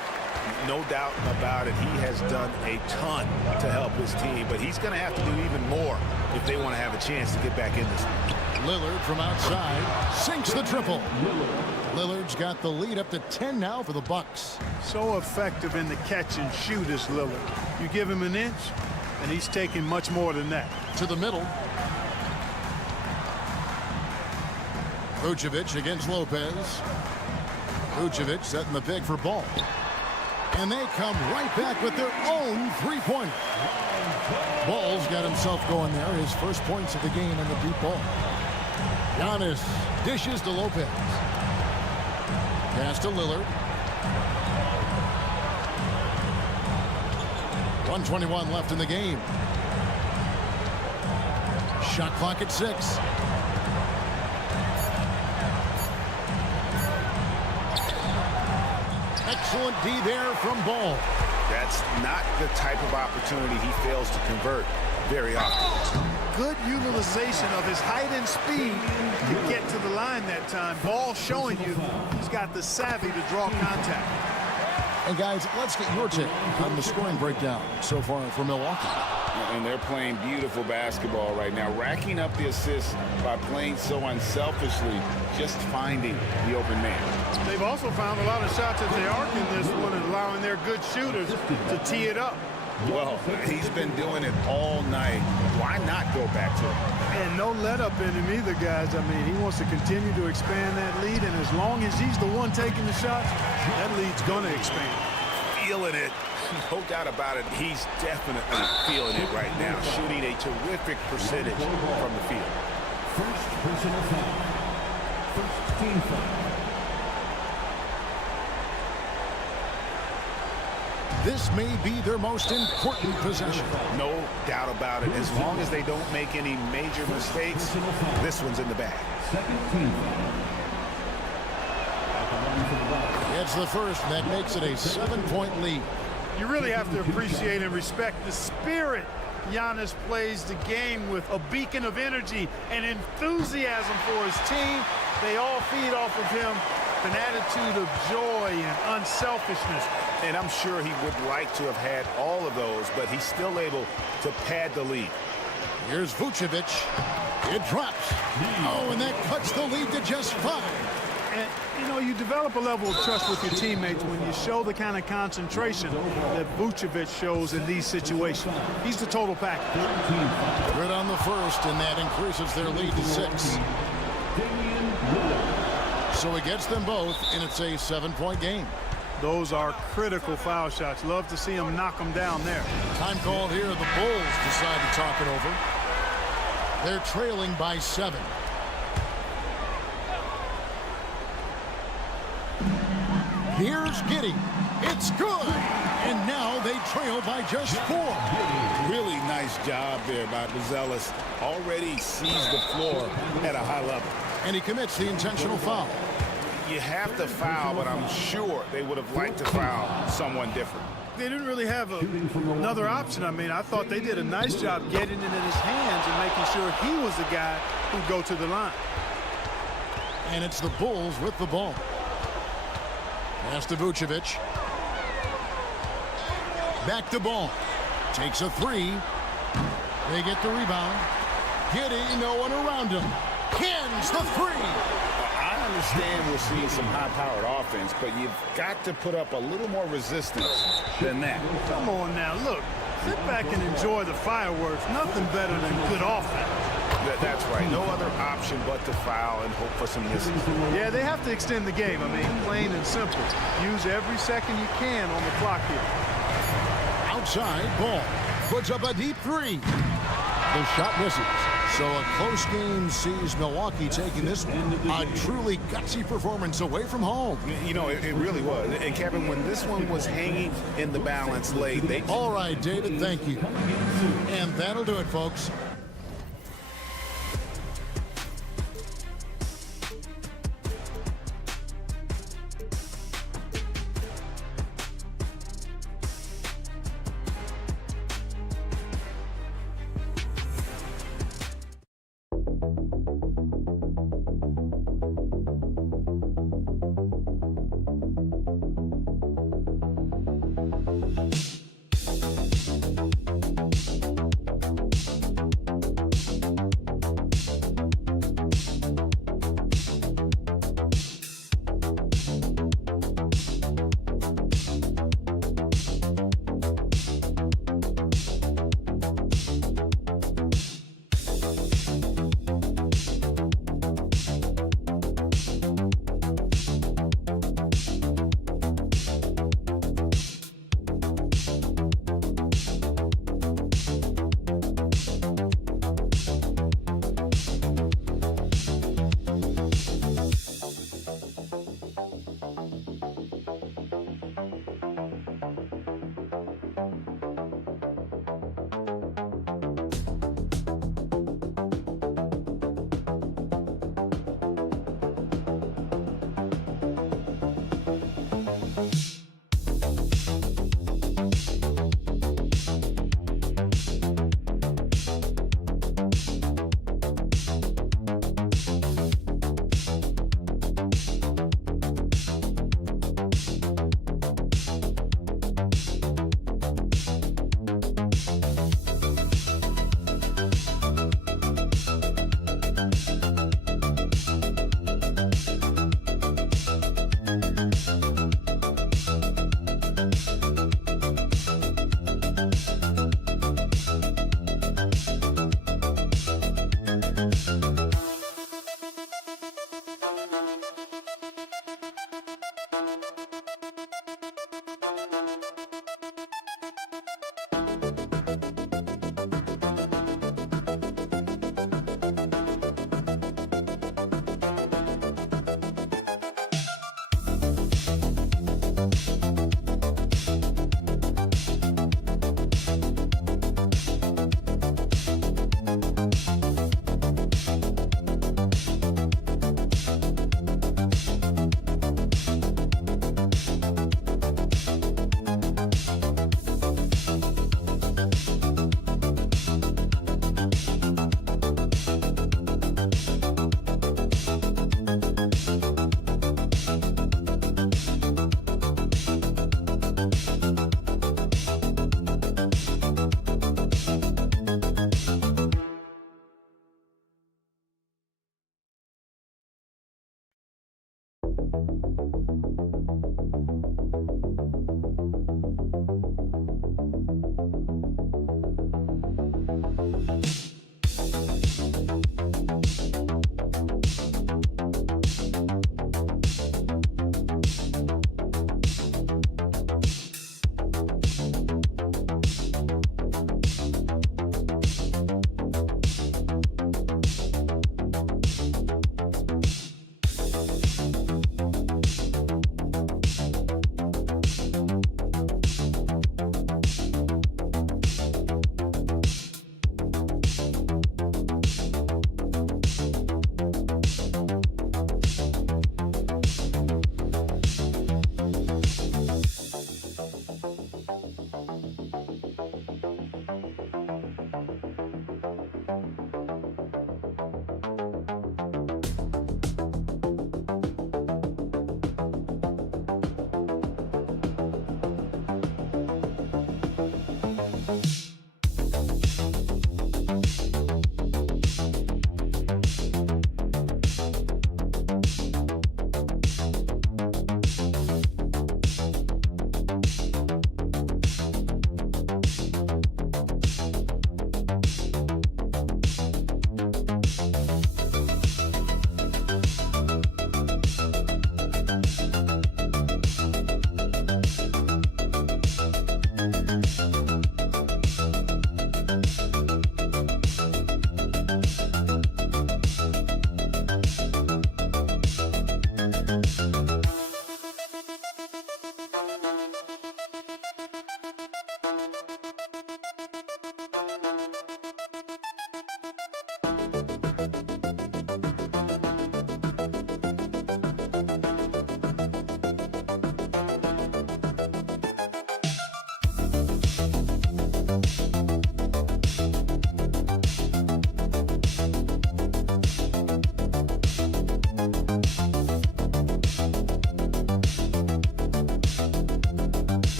No doubt about it. He has done a ton to help his team, but he's going to have to do even more if they want to have a chance to get back in this one. Lillard from outside sinks the triple. Lillard's got the lead up to 10 now for the Bucks. So effective in the catch and shoot is Lillard. You give him an inch, and he's taking much more than that. To the middle. Vucevic against Lopez. Vucevic setting the pick for Ball. And they come right back with their own three-pointer. Ball's got himself going there. His first points of the game on the deep ball. Giannis dishes to Lopez. Pass to Lillard. 1:21 left in the game. Shot clock at 6. Excellent D there from Ball. That's not the type of opportunity he fails to convert very often. Good utilization of his height and speed to get to the line that time. Ball showing you he's got the savvy to draw contact. And guys, let's get your take on the scoring breakdown so far for Milwaukee. And they're playing beautiful basketball right now, racking up the assists by playing so unselfishly, just finding the open man. They've also found a lot of shots at the arc in this one and allowing their good shooters to tee it up. Well, he's been doing it all night. Why not go back to it? And no let up in him either, guys. I mean, he wants to continue to expand that lead, and as long as he's the one taking the shots, that lead's going to expand. Feeling it. No doubt about it. He's definitely feeling it right now. Shooting a terrific percentage from the field. First personal foul. First team foul. This may be their most important possession. No doubt about it. As long as they don't make any major mistakes, this one's in the bag. Second team foul. It's the first, and that makes it a 7-point lead. You really have to appreciate and respect the spirit Giannis plays the game with, a beacon of energy and enthusiasm for his team. They all feed off of him, an attitude of joy and unselfishness. And I'm sure he would like to have had all of those, but he's still able to pad the lead. Here's Vucevic. It drops. Oh, and that cuts the lead to just 5. And, you know, you develop a level of trust with your teammates when you show the kind of concentration that Vucevic shows in these situations. He's the total package. Good on the first, and that increases their lead to 6. So he gets them both, and it's a 7-point game. Those are critical foul shots. Love to see him knock them down there. Time called here. The Bulls decide to talk it over. They're trailing by 7. Here's Giddey. It's good. And now they trail by just 4. Really nice job there by Buzelis. Already sees the floor at a high level. And he commits the intentional foul. You have to foul, but I'm sure they would have liked to foul someone different. They didn't really have another option. I mean, I thought they did a nice job getting it in his hands and making sure he was the guy who'd go to the line. And it's the Bulls with the ball. Pass to Vucevic. Back to ball. Takes a 3. They get the rebound. Giddey, no one around him. Cans the 3. I understand we're seeing some high-powered offense, but you've got to put up a little more resistance than that. Come on now, look. Sit back and enjoy the fireworks. Nothing better than good offense. That's right. No other option but to foul and hope for some misses. Yeah, they have to extend the game. I mean, plain and simple. Use every second you can on the clock here. Outside, Ball puts up a deep 3. The shot misses. So a close game sees Milwaukee taking this one. A truly gutsy performance away from home. You know, it really was. And Kevin, when this one was hanging in the balance late, they... All right, David, thank you. And that'll do it, folks.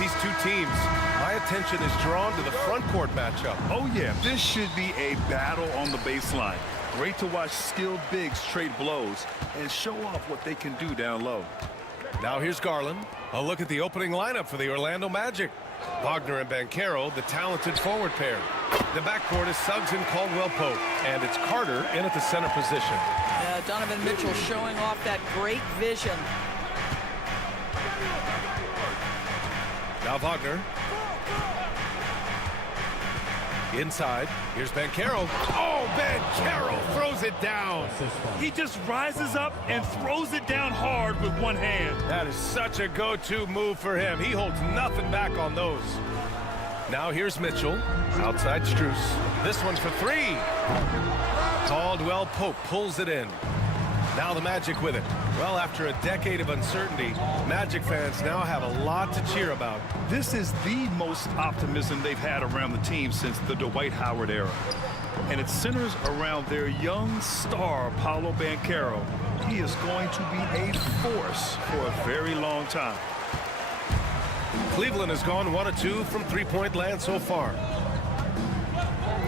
These two teams, my attention is drawn to the front court matchup. Oh yeah, this should be a battle on the baseline. Great to watch skilled bigs trade blows and show off what they can do down low. Now here's Garland. A look at the opening lineup for the Orlando Magic. Wagner and Banchero, the talented forward pair. The backcourt is Suggs and Caldwell-Pope, and it's Carter in at the center position. Yeah, Donovan Mitchell showing off that great vision. Now Wagner. Inside. Here's Banchero. Oh, Banchero throws it down. He just rises up and throws it down hard with one hand. That is such a go-to move for him. He holds nothing back on those. Now here's Mitchell. Outside Strus. This one's for three. Caldwell-Pope pulls it in. Now the Magic with it. Well, after a decade of uncertainty, Magic fans now have a lot to cheer about. This is the most optimism they've had around the team since the Dwight Howard era. And it centers around their young star, Paolo Banchero. He is going to be a force for a very long time. Cleveland has gone 1 of 2 from three-point land so far.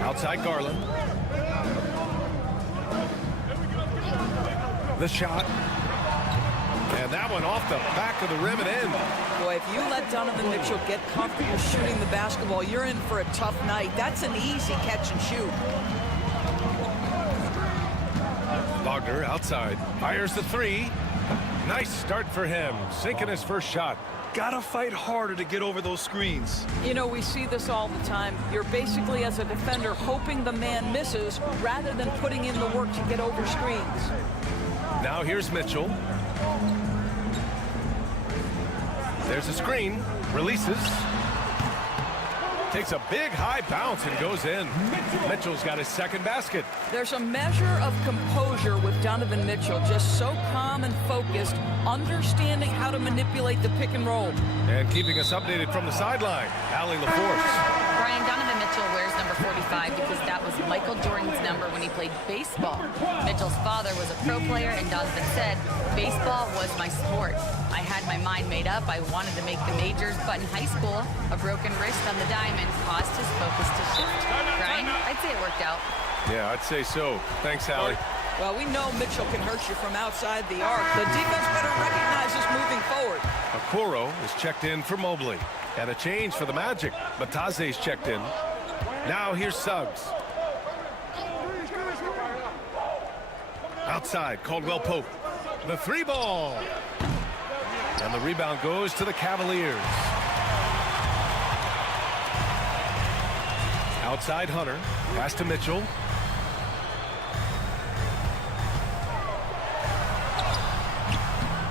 Outside Garland. The shot. And that one off the back of the rim and in. Boy, if you let Donovan Mitchell get comfortable shooting the basketball, you're in for a tough night. That's an easy catch and shoot. Wagner outside. Fires the three. Nice start for him. Sinking his first shot. Gotta fight harder to get over those screens. You know, we see this all the time. You're basically, as a defender, hoping the man misses rather than putting in the work to get over screens. Now here's Mitchell. There's a screen. Releases. Takes a big high bounce and goes in. Mitchell's got his second basket. There's a measure of composure with Donovan Mitchell, just so calm and focused, understanding how to manipulate the pick and roll. And keeping us updated from the sideline, Allie LaForce. Brian, Donovan Mitchell wears number 45 because that was Michael Jordan's number when he played baseball. Mitchell's father was a pro player, and Donovan said, "Baseball was my sport. I had my mind made up. I wanted to make the majors, but in high school, a broken wrist on the diamond caused his focus to shift." Brian, I'd say it worked out. Yeah, I'd say so. Thanks, Allie. Well, we know Mitchell can hurt you from outside the arc. The defense better recognize this moving forward. Okoro is checked in for Mobley. And a change for the Magic. Bataze's checked in. Now here's Suggs. Outside, Caldwell-Pope. The three ball. And the rebound goes to the Cavaliers. Outside Hunter. Pass to Mitchell.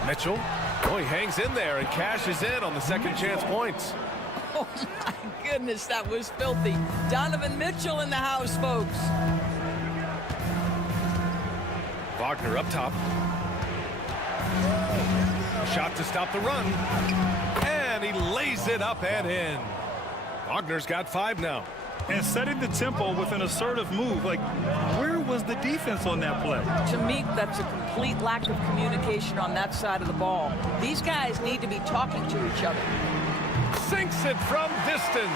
Mitchell. Oh, he hangs in there and cashes in on the second chance points. Oh, my goodness, that was filthy. Donovan Mitchell in the house, folks. Wagner up top. Shot to stop the run. And he lays it up and in. Wagner's got 5 now. And setting the tempo with an assertive move. Like, where was the defense on that play? To me, that's a complete lack of communication on that side of the ball. These guys need to be talking to each other. Sinks it from distance.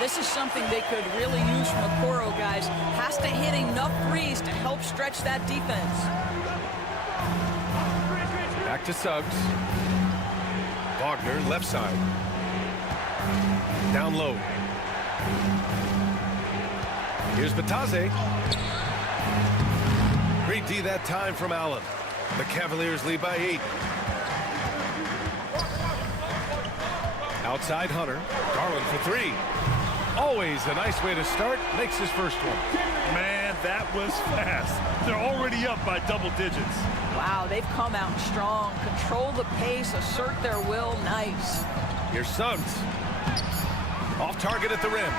This is something they could really use from Okoro, guys. Has to hit enough threes to help stretch that defense. Back to Suggs. Wagner, left side. Down low. Here's Bataze. Great D that time from Allen. The Cavaliers lead by 8. Outside Hunter. Garland for 3. Always a nice way to start. Makes his first one. Man, that was fast. They're already up by double digits. Wow, they've come out strong. Control the pace, assert their will. Nice. Here's Suggs. Off target at the rim.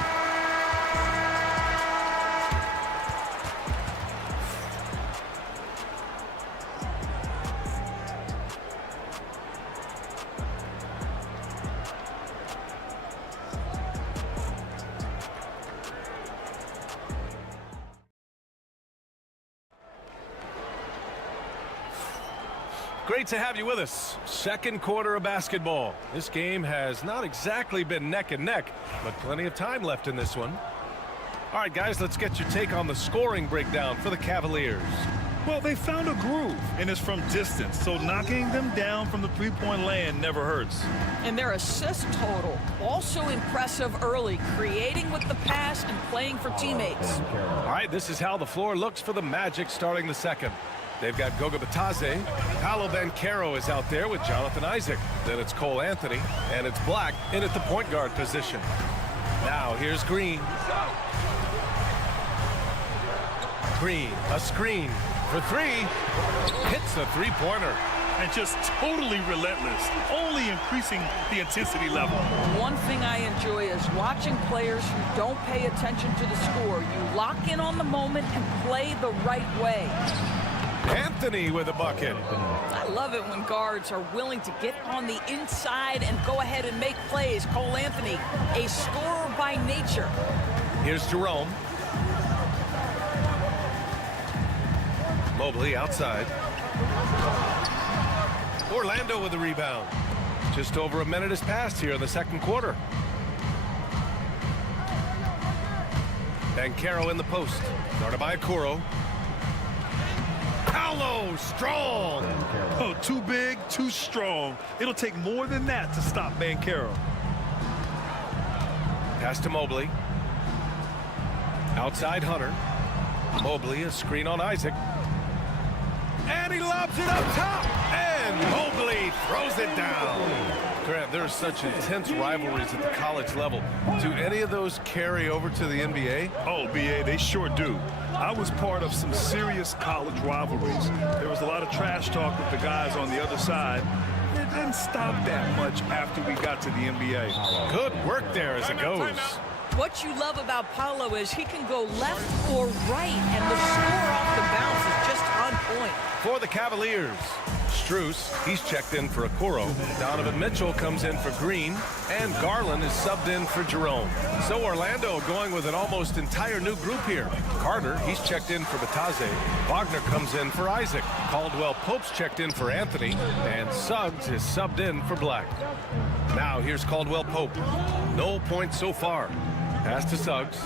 Great to have you with us. Second quarter of basketball. This game has not exactly been neck and neck, but plenty of time left in this one. All right, guys, let's get your take on the scoring breakdown for the Cavaliers. Well, they found a groove, and it's from distance, so knocking them down from the three-point land never hurts. And their assist total, also impressive early, creating with the pass and playing for teammates. All right, this is how the floor looks for the Magic starting the second. They've got Goga Bitadze. Paolo Banchero is out there with Jonathan Isaac. Then it's Cole Anthony, and it's Black in at the point guard position. Now here's Green. Green, a screen for three. Hits a three-pointer. And just totally relentless, only increasing the intensity level. One thing I enjoy is watching players who don't pay attention to the score. You lock in on the moment and play the right way. Anthony with a bucket. I love it when guards are willing to get on the inside and go ahead and make plays. Cole Anthony, a scorer by nature. Here's Jerome. Mobley outside. Orlando with the rebound. Just over a minute has passed here in the second quarter. Banchero in the post. Guarded by Okoro. Paolo, strong. Oh, too big, too strong. It'll take more than that to stop Banchero. Pass to Mobley. Outside Hunter. Mobley, a screen on Isaac. And he lobs it up top. And Mobley throws it down. Grant, there are such intense rivalries at the college level. Do any of those carry over to the NBA? Oh, BA, they sure do. I was part of some serious college rivalries. There was a lot of trash talk with the guys on the other side. It didn't stop that much after we got to the NBA. Good work there as it goes. What you love about Paolo is he can go left or right, and the score off the bounce is just on point. For the Cavaliers, Strus, he's checked in for Okoro. Donovan Mitchell comes in for Green, and Garland is subbed in for Jerome. So Orlando going with an almost entire new group here. Carter, he's checked in for Bitadze. Wagner comes in for Isaac. Caldwell Pope's checked in for Anthony, and Suggs is subbed in for Black. Now here's Caldwell Pope. No points so far. Pass to Suggs.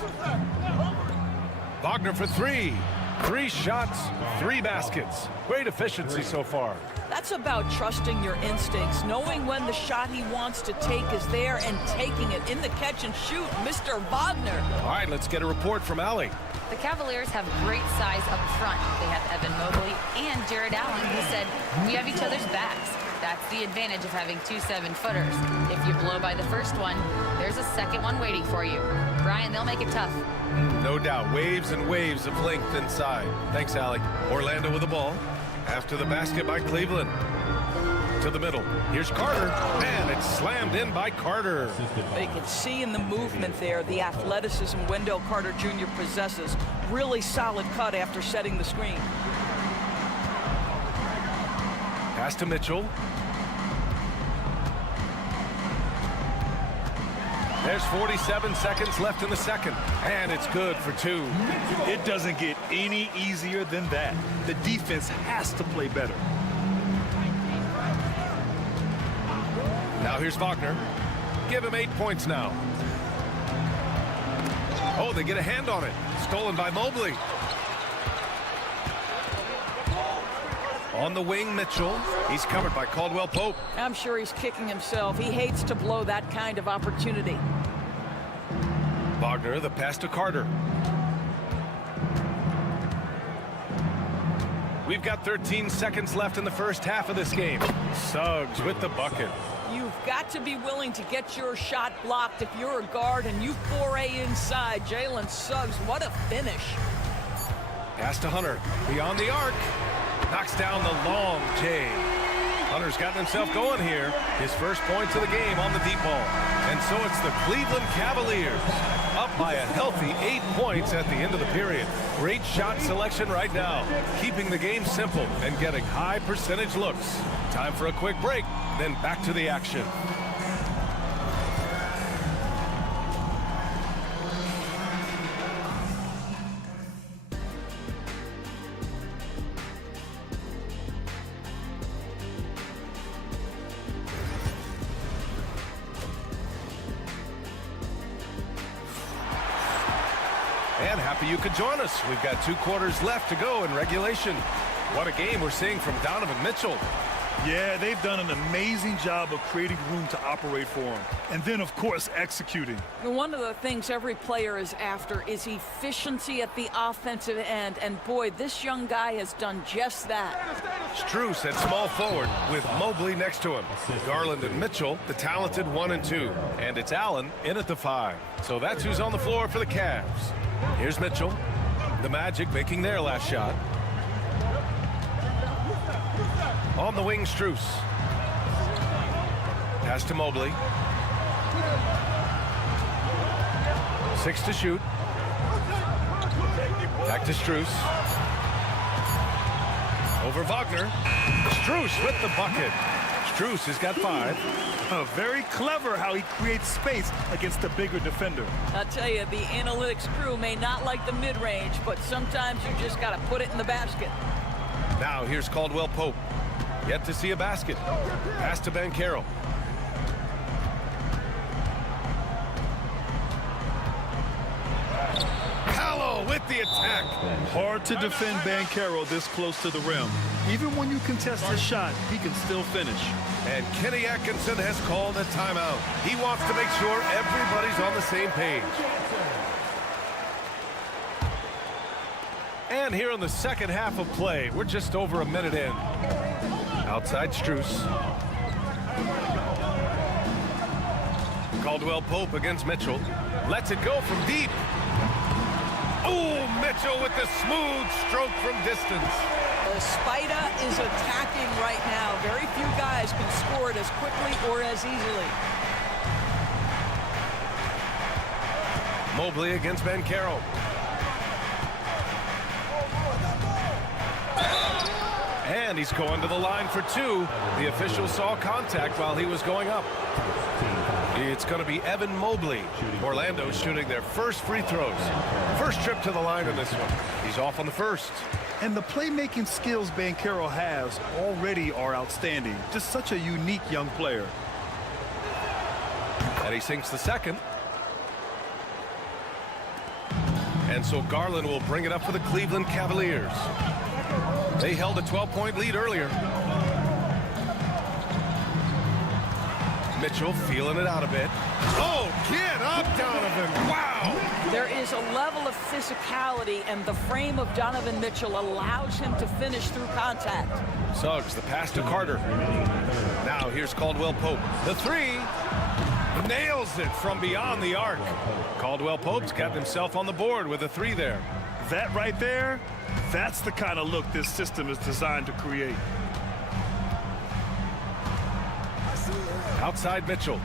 Wagner for three. 3 shots, 3 baskets. Great efficiency so far. That's about trusting your instincts, knowing when the shot he wants to take is there and taking it in the catch and shoot, Mr. Wagner. All right, let's get a report from Allie. The Cavaliers have great size up front. They have Evan Mobley and Jared Allen, who said, we have each other's backs. That's the advantage of having 2 7-footers. If you blow by the first one, there's a second one waiting for you. Brian, they'll make it tough. No doubt. Waves and waves of length inside. Thanks, Allie. Orlando with the ball. After the basket by Cleveland. To the middle. Here's Carter. And it's slammed in by Carter. You can see in the movement there the athleticism Wendell Carter Jr. possesses. Really solid cut after setting the screen. Pass to Mitchell. There's 47 seconds left in the second, and it's good for 2. It doesn't get any easier than that. The defense has to play better. Now here's Wagner. Give him 8 points now. Oh, they get a hand on it. Stolen by Mobley. On the wing, Mitchell. He's covered by Caldwell Pope. I'm sure he's kicking himself. He hates to blow that kind of opportunity. Wagner, the pass to Carter. We've got 13 seconds left in the first half of this game. Suggs with the bucket. You've got to be willing to get your shot blocked if you're a guard and you foray inside. Jalen Suggs, what a finish. Pass to Hunter. Beyond the arc. Knocks down the long J. Hunter's gotten himself going here. His first points of the game on the deep ball. And so it's the Cleveland Cavaliers up by a healthy 8 points at the end of the period. Great shot selection right now, keeping the game simple and getting high percentage looks. Time for a quick break, then back to the action. And happy you could join us. We've got 2 quarters left to go in regulation. What a game we're seeing from Donovan Mitchell. Yeah, they've done an amazing job of creating room to operate for him. And then, of course, executing. One of the things every player is after is efficiency at the offensive end. And boy, this young guy has done just that. Strus at small forward with Mobley next to him. Garland and Mitchell, the talented 1 and 2. And it's Allen in at the 5. So that's who's on the floor for the Cavs. Here's Mitchell. The Magic making their last shot. On the wing, Strus. Pass to Mobley. 6 to shoot. Back to Strus. Over Wagner. Strus with the bucket. Strus has got 5. Very clever how he creates space against the bigger defender. I'll tell you, the analytics crew may not like the mid-range, but sometimes you just got to put it in the basket. Now here's Caldwell Pope. Yet to see a basket. Pass to Banchero. Paolo with the attack. Hard to defend Banchero this close to the rim. Even when you contest his shot, he can still finish. And Kenny Atkinson has called a timeout. He wants to make sure everybody's on the same page. And here in the second half of play, we're just over a minute in. Outside Strus. Caldwell Pope against Mitchell. Lets it go from deep. Oh, Mitchell with the smooth stroke from distance. The Spider is attacking right now. Very few guys can score it as quickly or as easily. Mobley against Banchero. And he's going to the line for 2. The official saw contact while he was going up. It's going to be Evan Mobley. Orlando shooting their first free throws. First trip to the line on this one. He's off on the first. And the playmaking skills Banchero has already are outstanding. Just such a unique young player. And he sinks the second. And so Garland will bring it up for the Cleveland Cavaliers. They held a 12-point lead earlier. Mitchell feeling it out a bit. Oh, get up, Donovan. Wow. There is a level of physicality, and the frame of Donovan Mitchell allows him to finish through contact. Suggs, the pass to Carter. Now here's Caldwell Pope. The 3. Nails it from beyond the arc. Caldwell Pope's got himself on the board with a 3 there. That right there, that's the kind of look this system is designed to create. Outside Mitchell.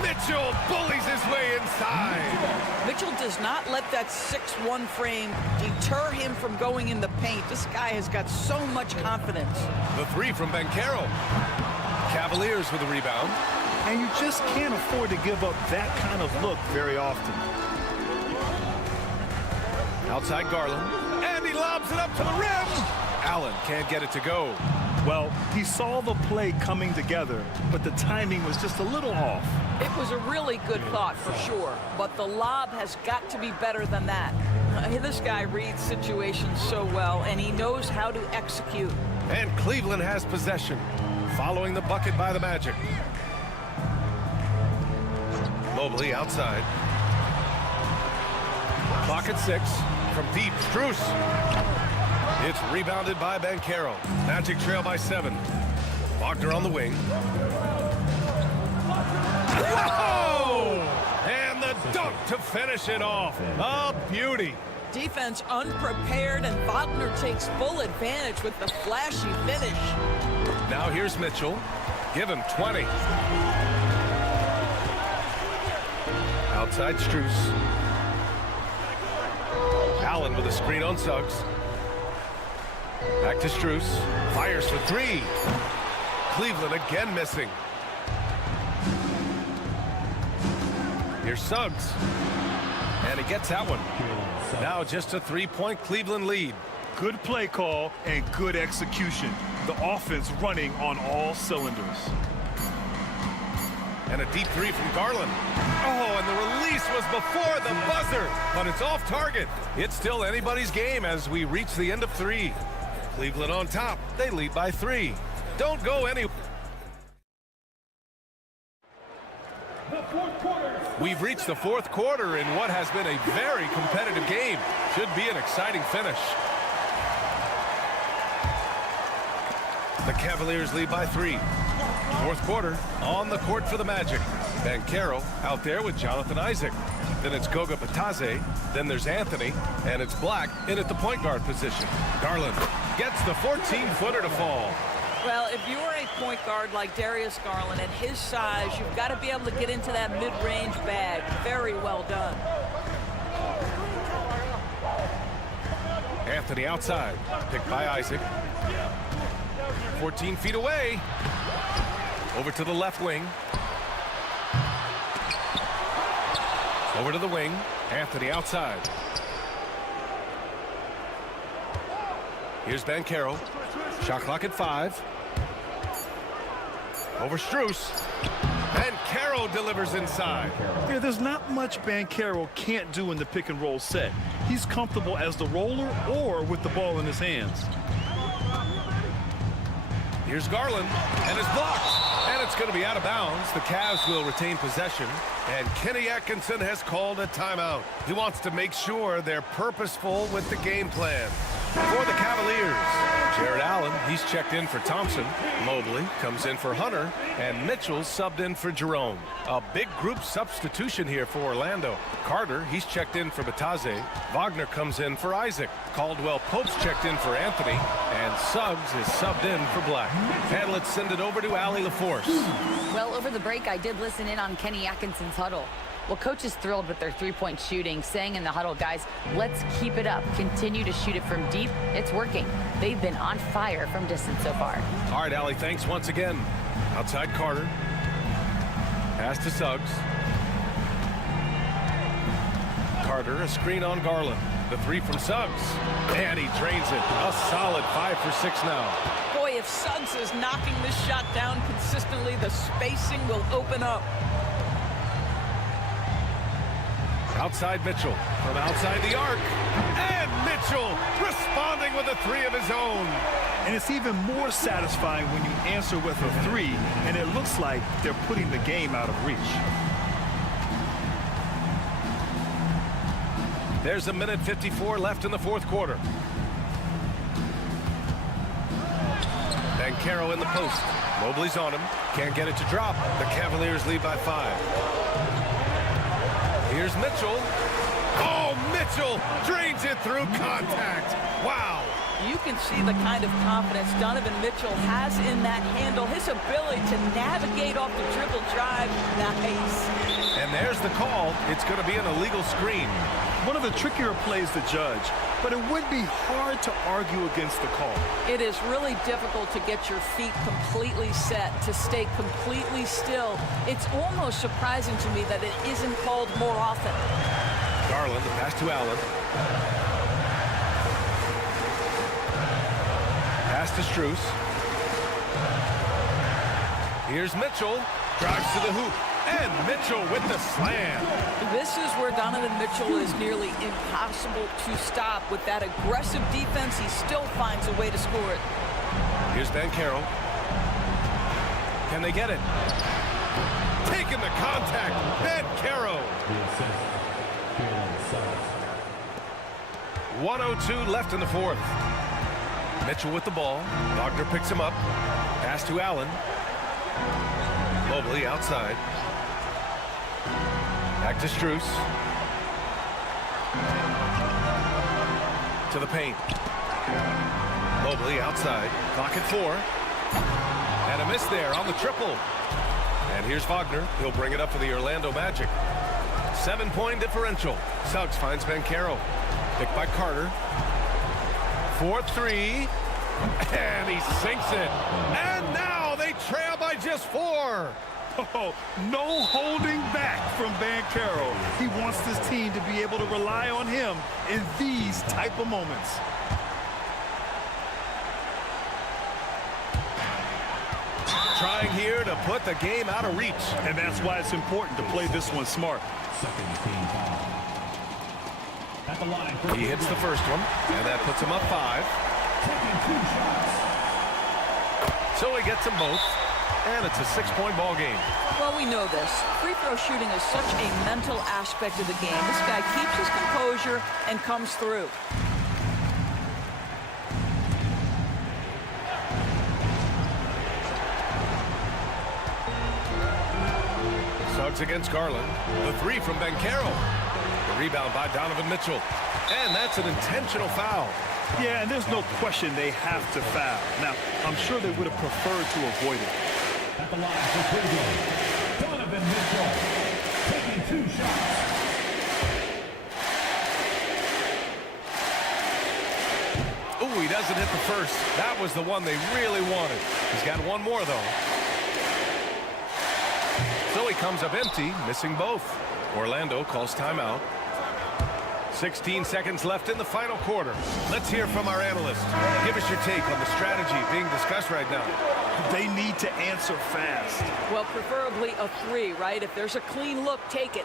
Mitchell bullies his way inside. Mitchell does not let that 6'1" frame deter him from going in the paint. This guy has got so much confidence. The 3 from Banchero. Cavaliers with a rebound. And you just can't afford to give up that kind of look very often. Outside Garland. And he lobs it up to the rim. Allen can't get it to go. Well, he saw the play coming together, but the timing was just a little off. It was a really good thought for sure, but the lob has got to be better than that. This guy reads situations so well, and he knows how to execute. And Cleveland has possession, following the bucket by the Magic. Mobley outside. Clock at 6 from deep. Strus. It's rebounded by Banchero. Magic trail by 7. Wagner on the wing. Whoa! And the dunk to finish it off. A beauty. Defense unprepared, and Wagner takes full advantage with the flashy finish. Now here's Mitchell. Give him 20. Outside Strus. Allen with a screen on Suggs. Back to Strus. Fires for 3. Cleveland again missing. Here's Suggs. And he gets that one. Now just a 3-point Cleveland lead. Good play call and good execution. The offense running on all cylinders. And a deep three from Garland. Oh, and the release was before the buzzer, but it's off target. It's still anybody's game as we reach the end of 3. Cleveland on top. They lead by 3. Don't go anywhere. We've reached the 4th quarter in what has been a very competitive game. Should be an exciting finish. The Cavaliers lead by 3. 4th quarter on the court for the Magic. Banchero out there with Jonathan Isaac. Then it's Goga Bitadze. Then there's Anthony. And it's Black in at the point guard position. Garland gets the 14-footer to fall. Well, if you're a point guard like Darius Garland at his size, you've got to be able to get into that mid-range bag. Very well done. Anthony outside. Picked by Isaac. 14 feet away. Over to the left wing. Over to the wing. Anthony outside. Here's Banchero. Shot clock at 5. Over Strus. Banchero delivers inside. Yeah, there's not much Banchero can't do in the pick and roll set. He's comfortable as the roller or with the ball in his hands. Here's Garland, and it's blocked. And it's going to be out of bounds. The Cavs will retain possession. And Kenny Atkinson has called a timeout. He wants to make sure they're purposeful with the game plan. For the Cavaliers, Jared Allen, he's checked in for Thompson. Mobley comes in for Hunter. And Mitchell subbed in for Jerome. A big group substitution here for Orlando. Carter, he's checked in for Bitadze. Wagner comes in for Isaac. Caldwell Pope's checked in for Anthony. And Suggs is subbed in for Black. And let's send it over to Allie LaForce. Well, over the break, I did listen in on Kenny Atkinson's huddle. Well, coach is thrilled with their three-point shooting, saying in the huddle, guys, let's keep it up. Continue to shoot it from deep. It's working. They've been on fire from distance so far. All right, Allie, thanks once again. Outside Carter. Pass to Suggs. Carter, a screen on Garland. The three from Suggs. And he drains it. A solid 5 for 6 now. Boy, if Suggs is knocking this shot down consistently, the spacing will open up. Outside Mitchell, from outside the arc, and Mitchell responding with a 3 of his own. And it's even more satisfying when you answer with a 3, and it looks like they're putting the game out of reach. There's a minute 54 left in the 4th quarter. Banchero in the post. Mobley's on him, can't get it to drop. The Cavaliers lead by 5. Here's Mitchell. Oh, Mitchell drains it through contact. Wow. You can see the kind of confidence Donovan Mitchell has in that handle. His ability to navigate off the dribble drive. Nice. And there's the call. It's going to be an illegal screen. One of the trickier plays to judge, but it would be hard to argue against the call. It is really difficult to get your feet completely set, to stay completely still. It's almost surprising to me that it isn't called more often. Garland, the pass to Allen. Pass to Strus. Here's Mitchell. Drives to the hoop. And Mitchell with the slam. This is where Donovan Mitchell is nearly impossible to stop. With that aggressive defense, he still finds a way to score it. Here's Banchero. Can they get it? Taking the contact. Banchero. 1:02 left in the 4th. Mitchell with the ball. Wagner picks him up. Pass to Allen. Mobley outside. Back to Strus. To the paint. Mobley outside. Clock at 4. And a miss there on the triple. And here's Wagner. He'll bring it up for the Orlando Magic. 7-point differential. Suggs finds Banchero. Picked by Carter. 4-3. And he sinks it. And now they trail by just 4. Oh, no holding back from Banchero. He wants this team to be able to rely on him in these type of moments. trying here to put the game out of reach. And that's why it's important to play this one smart. Second team foul. At the line for He hits the first one, and that puts him up 5. taking 2 shots. So he gets them both, and it's a 6-point ball game. Well, we know this. Free throw shooting is such a mental aspect of the game. This guy keeps his composure and comes through. Suggs against Garland. The 3 from Banchero. The rebound by Donovan Mitchell. And that's an intentional foul. Yeah, and there's no question they have to foul. Now, I'm sure they would have preferred to avoid it. At the line for Cleveland, Donovan Mitchell taking 2 shots. Ooh, he doesn't hit the first. That was the one they really wanted. He's got one more, though. So he comes up empty, missing both. Orlando calls timeout. 16 seconds left in the final quarter. Let's hear from our analyst. Give us your take on the strategy being discussed right now. They need to answer fast. Well, preferably a 3, right? If there's a clean look, take it.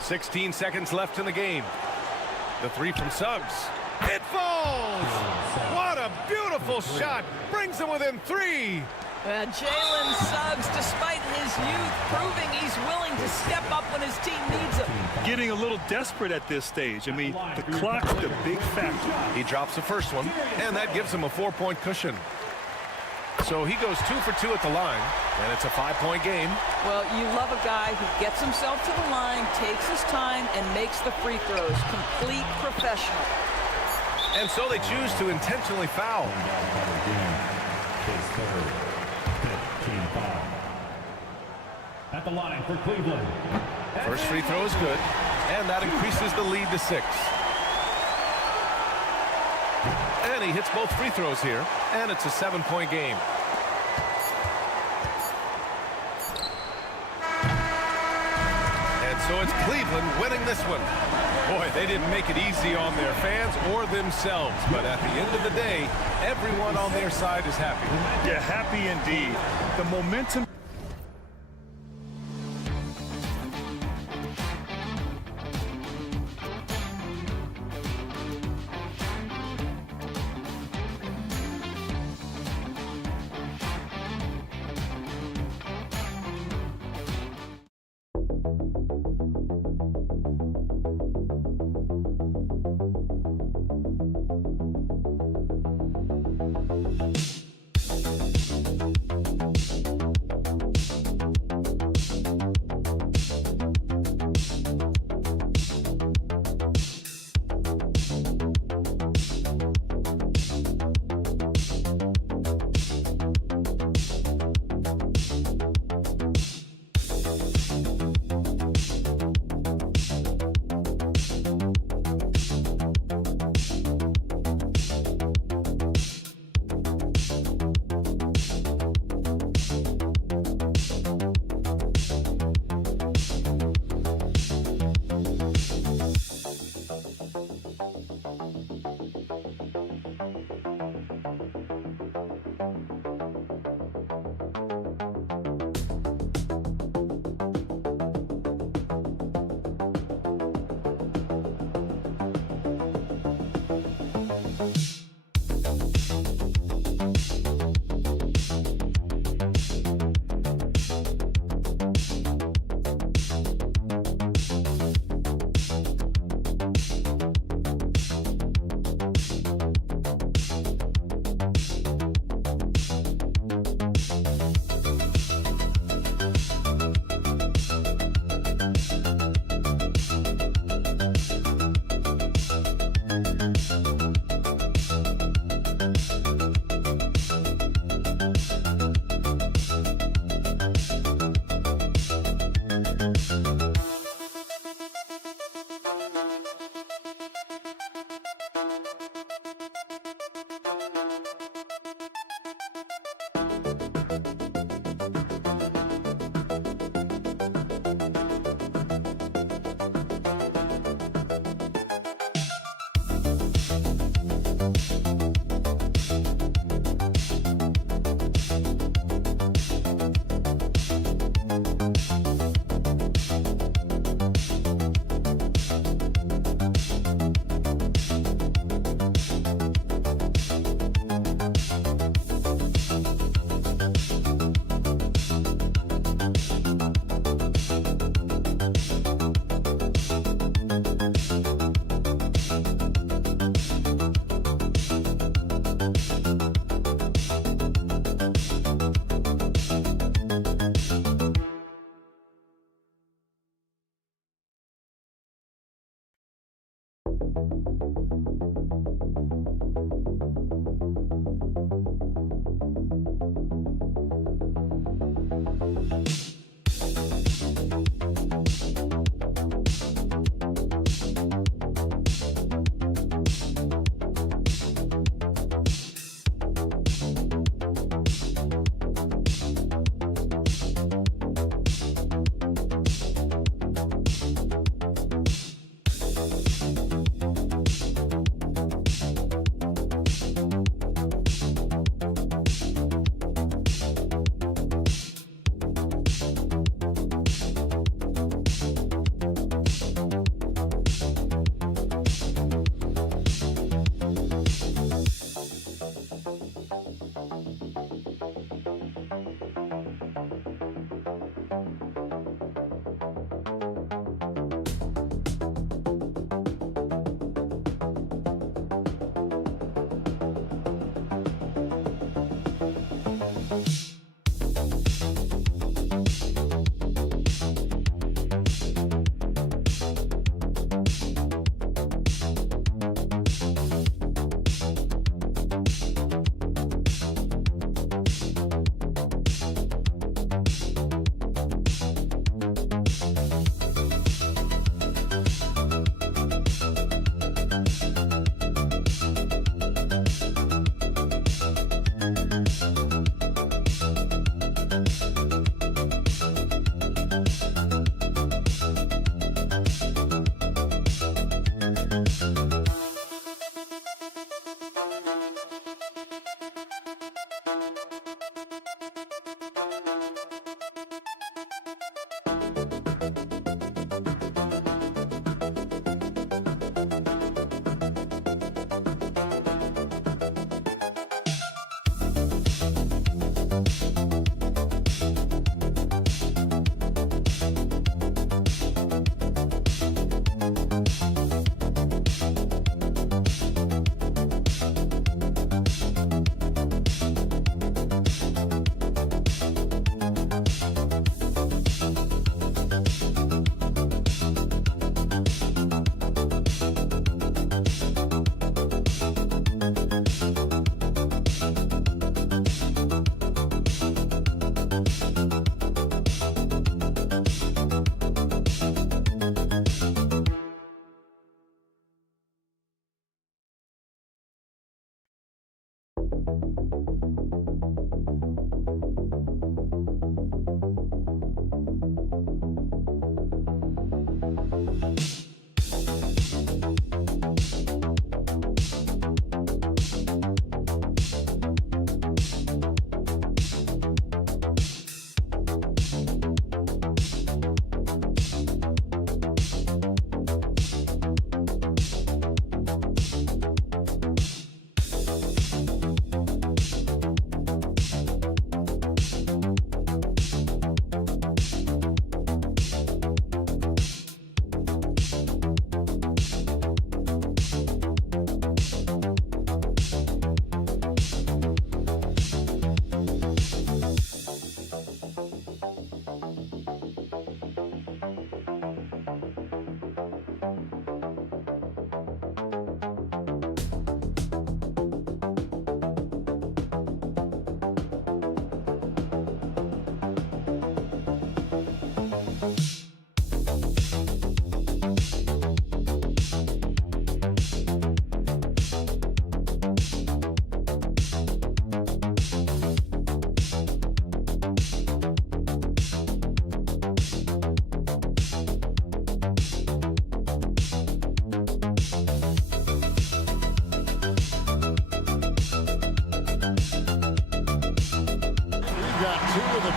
16 seconds left in the game. The 3 from Suggs. It falls! What a beautiful shot! Brings them within 3! Jalen Suggs, despite his youth, proving he's willing to step up when his team needs him. Getting a little desperate at this stage. I mean, the clock's the big factor. He drops the first one, and that gives him a 4-point cushion. So he goes 2 for 2 at the line, and it's a 5-point game. Well, you love a guy who gets himself to the line, takes his time, and makes the free throws. Complete professional. And so they choose to intentionally foul. His third, 5th team foul. At the line for Cleveland. First free throw is good, and that increases the lead to 6. And he hits both free throws here, and it's a 7-point game. And so it's Cleveland winning this one. Boy, they didn't make it easy on their fans or themselves, but at the end of the day, everyone on their side is happy. Yeah, happy indeed. The momentum.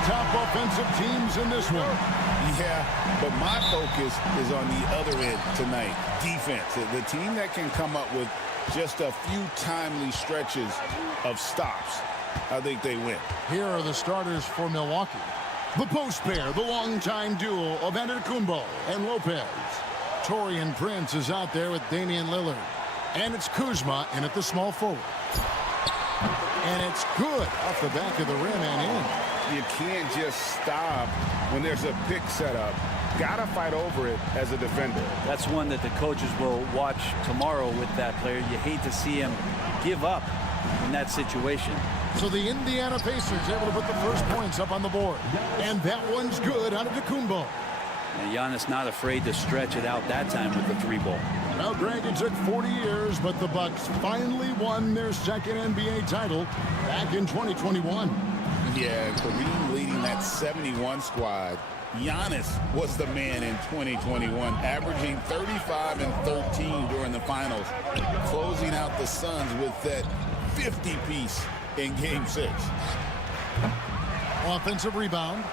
top offensive teams in this one. Yeah, but my focus is on the other end tonight, defense. The team that can come up with just a few timely stretches of stops, I think they win. Here are the starters for Milwaukee. The post pair, the longtime duo of Antetokounmpo and Lopez. Taurean Prince is out there with Damian Lillard. And it's Kuzma in at the small forward. And it's good off the back of the rim and in. You can't just stop when there's a pick set up Gotta fight over it as a defender. That's one that the coaches will watch tomorrow with that player. You hate to see him give up in that situation. So the Indiana Pacers able to put the first points up on the board. And that one's good out of Antetokounmpo. And Giannis not afraid to stretch it out that time with the 3-ball. Well, Greg, it took 40 years, but the Bucks finally won their second NBA title back in 2021. Yeah, Kareem leading that 71 squad. Giannis was the man in 2021, averaging 35 and 13 during the finals, closing out the Suns with that 50-piece in Game 6. Offensive rebound.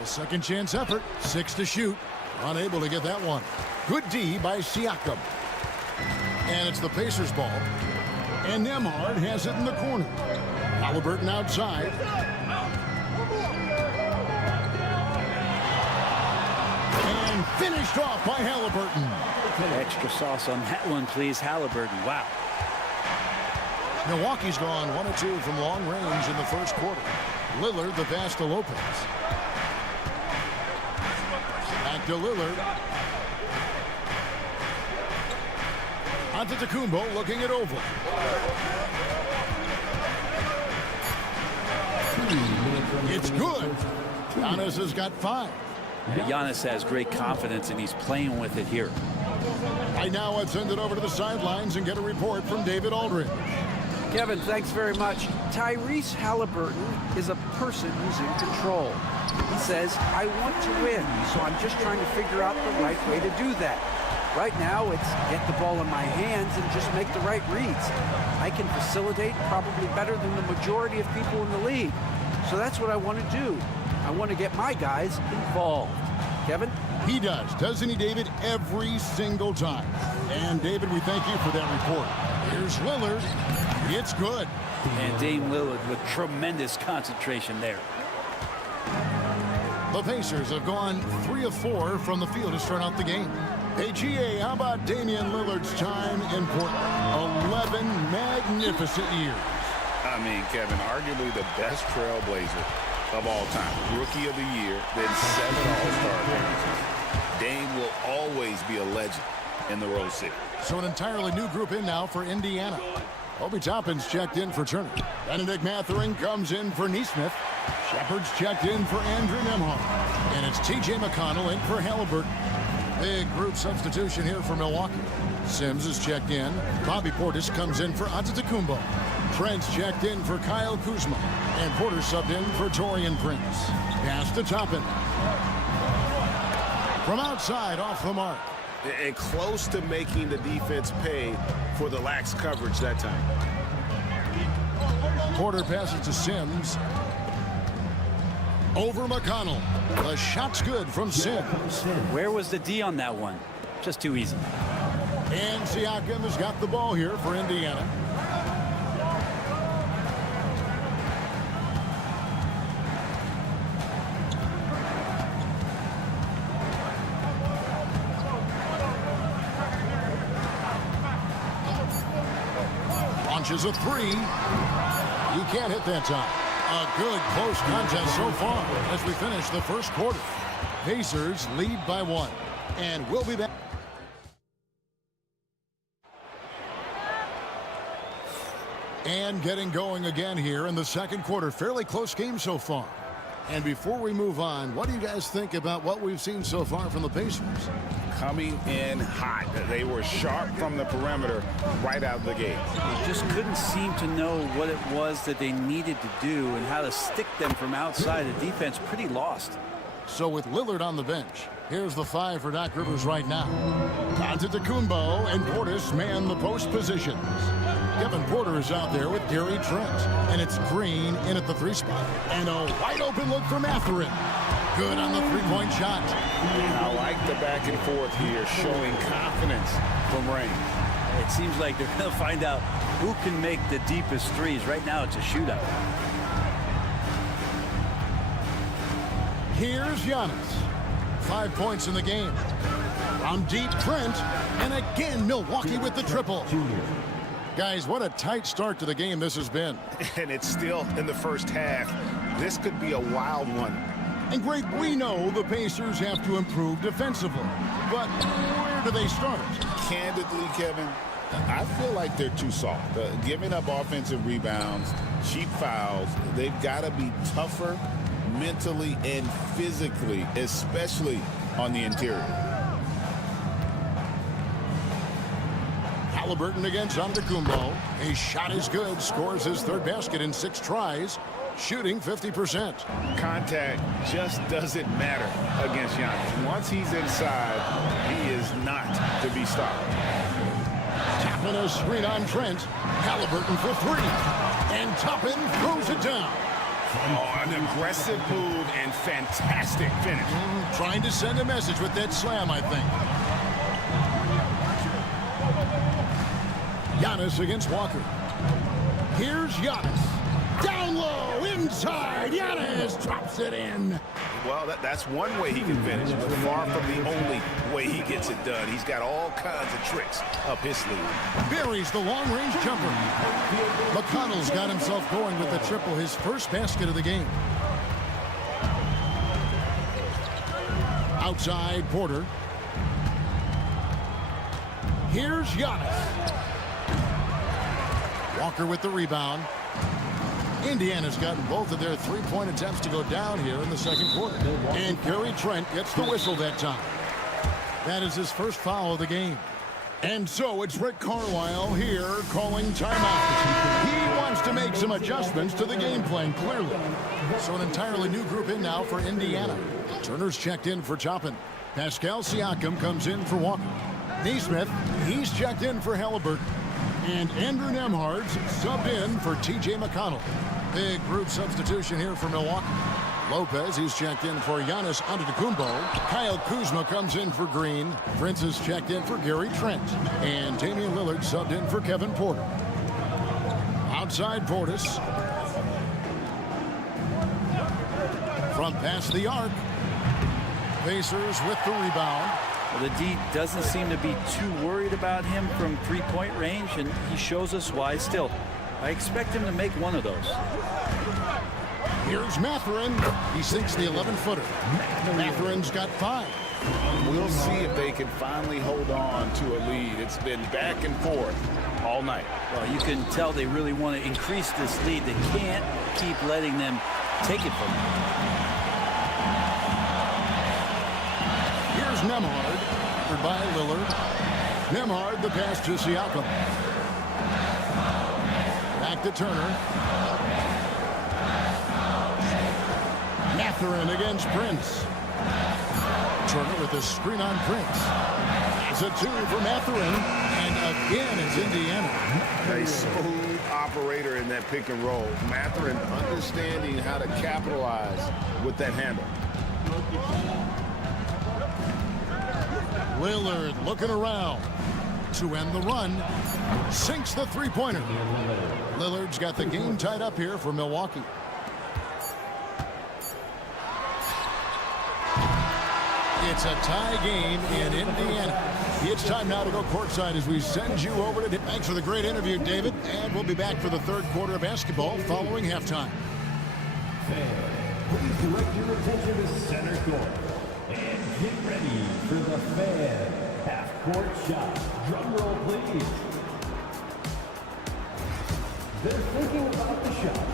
A second chance effort, 6 to shoot. Unable to get that one. Good D by Siakam. And it's the Pacers ball. And Nembhard has it in the corner. Halliburton outside. And finished off by Halliburton. Extra sauce on that one, please, Halliburton. Wow. Milwaukee's gone 1 of 2 from long range in the first quarter. Lillard the pass to Lopez. Back to Lillard. Antetokounmpo looking it over. It's good. Giannis has got 5. Giannis has great confidence, and he's playing with it here. Right now, let's send it over to the sidelines and get a report from David Aldridge. Kevin, thanks very much. Tyrese Halliburton is a person who's in control. He says, I want to win, so I'm just trying to figure out the right way to do that. Right now, it's get the ball in my hands and just make the right reads. I can facilitate probably better than the majority of people in the league. So that's what I want to do. I want to get my guys involved. Kevin? He doesn't he, David? Every single time. And, David, we thank you for that report. Here's Lillard. It's good. And Dame Lillard with tremendous concentration there. The Pacers have gone 3 of 4 from the field to start out the game. Hey, GA, how about Damian Lillard's time in Portland? 11 magnificent years. I mean, Kevin, arguably the best trailblazer of all time. Rookie of the year, then 7 All-Star appearances. Dame will always be a legend in the Rose City. So an entirely new group in now for Indiana. Obi Toppin's checked in for Turner. Benedict Mathurin comes in for Nesmith. Shepard's checked in for Andrew Nembhard. And it's T.J. McConnell in for Halliburton. Big group substitution here for Milwaukee. Sims is checked in. Bobby Portis comes in for Antetokounmpo. Trent's checked in for Kyle Kuzma. And Porter subbed in for Taurean Prince. Pass to Toppin. From outside, off the mark. And close to making the defense pay for the lax coverage that time. Porter passes to Sims. Over McConnell. The shot's good from Sims. Where was the D on that one? Just too easy. And Siakam has got the ball here for Indiana. Launches a 3. He can't hit that time. A good close contest so far as we finish the first quarter. Pacers lead by 1. And we'll be back. And getting going again here in the second quarter. Fairly close game so far. And before we move on, what do you guys think about what we've seen so far from the Pacers? Coming in hot. They were sharp from the perimeter right out of the gate. They just couldn't seem to know what it was that they needed to do and how to stick them from outside. The defense pretty lost. So with Lillard on the bench, here's the 5 for Doc Rivers right now. Antetokounmpo and Portis man the post positions. Kevin Porter is out there with Gary Trent. And it's Green in at the 3 spot. And a wide open look for Mathurin. Good on the 3-point shot. I like the back and forth here, showing confidence from range. It seems like they're going to find out who can make the deepest threes. Right now, it's a shootout. Here's Giannis. 5 points in the game. From deep, Trent. And again, Milwaukee with the triple. Guys, what a tight start to the game this has been. And it's still in the first half. This could be a wild one. And Greg, we know the Pacers have to improve defensively. But where do they start? Candidly, Kevin, I feel like they're too soft. Giving up offensive rebounds, cheap fouls. They've got to be tougher mentally and physically, especially on the interior. Halliburton against Antetokounmpo. His shot is good. Scores his third basket in 6 tries. Shooting 50%. Contact just doesn't matter against Giannis. Once he's inside, he is not to be stopped. Toppin a screen on Trent. Halliburton for 3. And Toppin throws it down. Oh, an aggressive move and fantastic finish. Trying to send a message with that slam, I think. Giannis against Walker. Here's Giannis. Down low, inside. Giannis drops it in. Well, that's one way he can finish, but far from the only way he gets it done. He's got all kinds of tricks up his sleeve. Buries the long-range jumper. McConnell's got himself going with the triple, his first basket of the game. Outside, Porter. Here's Giannis. Walker with the rebound. Indiana's gotten both of their three-point attempts to go down here in the second quarter. And Gary Trent gets the whistle that time. That is his first foul of the game. And so it's Rick Carlisle here calling timeout. He wants to make some adjustments to the game plan, clearly. So an entirely new group in now for Indiana. Turner's checked in for Toppin. Pascal Siakam comes in for Walker. Nesmith, he's checked in for Halliburton. And Andrew Nembhard's subbed in for T.J. McConnell. Big group substitution here for Milwaukee. Lopez, he's checked in for Giannis Antetokounmpo. Kyle Kuzma comes in for Green. Prince is checked in for Gary Trent. And Damian Lillard subbed in for Kevin Porter. Outside Portis. From past the arc. Pacers with the rebound. Well, the D doesn't seem to be too worried about him from three-point range, and he shows us why. Still, I expect him to make one of those. Here's Mathurin. He sinks the 11-footer. Mathurin's got 5. We'll see if they can finally hold on to a lead. It's been back and forth all night. Well, you can tell they really want to increase this lead. They can't keep letting them take it from them. Here's Nembhard, covered by Lillard. Nembhard, the pass to Siakam. Back to Turner. Mathurin against Prince. Turner with a screen on Prince. That's a 2 for Mathurin. And again, it's Indiana. A smooth operator in that pick and roll. Mathurin understanding how to capitalize with that handle. Lillard looking around to end the run. Sinks the three-pointer. Lillard's got the game tied up here for Milwaukee. It's a tie game in Indiana. It's time now to go courtside as we send you over to... Thanks for the great interview, David. And we'll be back for the third quarter of basketball following halftime. Please direct your attention to center court. And get ready for the Fan half-court shot. Drum roll, please. They're thinking about the shot.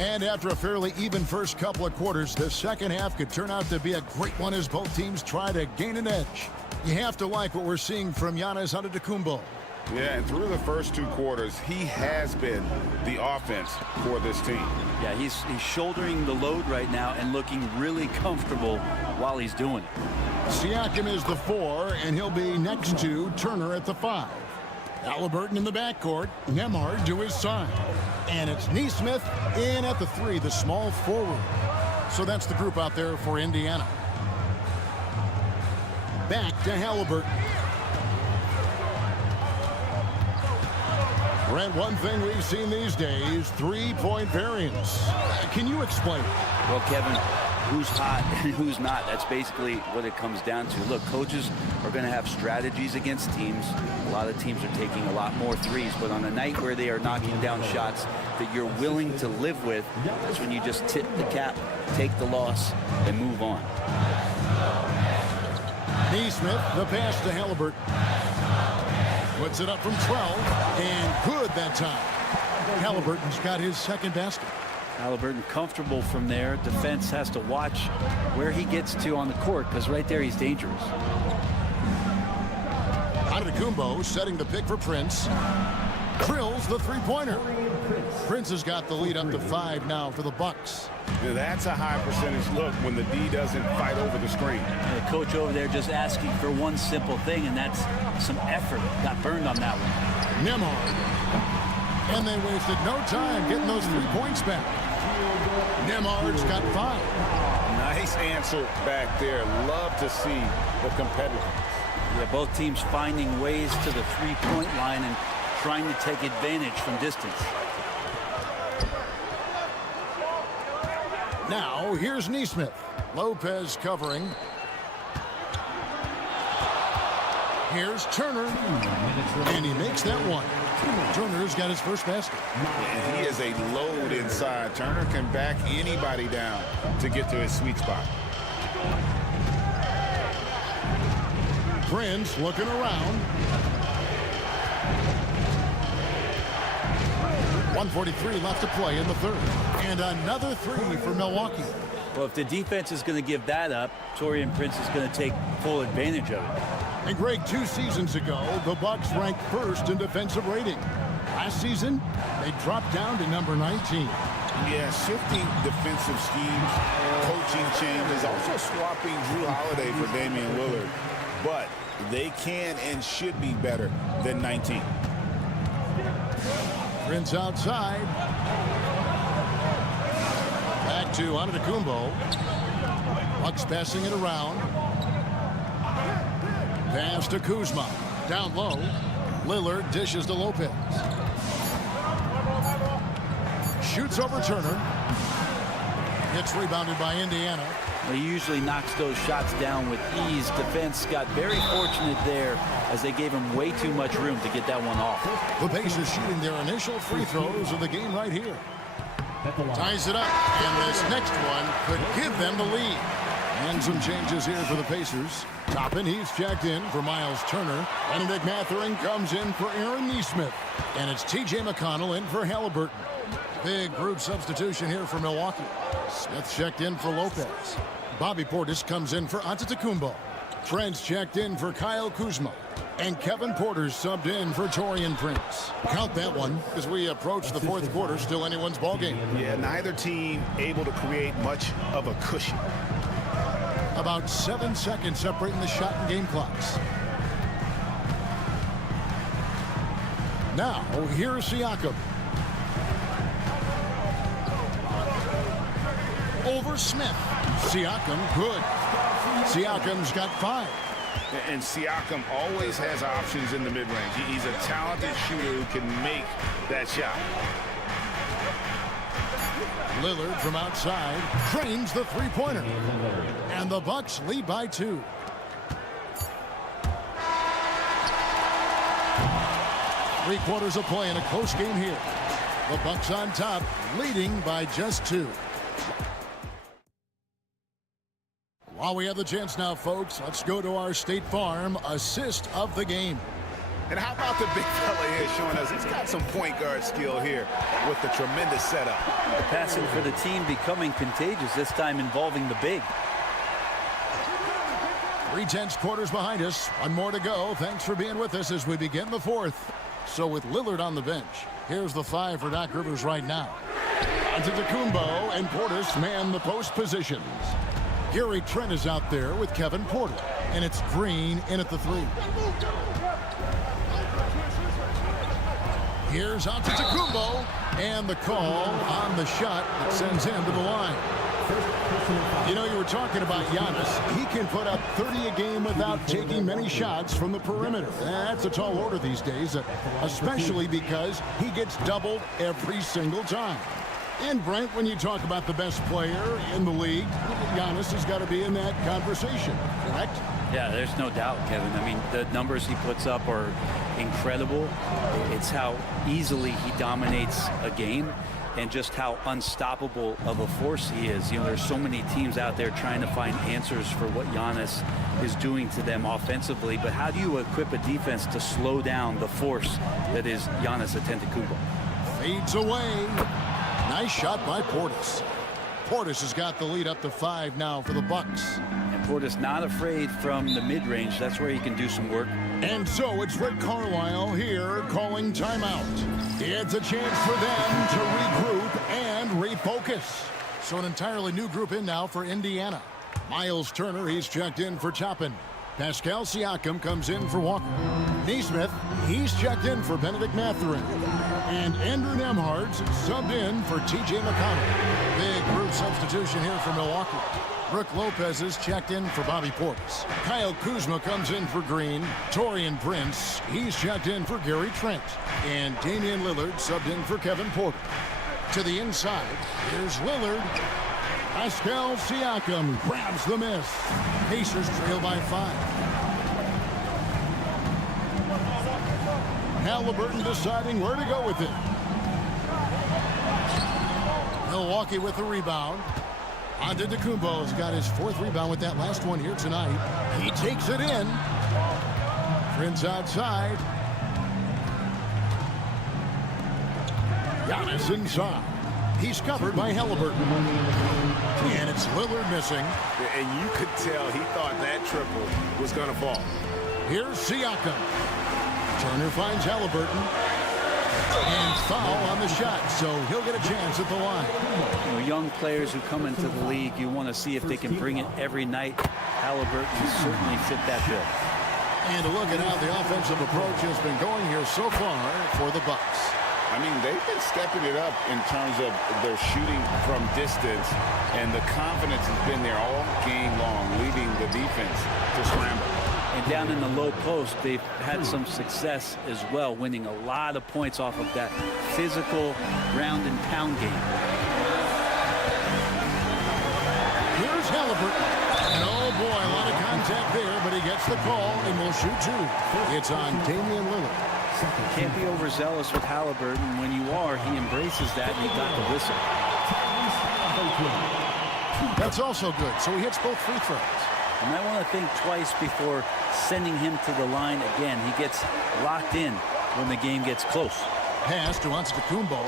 And after a fairly even first couple of quarters, the second half could turn out to be a great one as both teams try to gain an edge. You have to like what we're seeing from Giannis Antetokounmpo. Yeah, and through the first 2 quarters, he has been the offense for this team. Yeah, he's shouldering the load right now and looking really comfortable while he's doing it. Siakam is the 4, and he'll be next to Turner at the 5. Halliburton in the backcourt. Nembhard to his side. And it's Nesmith in at the 3, the small forward. So that's the group out there for Indiana. Back to Halliburton. Brent, one thing we've seen these days, three-point variance. Can you explain it? Well, Kevin, who's hot and who's not? That's basically what it comes down to. Look, coaches are going to have strategies against teams. A lot of teams are taking a lot more threes, but on a night where they are knocking down shots that you're willing to live with, that's when you just tip the cap, take the loss, and move on. Neesmith, the pass to Halliburton. Puts it up from 12, and good that time. Halliburton's got his second basket. Halliburton comfortable from there. Defense has to watch where he gets to on the court, because right there he's dangerous. Antetokounmpo setting the pick for Prince. Drills the three-pointer. Prince has got the lead up to 5 now for the Bucks. Now that's a high percentage look when the D doesn't fight over the screen. The coach over there just asking for one simple thing, and that's some effort. Got burned on that one. Nembhard. And they wasted no time getting those 3 points back. Nembhard's got 5. Nice answer back there. Love to see the competitiveness. Yeah, both teams finding ways to the three-point line and trying to take advantage from distance. Now, here's Neesmith. Lopez covering. Here's Turner. And he makes that one. Turner's got his first basket. And he is a load inside. Turner can back anybody down to get to his sweet spot. Prince looking around. 1:43 left to play in the third. And another three for Milwaukee. Well, if the defense is going to give that up, Taurean Prince is going to take full advantage of it. And Greg, 2 seasons ago, the Bucks ranked first in defensive rating. Last season, they dropped down to number 19. Yeah, shifting defensive schemes, coaching changes, also swapping Drew Holiday for Damian Lillard. But they can and should be better than 19. Prince outside. Back to Antetokounmpo. Bucks passing it around. Pass to Kuzma. Down low. Lillard dishes to Lopez. Shoots over Turner. Gets rebounded by Indiana. He usually knocks those shots down with ease. Defense got very fortunate there as they gave him way too much room to get that one off. The Pacers shooting their initial free throws of the game right here. Ties it up, and this next one could give them the lead. And some changes here for the Pacers. Toppin, he's checked in for Miles Turner. Benedict Mathurin comes in for Aaron Neesmith. And it's T.J. McConnell in for Halliburton. Big group substitution here for Milwaukee. Smith checked in for Lopez. Bobby Portis comes in for Antetokounmpo. Trent's checked in for Kyle Kuzma. And Kevin Porter's subbed in for Taurean Prince. Count that one as we approach the fourth quarter. Still anyone's ballgame. Yeah, neither team able to create much of a cushion. About 7 seconds separating the shot and game clocks. Now, here's Siakam. Over Smith. Siakam, good. Siakam's got 5. And Siakam always has options in the mid-range. He's a talented shooter who can make that shot. Lillard from outside drains the three-pointer. And the Bucks lead by 2. Three-quarters of play in a close game here. The Bucks on top, leading by just 2. While we have the chance now, folks, let's go to our State Farm assist of the game. And how about the big fella here showing us he's got some point guard skill here with the tremendous setup. The passing for the team becoming contagious, this time involving the big. 3/10 quarters behind us. 1 more to go. Thanks for being with us as we begin the fourth. So with Lillard on the bench, here's the 5 for Doc Rivers right now. Antetokounmpo and Portis man the post positions. Gary Trent is out there with Kevin Porter. And it's Green in at the 3. Here's Antetokounmpo. And the call on the shot that sends him to the line. You know, you were talking about Giannis. He can put up 30 a game without taking many shots from the perimeter. That's a tall order these days, especially because he gets doubled every single time. And Brent, when you talk about the best player in the league, Giannis has got to be in that conversation, correct? Yeah, there's no doubt, Kevin. I mean, the numbers he puts up are incredible. It's how easily he dominates a game and just how unstoppable of a force he is. You know, there's so many teams out there trying to find answers for what Giannis is doing to them offensively, but how do you equip a defense to slow down the force that is Giannis Antetokounmpo? Fades away. Nice shot by Portis. Portis has got the lead up to 5 now for the Bucks. And Portis not afraid from the mid-range. That's where he can do some work. And so it's Rick Carlisle here calling timeout. It's a chance for them to regroup and refocus. So an entirely new group in now for Indiana. Miles Turner, he's checked in for Toppin. Pascal Siakam comes in for Walker. Neesmith, he's checked in for Benedict Mathurin. And Andrew Nembhard's subbed in for T.J. McConnell. Big group substitution here for Milwaukee. Brook Lopez is checked in for Bobby Portis. Kyle Kuzma comes in for Green. Taurean Prince, he's checked in for Gary Trent. And Damian Lillard subbed in for Kevin Porter. To the inside, here's Lillard. Pascal Siakam grabs the miss. Pacers trail by 5. Halliburton deciding where to go with it. Milwaukee with the rebound. Antetokounmpo's got his 4th rebound with that last one here tonight. He takes it in. Prince outside. Giannis inside. He's covered by Halliburton. And it's Lillard missing. And you could tell he thought that triple was going to fall. Here's Siakam. Turner finds Halliburton. And foul on the shot, so he'll get a chance at the line. You know, young players who come into the league, you want to see if they can bring it every night. Halliburton certainly fit that bill. And a look at how the offensive approach has been going here so far for the Bucks. I mean, they've been stepping it up in terms of their shooting from distance, and the confidence has been there all game long, leading the defense to scramble. And down in the low post, they've had some success as well, winning a lot of points off of that physical ground and pound game. Here's Halliburton. And oh boy, a lot of contact there, but he gets the call and will shoot 2. It's on Damian Lillard. Can't be overzealous with Halliburton. When you are, he embraces that, and he got the whistle. That's also good. So he hits both free throws. You might want to think twice before sending him to the line again. He gets locked in when the game gets close. Pass to Antetokounmpo.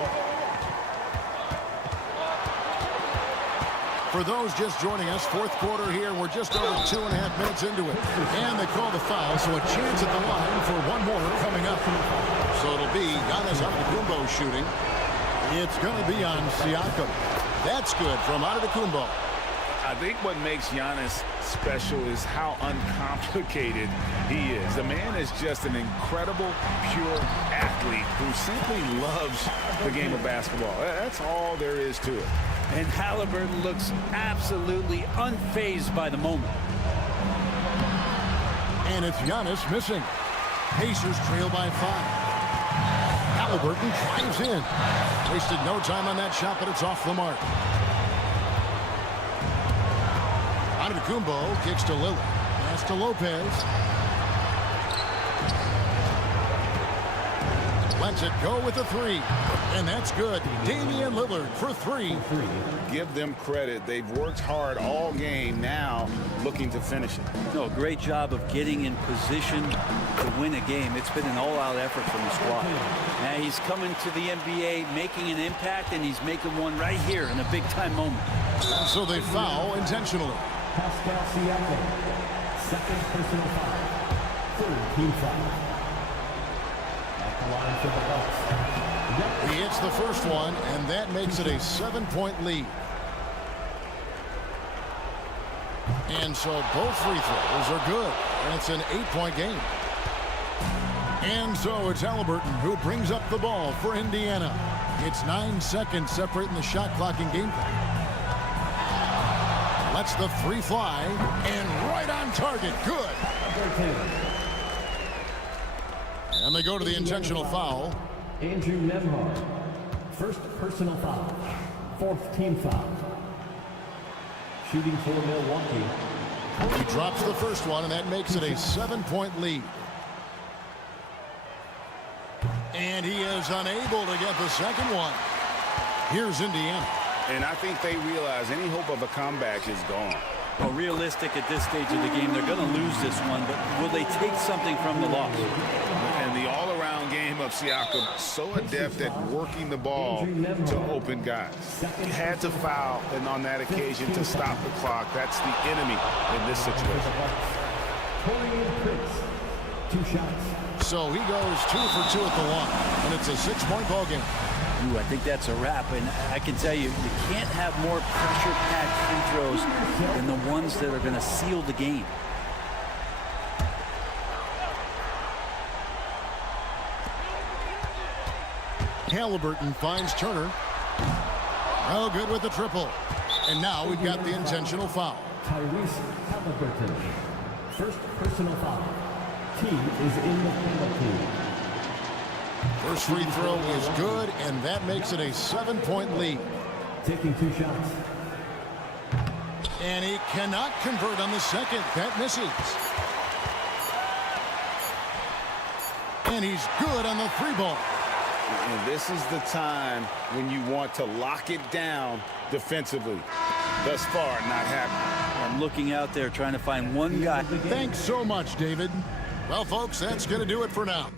For those just joining us, 4th quarter here. We're just over 2.5 minutes into it. And they call the foul, so a chance at the line for one more coming up. So it'll be Giannis Antetokounmpo shooting. It's going to be on Siakam. That's good from Antetokounmpo. I think what makes Giannis special is how uncomplicated he is. The man is just an incredible, pure athlete who simply loves the game of basketball. That's all there is to it. And Halliburton looks absolutely unfazed by the moment. And it's Giannis missing. Pacers trail by 5. Halliburton drives in. Wasted no time on that shot, but it's off the mark. Antetokounmpo kicks to Lillard. Pass to Lopez. Lets it go with a 3. And that's good. Damian Lillard for 3. Give them credit. They've worked hard all game, now looking to finish it. No, great job of getting in position to win a game. It's been an all-out effort from the squad. Now he's coming to the NBA, making an impact, and he's making one right here in a big-time moment. And so they foul intentionally. Pascal Siakam, 2nd personal foul, 3rd team foul. At the line for the Bucks. He hits the first one, and that makes it a 7-point lead. And so both free throws are good, and it's an 8-point game. And so it's Halliburton who brings up the ball for Indiana. It's 9 seconds separating the shot clock and game clock. Lets the three fly, and right on target. Good. And they go to the intentional foul. Andrew Nemhard. First personal foul. Fourth team foul. Shooting for Milwaukee. He drops the first one, and that makes it a 7-point lead. And he is unable to get the second one. Here's Indiana. And I think they realize any hope of a comeback is gone. Well, realistic at this stage of the game, they're going to lose this one, but will they take something from the loss? And the all-around game of Siakam, so adept at working the ball to open guys. He had to foul, and on that occasion to stop the clock. That's the enemy in this situation. Two shots. So he goes 2 for 2 at the line, and it's a 6-point ball game. Ooh, I think that's a wrap, and I can tell you, you can't have more pressure-packed free throws than the ones that are going to seal the game. Halliburton finds Turner. Oh, good with the triple. And now we've got the intentional foul. Tyrese Halliburton. First personal foul. Team is in the penalty. First free throw is good, and that makes it a 7-point lead. Taking 2 shots. And he cannot convert on the second. That misses. And he's good on the 3-ball. And this is the time when you want to lock it down defensively. Thus far, not happening. I'm looking out there trying to find one guy. Thanks so much, David. Well, folks, that's going to do it for now.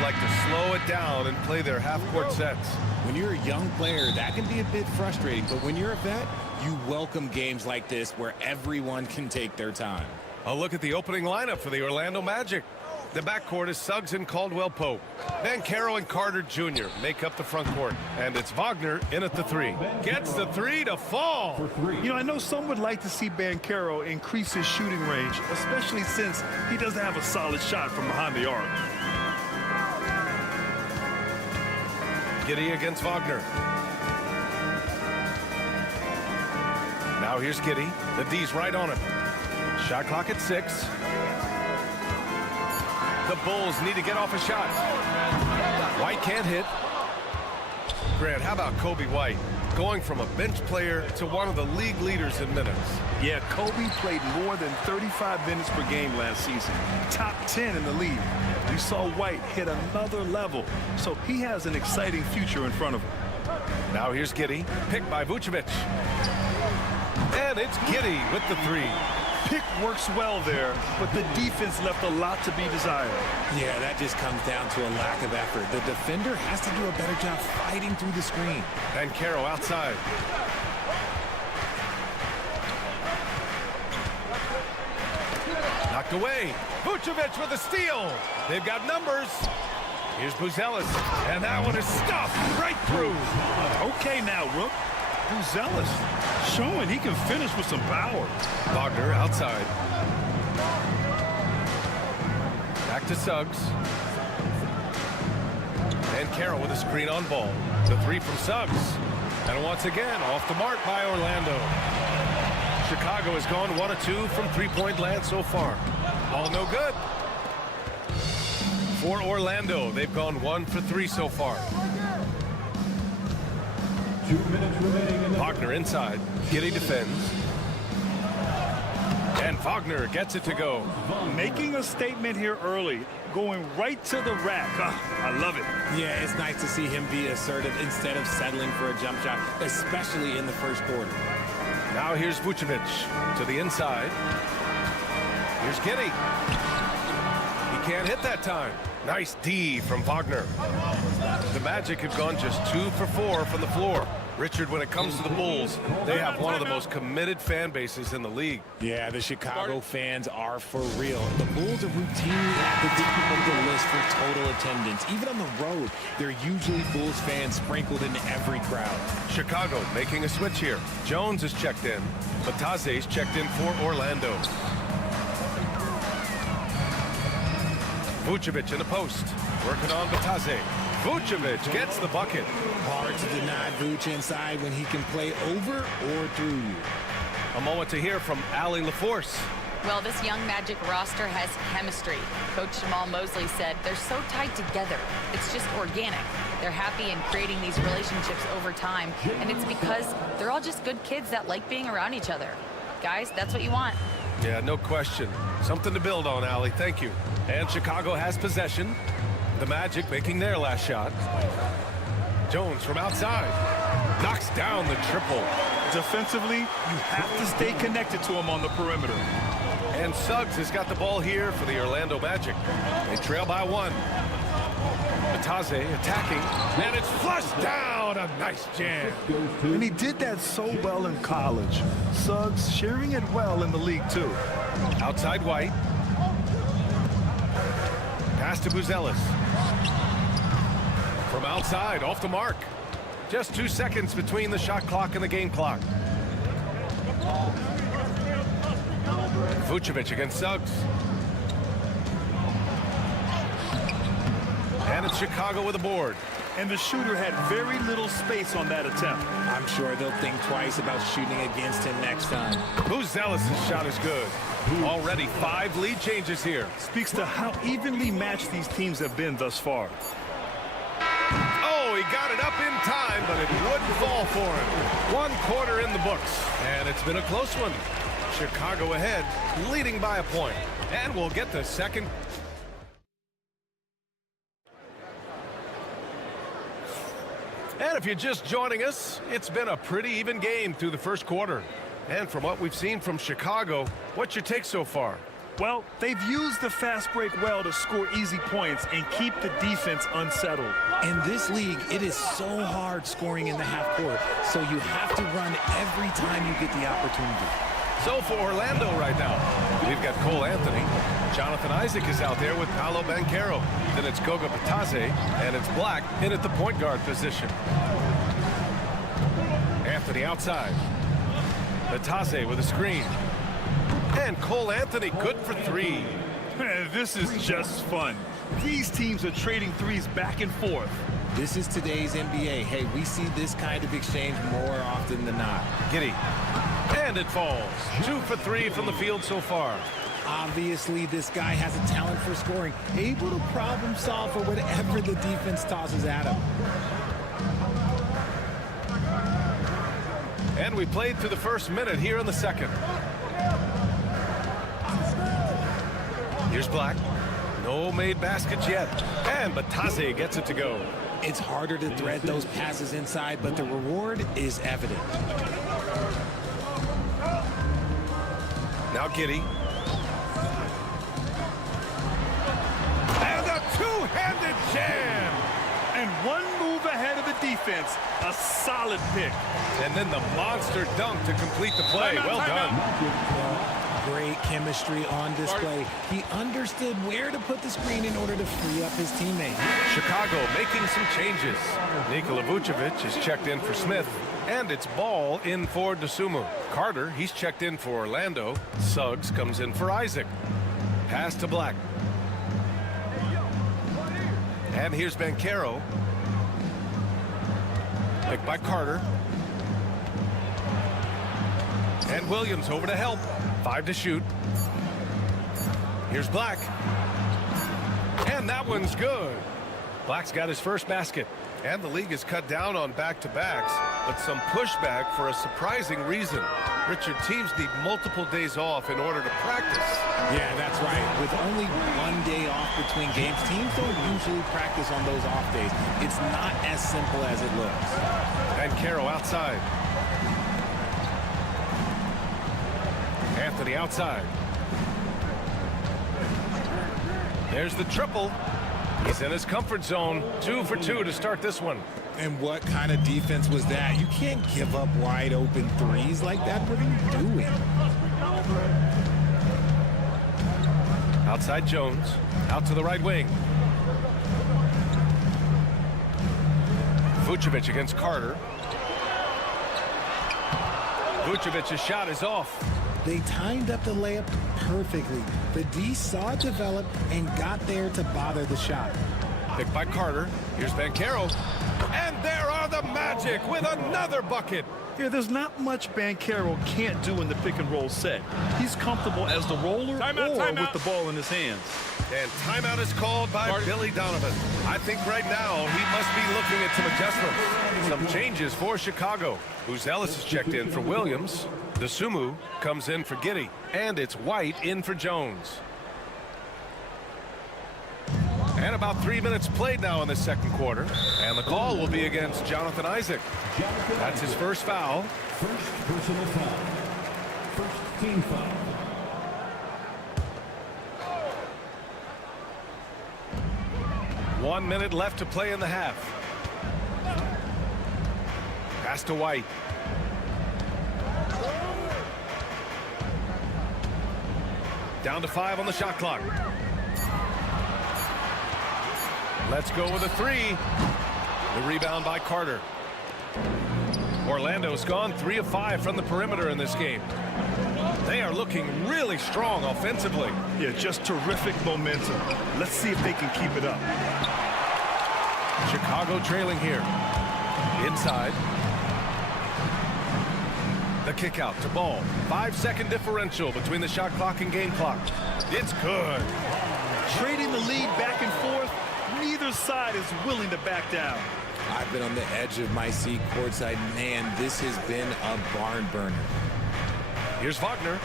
Like to slow it down and play their half-court sets. When you're a young player, that can be a bit frustrating, but when you're a vet, you welcome games like this where everyone can take their time. A look at the opening lineup for the Orlando Magic. The backcourt is Suggs and Caldwell-Pope. Banchero and Carter Jr. make up the front court. And it's Wagner in at the three. Gets the three to fall. You know, I know some would like to see Banchero increase his shooting range, especially since he doesn't have a solid shot from behind the arc. Giddey against Wagner. Now here's Giddey. The D's right on him. Shot clock at 6. The Bulls need to get off a shot. White can't hit. Grant, how about Kobe White? Going from a bench player to one of the league leaders in minutes. Yeah, Kobe played more than 35 minutes per game last season. Top 10 in the league. We saw White hit another level, so he has an exciting future in front of him. Now here's Giddey, picked by Vucevic. And it's Giddey with the three. Pick works well there, but the defense left a lot to be desired. Yeah, that just comes down to a lack of effort. The defender has to do a better job fighting through the screen. Banchero outside. Knocked away. Vucevic with a steal. They've got numbers. Here's Buzelis. And that one is stuffed right through. Okay now, Rook. Buzelis showing he can finish with some power. Wagner outside. Back to Suggs. And Carroll with a screen on ball. The three from Suggs. And once again, off the mark by Orlando. Chicago has gone 1 of 2 from three-point land so far. All no good. For Orlando, they've gone 1 for 3 so far. 2 minutes remaining in the Wagner inside. Giddey defends. And Wagner gets it to go. Making a statement here early. Going right to the rack. I love it. Yeah, it's nice to see him be assertive instead of settling for a jump shot, especially in the first quarter. Now here's Vucevic to the inside. Here's Giddey. He can't hit that time. Nice D from Wagner. The Magic have gone just 2 for 4 from the floor. Richard, when it comes to the Bulls, they have one of the most committed fan bases in the league. Yeah, the Chicago fans are for real. The Bulls are routinely at the top of the list for total attendance. Even on the road, there are usually Bulls fans sprinkled in every crowd. Chicago making a switch here. Jones is checked in. Bataze's checked in for Orlando. Vucevic in the post. Working on Bataze. Vucevic gets the bucket. Hard to deny Vuce inside when he can play over or through you. A moment to hear from Allie LaForce. Well, this young Magic roster has chemistry. Coach Jamal Mosley said they're so tied together. It's just organic. They're happy in creating these relationships over time, and it's because they're all just good kids that like being around each other. Guys, that's what you want. Yeah, no question. Something to build on, Allie. Thank you. And Chicago has possession. The Magic making their last shot. Jones from outside. Knocks down the triple. Defensively, you have to stay connected to him on the perimeter. And Suggs has got the ball here for the Orlando Magic. They trail by 1. Bataze attacking, and it's flushed down. A nice jam. And he did that so well in college. Suggs sharing it well in the league, too. Outside White. Pass to Buzelis. From outside, off the mark. Just 2 seconds between the shot clock and the game clock. Vucevic against Suggs. And it's Chicago with a board. And the shooter had very little space on that attempt. I'm sure they'll think twice about shooting against him next time. Buzelis' shot is good. Already 5 lead changes here. Speaks to how evenly matched these teams have been thus far. Oh, he got it up in time, but it wouldn't fall for him. 1 quarter in the books, and it's been a close one. Chicago ahead, leading by a point. And we'll get the second. And if you're just joining us, it's been a pretty even game through the first quarter. And from what we've seen from Chicago, what's your take so far? Well, they've used the fast break well to score easy points and keep the defense unsettled. In this league, it is so hard scoring in the half court, so you have to run every time you get the opportunity. So for Orlando right now, we've got Cole Anthony. Jonathan Isaac is out there with Paolo Banchero. Then it's Goga Bataze, and it's Black in at the point guard position. Anthony outside. Bataze with a screen. And Cole Anthony good for 3. Man, this is just fun. These teams are trading threes back and forth. This is today's NBA. Hey, we see this kind of exchange more often than not. Giddy. And it falls. 2 for 3 from the field so far. Obviously, this guy has a talent for scoring, able to problem solve for whatever the defense tosses at him. And we played through the first minute here in the second. Here's Black. No made baskets yet. And Bataze gets it to go. It's harder to thread those passes inside, but the reward is evident. Now Giddy. And a two-handed jam. And 1 move ahead of the defense. A solid pick. And then the monster dunk to complete the play. Well done. Great chemistry on display. He understood where to put the screen in order to free up his teammate. Chicago making some changes. Nikola Vucevic is checked in for Smith. And it's Ball in for Dosunmu. Carter, he's checked in for Orlando. Suggs comes in for Isaac. Pass to Black. And here's Banchero. Picked by Carter. And Williams over to help. 5 to shoot. Here's Black. And that one's good. Black's got his first basket. And the league has cut down on back-to-backs, but some pushback for a surprising reason. Richard, teams need multiple days off in order to practice. Yeah, that's right. With only 1 day off between games, teams don't usually practice on those off days. It's not as simple as it looks. And Caro outside. Anthony outside. There's the triple. He's in his comfort zone. 2 for 2 to start this one. And what kind of defense was that? You can't give up wide open threes like that. What are you doing? Outside Jones, out to the right wing. Vucevic against Carter. Vucevic's shot is off. They timed up the layup perfectly. The D saw it develop and got there to bother the shot. Picked by Carter. Here's Banchero. And there are the Magic with another bucket. Yeah, there's not much Banchero can't do in the pick and roll set. He's comfortable as the roller or with the ball in his hands. And timeout is called by Billy Donovan. I think right now he must be looking at some adjustments. Some changes for Chicago. Ellis is checked in for Williams. Dosunmu comes in for Giddey. And it's White in for Jones. And about 3 minutes played now in the second quarter. And the call will be against Jonathan Isaac. That's his first foul. First personal foul. First team foul. 1 minute left to play in the half. Pass to White. Down to 5 on the shot clock. Let's go with a 3. The rebound by Carter. Orlando's gone 3 of 5 from the perimeter in this game. They are looking really strong offensively. Yeah, just terrific momentum. Let's see if they can keep it up. Chicago trailing here. Inside. The kick out to Ball. 5-second differential between the shot clock and game clock. It's good. Trading the lead back and forth. Neither side is willing to back down. I've been on the edge of my seat courtside. Man, this has been a barn burner. Here's Wagner.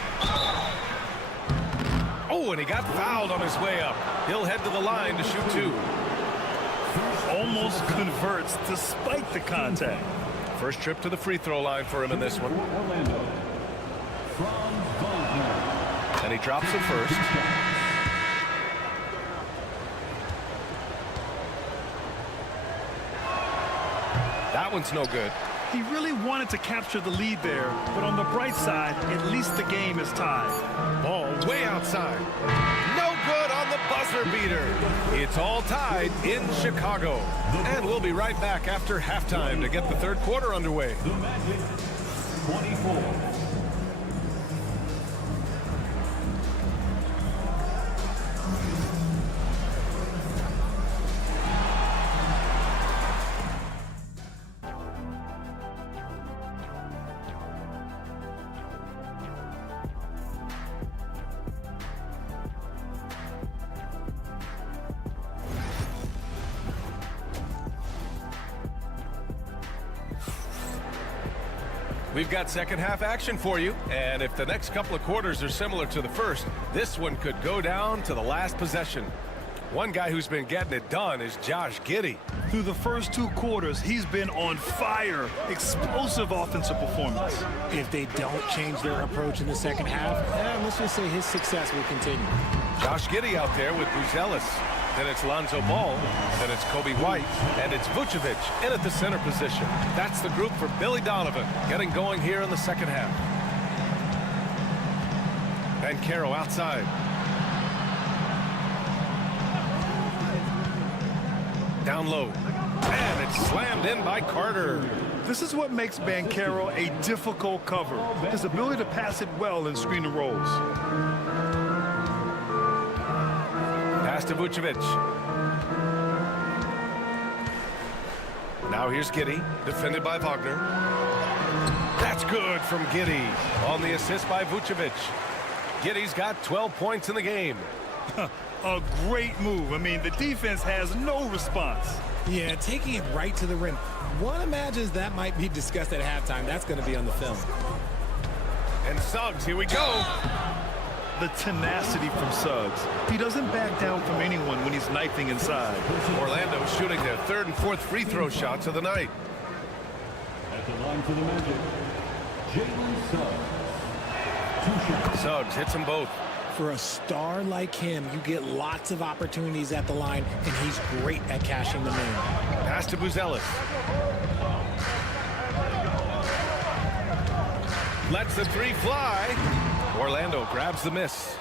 Oh, and he got fouled on his way up. He'll head to the line to shoot 2. Almost converts despite the contact. First trip to the free throw line for him in this one. And he drops it first. That one's no good. He really wanted to capture the lead there, but on the bright side, at least the game is tied. Ball way outside. No good on the buzzer beater. It's all tied in Chicago. And we'll be right back after halftime to get the third quarter underway. The Magic, 24. We've got second half action for you, and if the next couple of quarters are similar to the first, this one could go down to the last possession. One guy who's been getting it done is Josh Giddey. Through the first 2 quarters, he's been on fire. Explosive offensive performance. If they don't change their approach in the second half, let's just say his success will continue. Josh Giddey out there with Ellis. Then it's Lonzo Ball, then it's Kobe White, and it's Vucevic in at the center position. That's the group for Billy Donovan, getting going here in the second half. Banchero outside. Down low, and it's slammed in by Carter. This is what makes Banchero a difficult cover. His ability to pass it well and screen the rolls. Pass to Vucevic. Now here's Giddey, defended by Wagner. That's good from Giddey on the assist by Vucevic. Giddey's got 12 points in the game. A great move. I mean, the defense has no response. Yeah, taking it right to the rim. One imagines that might be discussed at halftime. That's going to be on the film. And Suggs, here we go. The tenacity from Suggs. He doesn't back down from anyone when he's knifing inside. Orlando shooting their 3rd and 4th free throw shots of the night. At the line for the Magic, Jalen Suggs. 2 shots. Suggs hits them both. For a star like him, you get lots of opportunities at the line, and he's great at cashing them in. Pass to Buzelis. Lets the three fly. Orlando grabs the miss.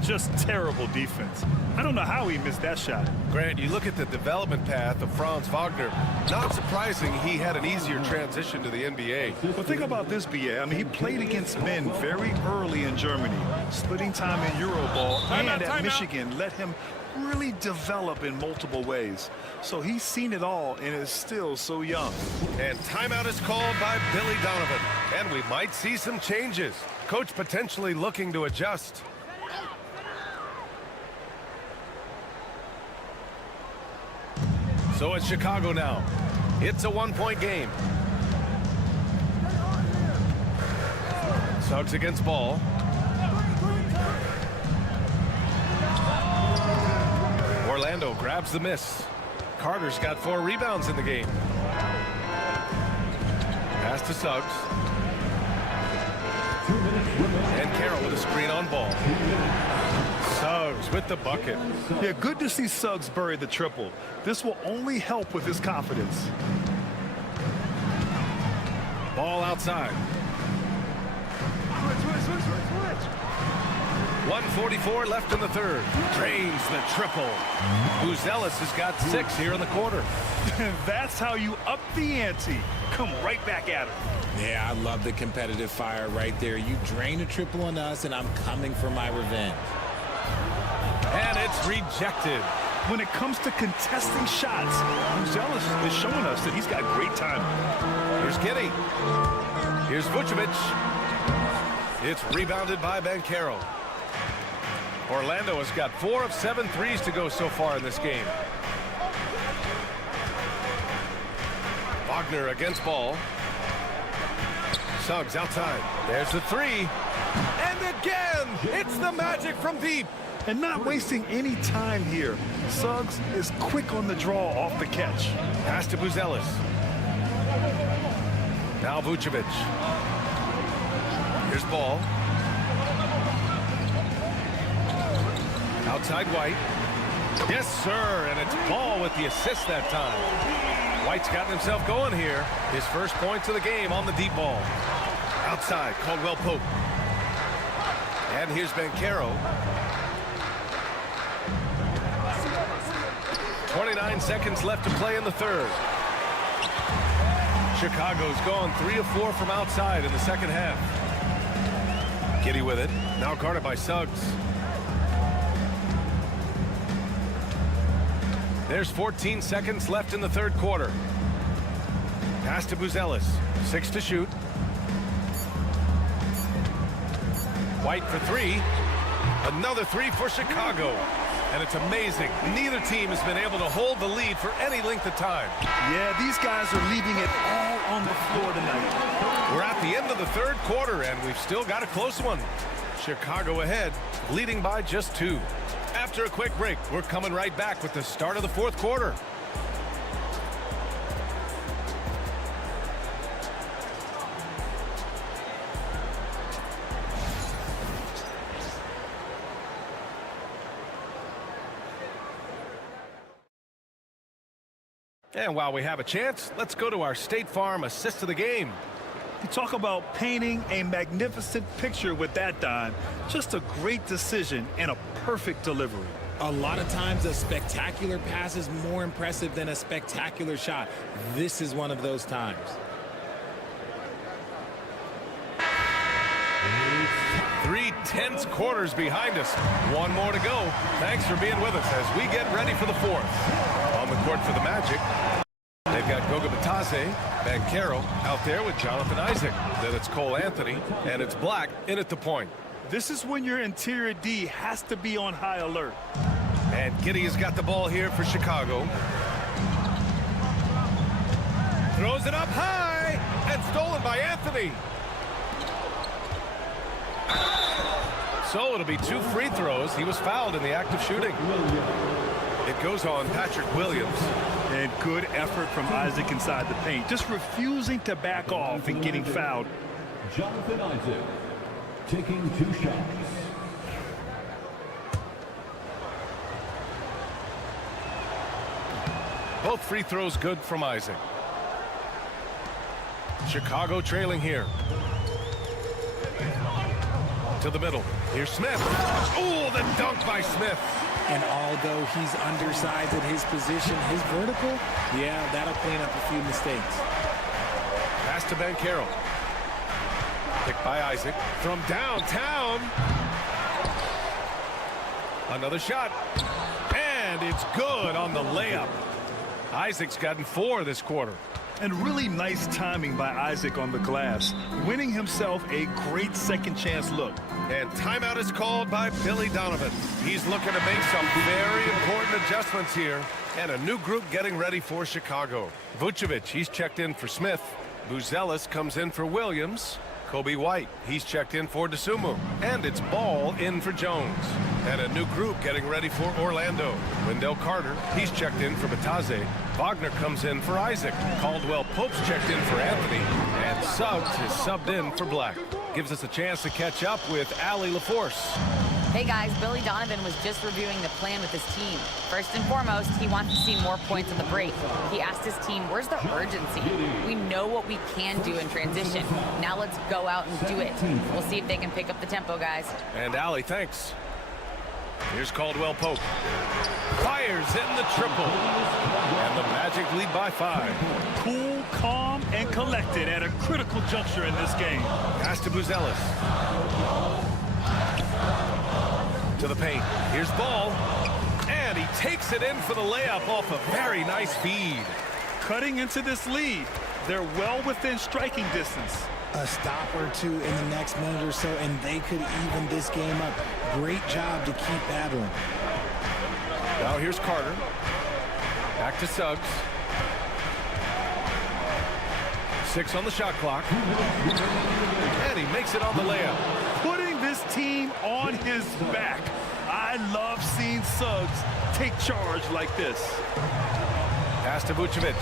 Just terrible defense. I don't know how he missed that shot. Grant, you look at the development path of Franz Wagner. Not surprising he had an easier transition to the NBA. Well, think about this, BA. I mean, he played against men very early in Germany, splitting time in Euroball, and at Michigan let him really develop in multiple ways. So he's seen it all and is still so young. And timeout is called by Billy Donovan. And we might see some changes. Coach potentially looking to adjust. So it's Chicago now. It's a one-point game. Suggs against Ball. Orlando grabs the miss. Carter's got 4 rebounds in the game. Pass to Suggs. And Carroll with a screen on Ball. Suggs with the bucket. Yeah, good to see Suggs bury the triple. This will only help with his confidence. Ball outside. 1:44 left in the third. Drains the triple. Buzelis has got 6 here in the quarter. That's how you up the ante. Come right back at him. Yeah, I love the competitive fire right there. You drain a triple on us, and I'm coming for my revenge. And it's rejected. When it comes to contesting shots, Buzelis is showing us that he's got great timing. Here's Giddey. Here's Vucevic. It's rebounded by Banchero. Orlando has got 4 of 7 threes to go so far in this game. Wagner against Ball. Suggs outside. There's the 3. And again, it's the Magic from deep. And not wasting any time here. Suggs is quick on the draw off the catch. Pass to Buzelis. Now Vucevic. Here's Ball. Outside White. Yes, sir, and it's Ball with the assist that time. White's gotten himself going here. His first points of the game on the deep ball. Outside, Caldwell Pope. And here's Banchero. 29 seconds left to play in the third. Chicago's gone 3 of 4 from outside in the second half. Giddey with it. Now guarded by Suggs. There's 14 seconds left in the third quarter. Pass to Buzelis. 6 to shoot. White for 3. Another 3 for Chicago. And it's amazing. Neither team has been able to hold the lead for any length of time. Yeah, these guys are leaving it all on the floor tonight. We're at the end of the third quarter, and we've still got a close one. Chicago ahead, leading by just 2. After a quick break, we're coming right back with the start of the fourth quarter. And while we have a chance, let's go to our State Farm assist of the game. You talk about painting a magnificent picture with that, Don. Just a great decision and a perfect delivery. A lot of times a spectacular pass is more impressive than a spectacular shot. This is one of those times. 3 tense quarters behind us. 1 more to go. Thanks for being with us as we get ready for the fourth. On the court for the Magic, they've got Goga Bitadze, Banchero out there with Jonathan Isaac. Then it's Cole Anthony, and it's Black in at the point. This is when your interior D has to be on high alert. And Giddey has got the ball here for Chicago. Throws it up high, and stolen by Anthony. So it'll be 2 free throws. He was fouled in the act of shooting. It goes on Patrick Williams. And good effort from Isaac inside the paint. Just refusing to back off and getting fouled. Jonathan Isaac taking 2 shots. Both free throws good from Isaac. Chicago trailing here. To the middle. Here's Smith. Oh, the dunk by Smith. And although he's undersized at his position, his vertical, yeah, that'll clean up a few mistakes. Pass to Banchero. Picked by Isaac from downtown. Another shot. And it's good on the layup. Isaac's gotten 4 this quarter. And really nice timing by Isaac on the glass, winning himself a great second chance look. And timeout is called by Billy Donovan. He's looking to make some very important adjustments here. And a new group getting ready for Chicago. Vucevic, he's checked in for Smith. Buzelis comes in for Williams. Kobe White, he's checked in for DeSumo. And it's Ball in for Jones. And a new group getting ready for Orlando. Wendell Carter, he's checked in for Bataze. Wagner comes in for Isaac. Caldwell Pope's checked in for Anthony. And Suggs is subbed in for Black. Gives us a chance to catch up with Allie LaForce. Hey guys, Billy Donovan was just reviewing the plan with his team. First and foremost, he wants to see more points on the break. He asked his team, where's the urgency? We know what we can do in transition. Now let's go out and do it. We'll see if they can pick up the tempo, guys. And Allie, thanks. Here's Caldwell Pope. Fires in the triple. And the Magic lead by 5. Cool, calm, and collected at a critical juncture in this game. Pass to Buzelis. To the paint. Here's Ball. And he takes it in for the layup off a very nice feed. Cutting into this lead. They're well within striking distance. A stop or two in the next minute or so, and they could even this game up. Great job to keep battling. Now here's Carter. Back to Suggs. 6 on the shot clock. And he makes it on the layup. Putting this team on his back. I love seeing Suggs take charge like this. Pass to Vucevic.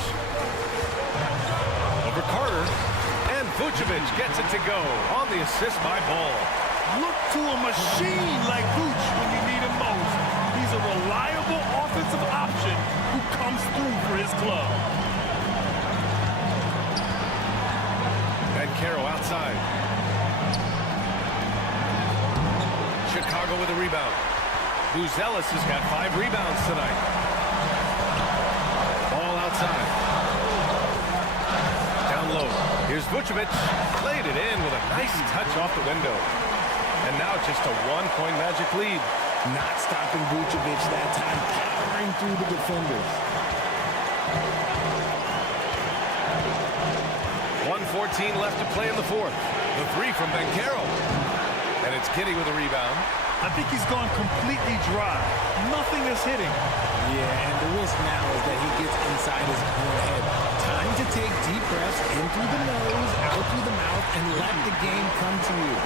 Over Carter. And Vucevic gets it to go on the assist by Ball. Look to a machine like Vuce when you need him most. He's a reliable offensive option who comes through for his club. Banchero outside. Chicago with a rebound. Buzelis has got 5 rebounds tonight. Ball outside. Down low. Here's Vucevic. Played it in with a nice touch off the window. And now just a 1-point Magic lead. Not stopping Vucevic that time, powering through the defenders. 1:14 left to play in the 4th. The 3 from Banchero. And it's Giddey with a rebound. I think he's gone completely dry. Nothing is hitting. Yeah, and the risk now is that he gets inside his own head. Time to take deep breaths in through the nose, out through the mouth, and let the game come to you.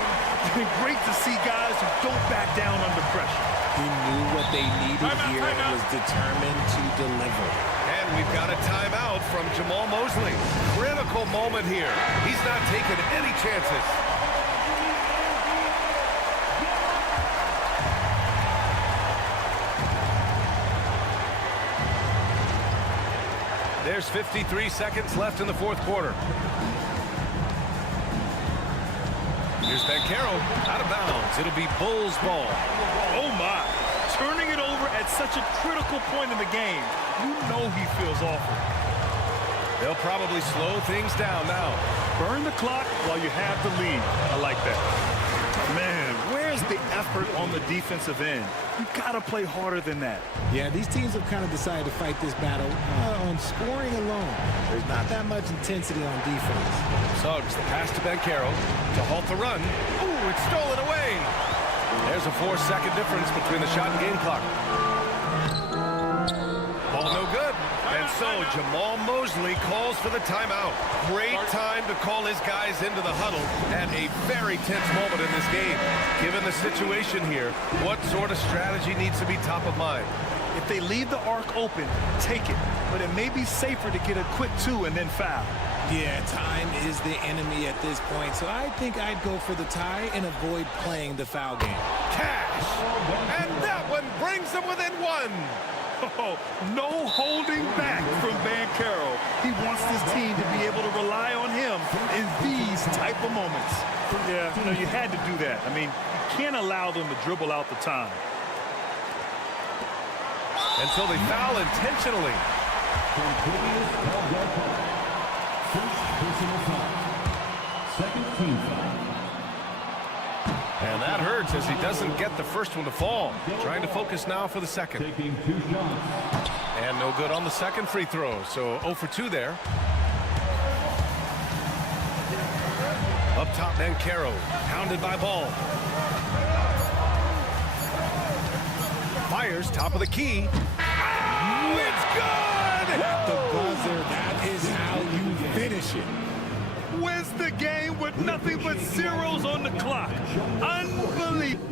It's been great to see guys who don't back down under pressure. He knew what they needed here and was determined to deliver. And we've got a timeout from Jamal Mosley. Critical moment here. He's not taking any chances. There's 53 seconds left in the 4th quarter. Here's Banchero out of bounds. It'll be Bulls ball. Oh my, turning it over at such a critical point in the game. You know he feels awful. They'll probably slow things down now. Burn the clock while you have the lead. I like that. Man, where's the effort on the defensive end? You gotta play harder than that. Yeah, these teams have kind of decided to fight this battle on scoring alone. There's not that much intensity on defense. Suggs, the pass to Banchero to halt the run. Ooh, it's stolen away. There's a 4-second difference between the shot and game clock. Ball no good. And so Jamal Mosley calls for the timeout. Great time to call his guys into the huddle at a very tense moment in this game. Given the situation here, what sort of strategy needs to be top of mind? If they leave the arc open, take it. But it may be safer to get a quick 2 and then foul. Yeah, time is the enemy at this point, so I think I'd go for the tie and avoid playing the foul game. Cash! And that one brings them within 1. Oh, no holding back from Banchero. He wants this team to be able to rely on him in these type of moments. Yeah, you had to do that. I mean, you can't allow them to dribble out the time. And so they foul intentionally. First personal foul. Second team foul. And that hurts as he doesn't get the first one to fall. Trying to focus now for the second. Taking 2 shots. And no good on the second free throw. So 0 for 2 there. Up top, Banchero, pounded by Ball. Fires, top of the key. Oh, it's good! At the buzzer, that is how you finish it. Wins the game with nothing but zeros on the clock. Unbelievable.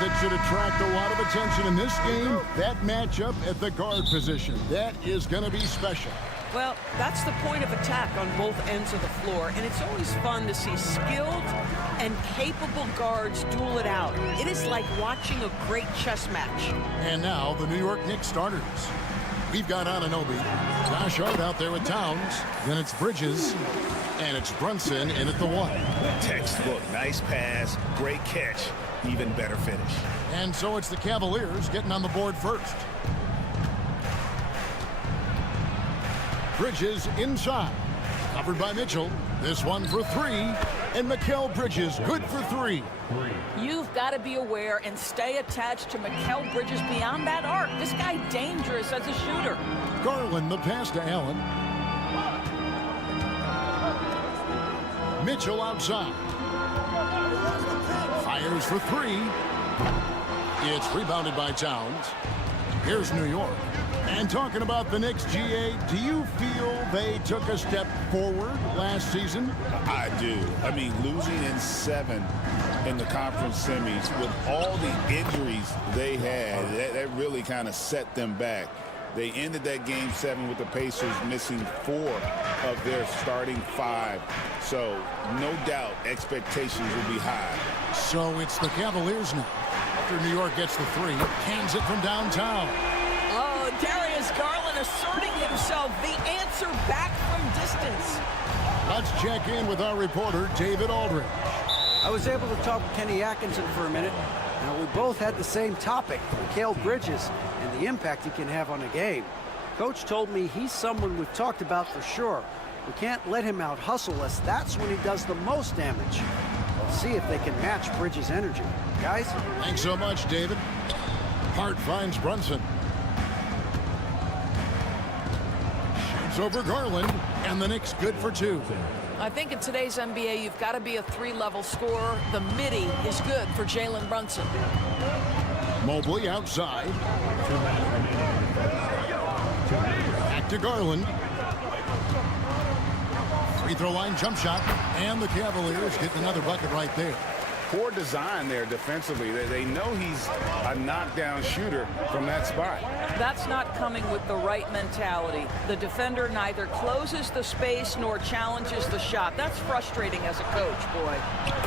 that should attract a lot of attention in this game, that matchup at the guard position. That is going to be special. Well, that's the point of attack on both ends of the floor, and it's always fun to see skilled and capable guards duel it out. It is like watching a great chess match. And now the New York Knicks starters. We've got Anunoby, Josh Hart out there with Towns, then it's Bridges, and it's Brunson in at the 1. Textbook, nice pass, great catch, even better finish. And so it's the Cavaliers getting on the board first. Bridges inside, covered by Mitchell. This one for 3, and Mikal Bridges good for 3. You've got to be aware and stay attached to Mikal Bridges beyond that arc. This guy dangerous as a shooter. Garland the pass to Allen. Mitchell outside. Fires for 3. It's rebounded by Towns. Here's New York. And talking about the Knicks, GA, do you feel they took a step forward last season? I do. I mean, losing in 7 in the conference semis with all the injuries they had, that really kind of set them back. They ended that game 7 with the Pacers missing 4 of their starting 5. So, no doubt, expectations will be high. So it's the Cavaliers now. After New York gets the 3, cans it from downtown. Oh, Darius Garland asserting himself, the answer back from distance. Let's check in with our reporter, David Aldridge. I was able to talk with Kenny Atkinson for a minute. Now, we both had the same topic, Mikal Bridges, and the impact he can have on a game. Coach told me he's someone we've talked about for sure. We can't let him out-hustle us. That's when he does the most damage. We'll see if they can match Bridges' energy. Guys? Thanks so much, David. Hart finds Brunson. Shoots over Garland, and the Knicks good for 2. I think in today's NBA, you've got to be a 3-level scorer. The midi is good for Jalen Brunson. Mobley outside. Back to Garland. Free throw line jump shot, and the Cavaliers get another bucket right there. Poor design there defensively. They know he's a knockdown shooter from that spot. That's not coming with the right mentality. The defender neither closes the space nor challenges the shot. That's frustrating as a coach, boy.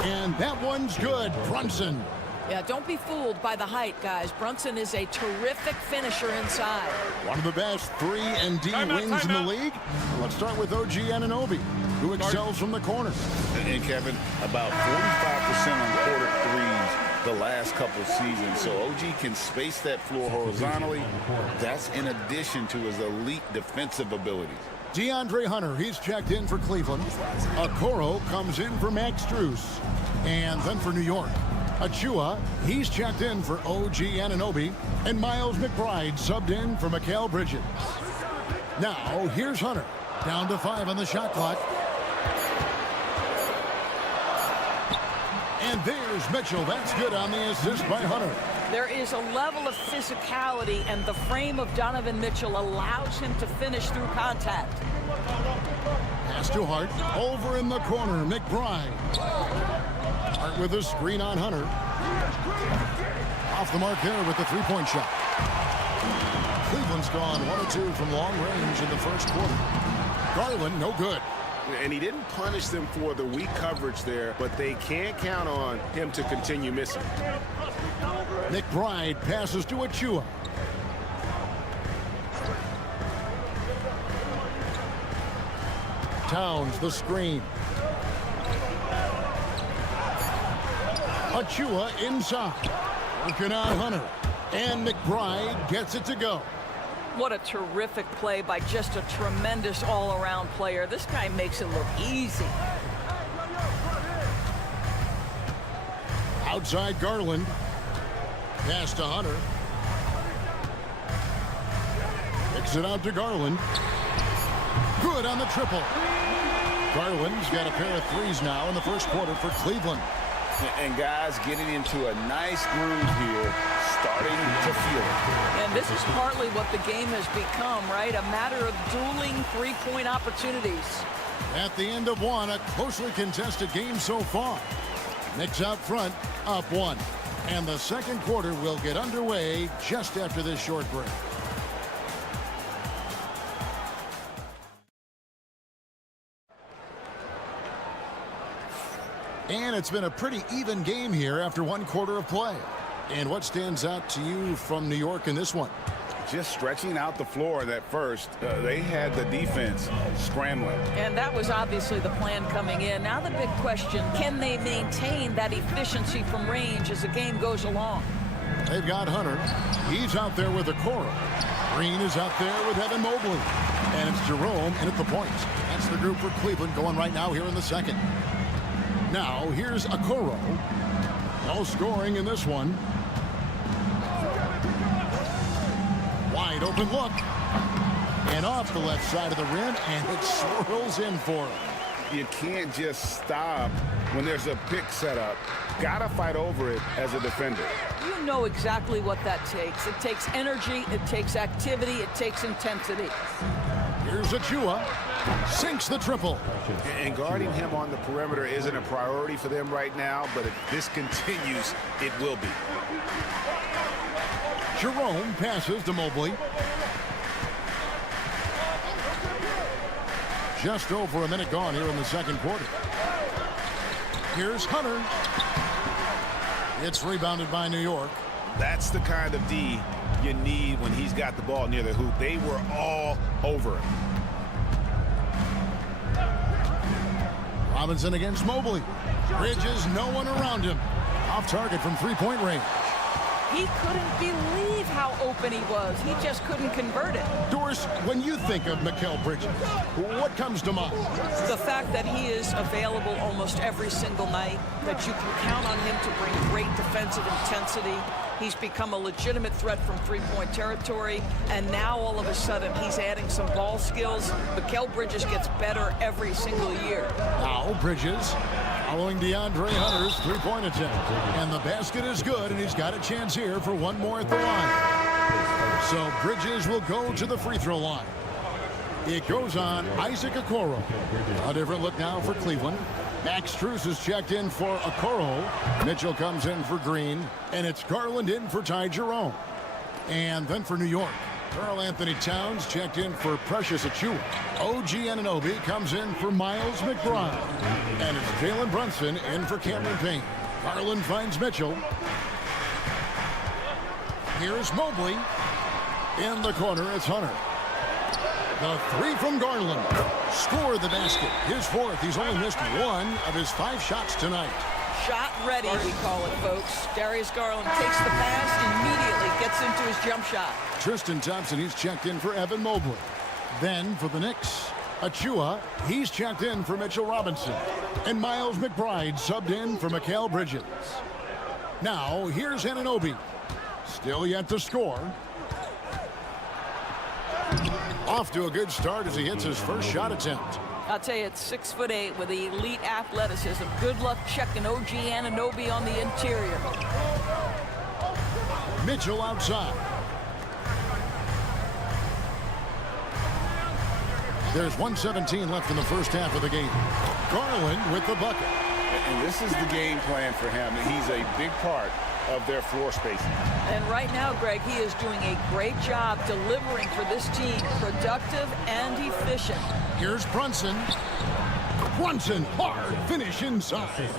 And that one's good. Brunson. Yeah, don't be fooled by the height, guys. Brunson is a terrific finisher inside. One of the best 3 and D wings in the league. Let's start with OG Anunoby, who excels from the corner. And Kevin, about 45% on quarter threes the last couple seasons. So OG can space that floor horizontally. That's in addition to his elite defensive abilities. DeAndre Hunter, he's checked in for Cleveland. Okoro comes in for Max Strus. And then for New York, Achua, he's checked in for OG Anunoby. And Miles McBride subbed in for Mikal Bridges. Now, here's Hunter. Down to 5 on the shot clock. And there's Mitchell. That's good on the assist by Hunter. There is a level of physicality, and the frame of Donovan Mitchell allows him to finish through contact. Pass to Hart. Over in the corner, McBride. Hart with a screen on Hunter. Off the mark there with the three-point shot. Cleveland's gone 1 of 2 from long range in the first quarter. Garland, no good. And he didn't punish them for the weak coverage there, but they can't count on him to continue missing. McBride passes to Achua. Towns, the screen. Achua inside. Working on Hunter. And McBride gets it to go. What a terrific play by just a tremendous all-around player. This guy makes it look easy. Outside Garland. Pass to Hunter. Kicks it out to Garland. Good on the triple. Garland's got a pair of threes now in the first quarter for Cleveland. And guys getting into a nice groove here, starting to feel it. And this is partly what the game has become, right? A matter of dueling three-point opportunities. At the end of one, a closely contested game so far. Knicks out front, up 1. And the second quarter will get underway just after this short break. And it's been a pretty even game here after one quarter of play. And what stands out to you from New York in this one? Just stretching out the floor that first. They had the defense scrambling. And that was obviously the plan coming in. Now the big question, can they maintain that efficiency from range as the game goes along? They've got Hunter. He's out there with Okoro. Green is out there with Evan Mobley. And it's Jerome in at the point. That's the group for Cleveland going right now here in the second. Now here's Okoro. No scoring in this one. Wide open look. And off the left side of the rim, and it swirls in for him. You can't just stop when there's a pick set up. Gotta fight over it as a defender. You know exactly what that takes. It takes energy, it takes activity, it takes intensity. Here's Achua. Sinks the triple. And guarding him on the perimeter isn't a priority for them right now, but if this continues, it will be. Jerome passes to Mobley. Just over a minute gone here in the second quarter. Here's Hunter. It's rebounded by New York. That's the kind of D you need when he's got the ball near the hoop. They were all over him. Robinson against Mobley. Bridges, no one around him. Off target from three-point range. He couldn't believe how open he was. He just couldn't convert it. Doris, when you think of Mikal Bridges, what comes to mind? The fact that he is available almost every single night, that you can count on him to bring great defensive intensity. He's become a legitimate threat from three-point territory, and now all of a sudden he's adding some ball skills. Mikal Bridges gets better every single year. Now Bridges following DeAndre Hunter's three-point attempt. And the basket is good, and he's got a chance here for one more at the line. So Bridges will go to the free throw line. It goes on Isaac Okoro. A different look now for Cleveland. Max Strus is checked in for Okoro. Mitchell comes in for Green. And it's Garland in for Ty Jerome. And then for New York, Karl Anthony Towns checked in for Precious Achua. OG Anunoby comes in for Miles McBride. And it's Jalen Brunson in for Cameron Payne. Garland finds Mitchell. Here's Mobley. In the corner, it's Hunter. The three from Garland. Score the basket. His fourth. He's only missed one of his 5 shots tonight. Shot ready, we call it, folks. Darius Garland takes the pass, immediately gets into his jump shot. Tristan Thompson, he's checked in for Evan Mobley. Then for the Knicks, Achua, he's checked in for Mitchell Robinson. And Miles McBride subbed in for Mikal Bridges. Now, here's Anunoby. Still yet to score. Off to a good start as he hits his first shot attempt. I'll tell you, it's 6'8" with elite athleticism. Good luck checking OG Anunoby on the interior. Mitchell outside. There's 1:17 left in the first half of the game. Garland with the bucket. And this is the game plan for him. He's a big part of their floor spacing. And right now, Greg, he is doing a great job delivering for this team, productive and efficient. Here's Brunson. Brunson, hard finish inside.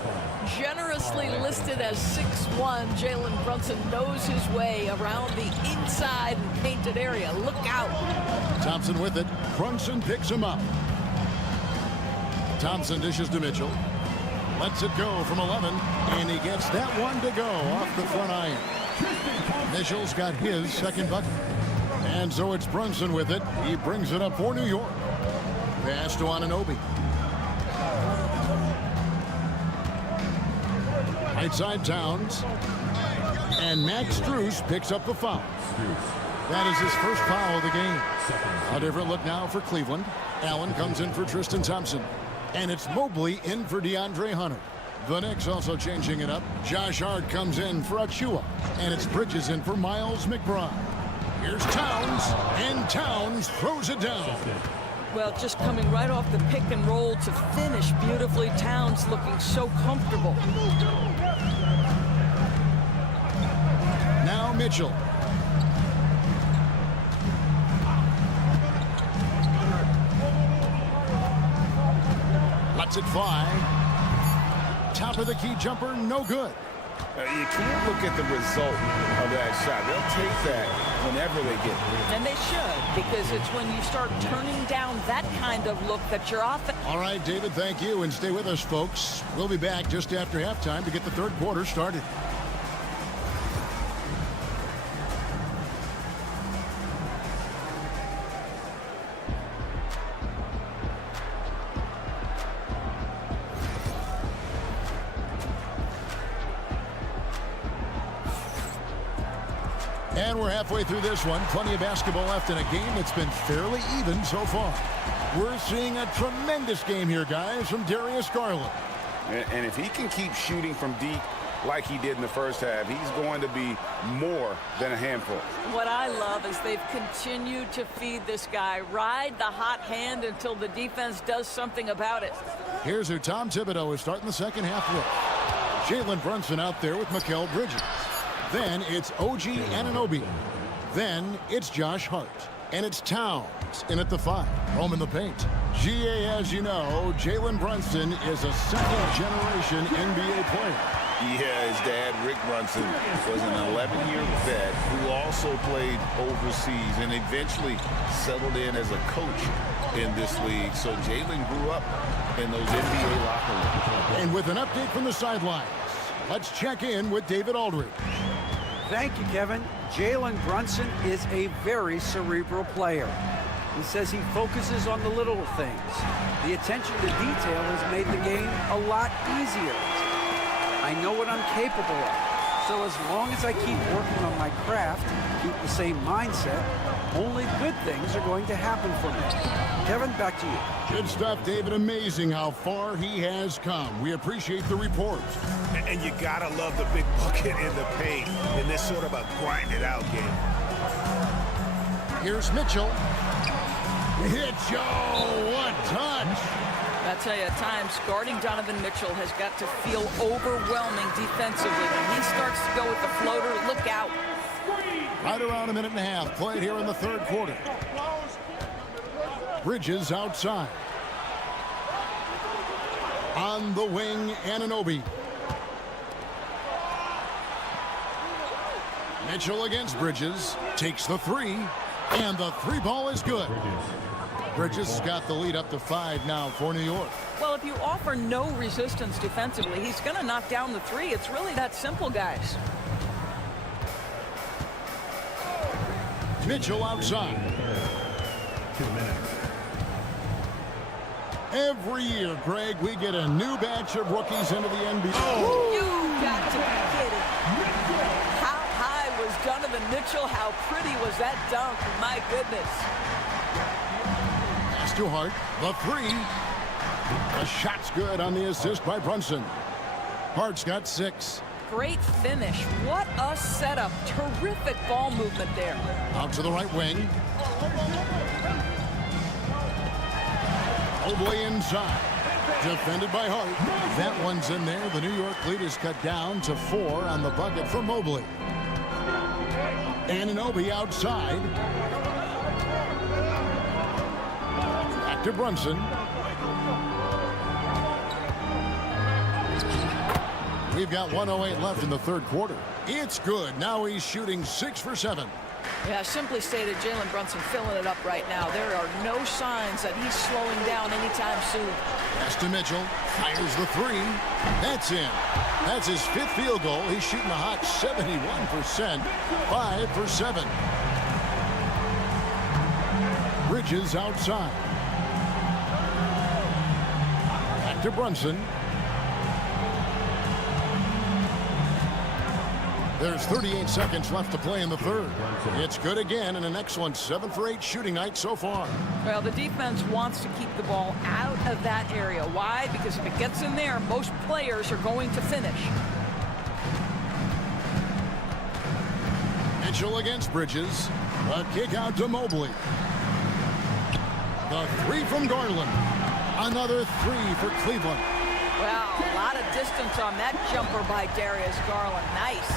Generously listed as 6'1", Jalen Brunson knows his way around the inside and painted area. Look out. Thompson with it. Brunson picks him up. Thompson dishes to Mitchell. Lets it go from 11, and he gets that one to go off the front iron. Mitchell's got his second bucket. And so it's Brunson with it. He brings it up for New York. Pass to Anunoby. Right side Towns. And Max Strus picks up the foul. That is his first foul of the game. A different look now for Cleveland. Allen comes in for Tristan Thompson. And it's Mobley in for DeAndre Hunter. The Knicks also changing it up. Josh Hart comes in for Achua. And it's Bridges in for Miles McBride. Here's Towns. And Towns throws it down. Well, just coming right off the pick and roll to finish beautifully. Towns looking so comfortable. Now Mitchell. Lets it fly. Top of the key jumper, no good. You can't look at the result of that shot. They'll take that whenever they get it. And they should, because it's when you start turning down that kind of look that you're off. All right, David, thank you. And stay with us, folks. We'll be back just after halftime to get the third quarter started. And we're halfway through this one. Plenty of basketball left in a game that's been fairly even so far. We're seeing a tremendous game here, guys, from Darius Garland. And if he can keep shooting from deep like he did in the first half, he's going to be more than a handful. What I love is they've continued to feed this guy. Ride the hot hand until the defense does something about it. Here's who Tom Thibodeau is starting the second half with. Jalen Brunson out there with Mikal Bridges. Then it's OG Anunoby. Then it's Josh Hart. And it's Towns in at the 5. Home in the paint. GA, as you know, Jalen Brunson is a second-generation NBA player. Yeah, his dad, Rick Brunson, was an 11-year vet who also played overseas and eventually settled in as a coach in this league. So Jalen grew up in those NBA locker rooms. And with an update from the sidelines, let's check in with David Aldridge. Thank you, Kevin. Jalen Brunson is a very cerebral player. He says he focuses on the little things. The attention to detail has made the game a lot easier. I know what I'm capable of. So as long as I keep working on my craft, keep the same mindset, only good things are going to happen for me. Kevin, back to you. Good stuff, David. Amazing how far he has come. We appreciate the report. And you gotta love the big bucket in the paint in this sort of a grind-it-out game. Here's Mitchell. Joe, what touch! I tell you, at times, guarding Donovan Mitchell has got to feel overwhelming defensively. When he starts to go with the floater, look out. Right around a minute and a half played here in the third quarter. Bridges outside. On the wing, Anunoby. Mitchell against Bridges. Takes the 3. And the 3 ball is good. Bridges has got the lead up to 5 now for New York. Well, if you offer no resistance defensively, he's going to knock down the 3. It's really that simple, guys. Mitchell outside. 2 minutes. Every year, Greg, we get a new batch of rookies into the NBA. Oh, you got to be kidding. How high was Donovan Mitchell? How pretty was that dunk? My goodness. Pass to Hart. The 3. The shot's good on the assist by Brunson. Hart's got 6. Great finish. What a setup. Terrific ball movement there. Out to the right wing. Mobley inside. Defended by Hart. That one's in there. The New York lead is cut down to 4 on the bucket for Mobley. Anunoby outside. Back to Brunson. We've got 1:08 left in the third quarter. It's good. Now he's shooting 6 for 7. Yeah, simply stated, Jalen Brunson filling it up right now. There are no signs that he's slowing down anytime soon. Pass to Mitchell. Fires the 3. That's in. That's his 5th field goal. He's shooting a hot 71%. 5 for 7. Bridges outside. Back to Brunson. There's 38 seconds left to play in the third. It's good again, and an excellent 7 for 8 shooting night so far. Well, the defense wants to keep the ball out of that area. Why? Because if it gets in there, most players are going to finish. Mitchell against Bridges. A kick out to Mobley. The 3 from Garland. Another 3 for Cleveland. Well, a lot of distance on that jumper by Darius Garland. Nice.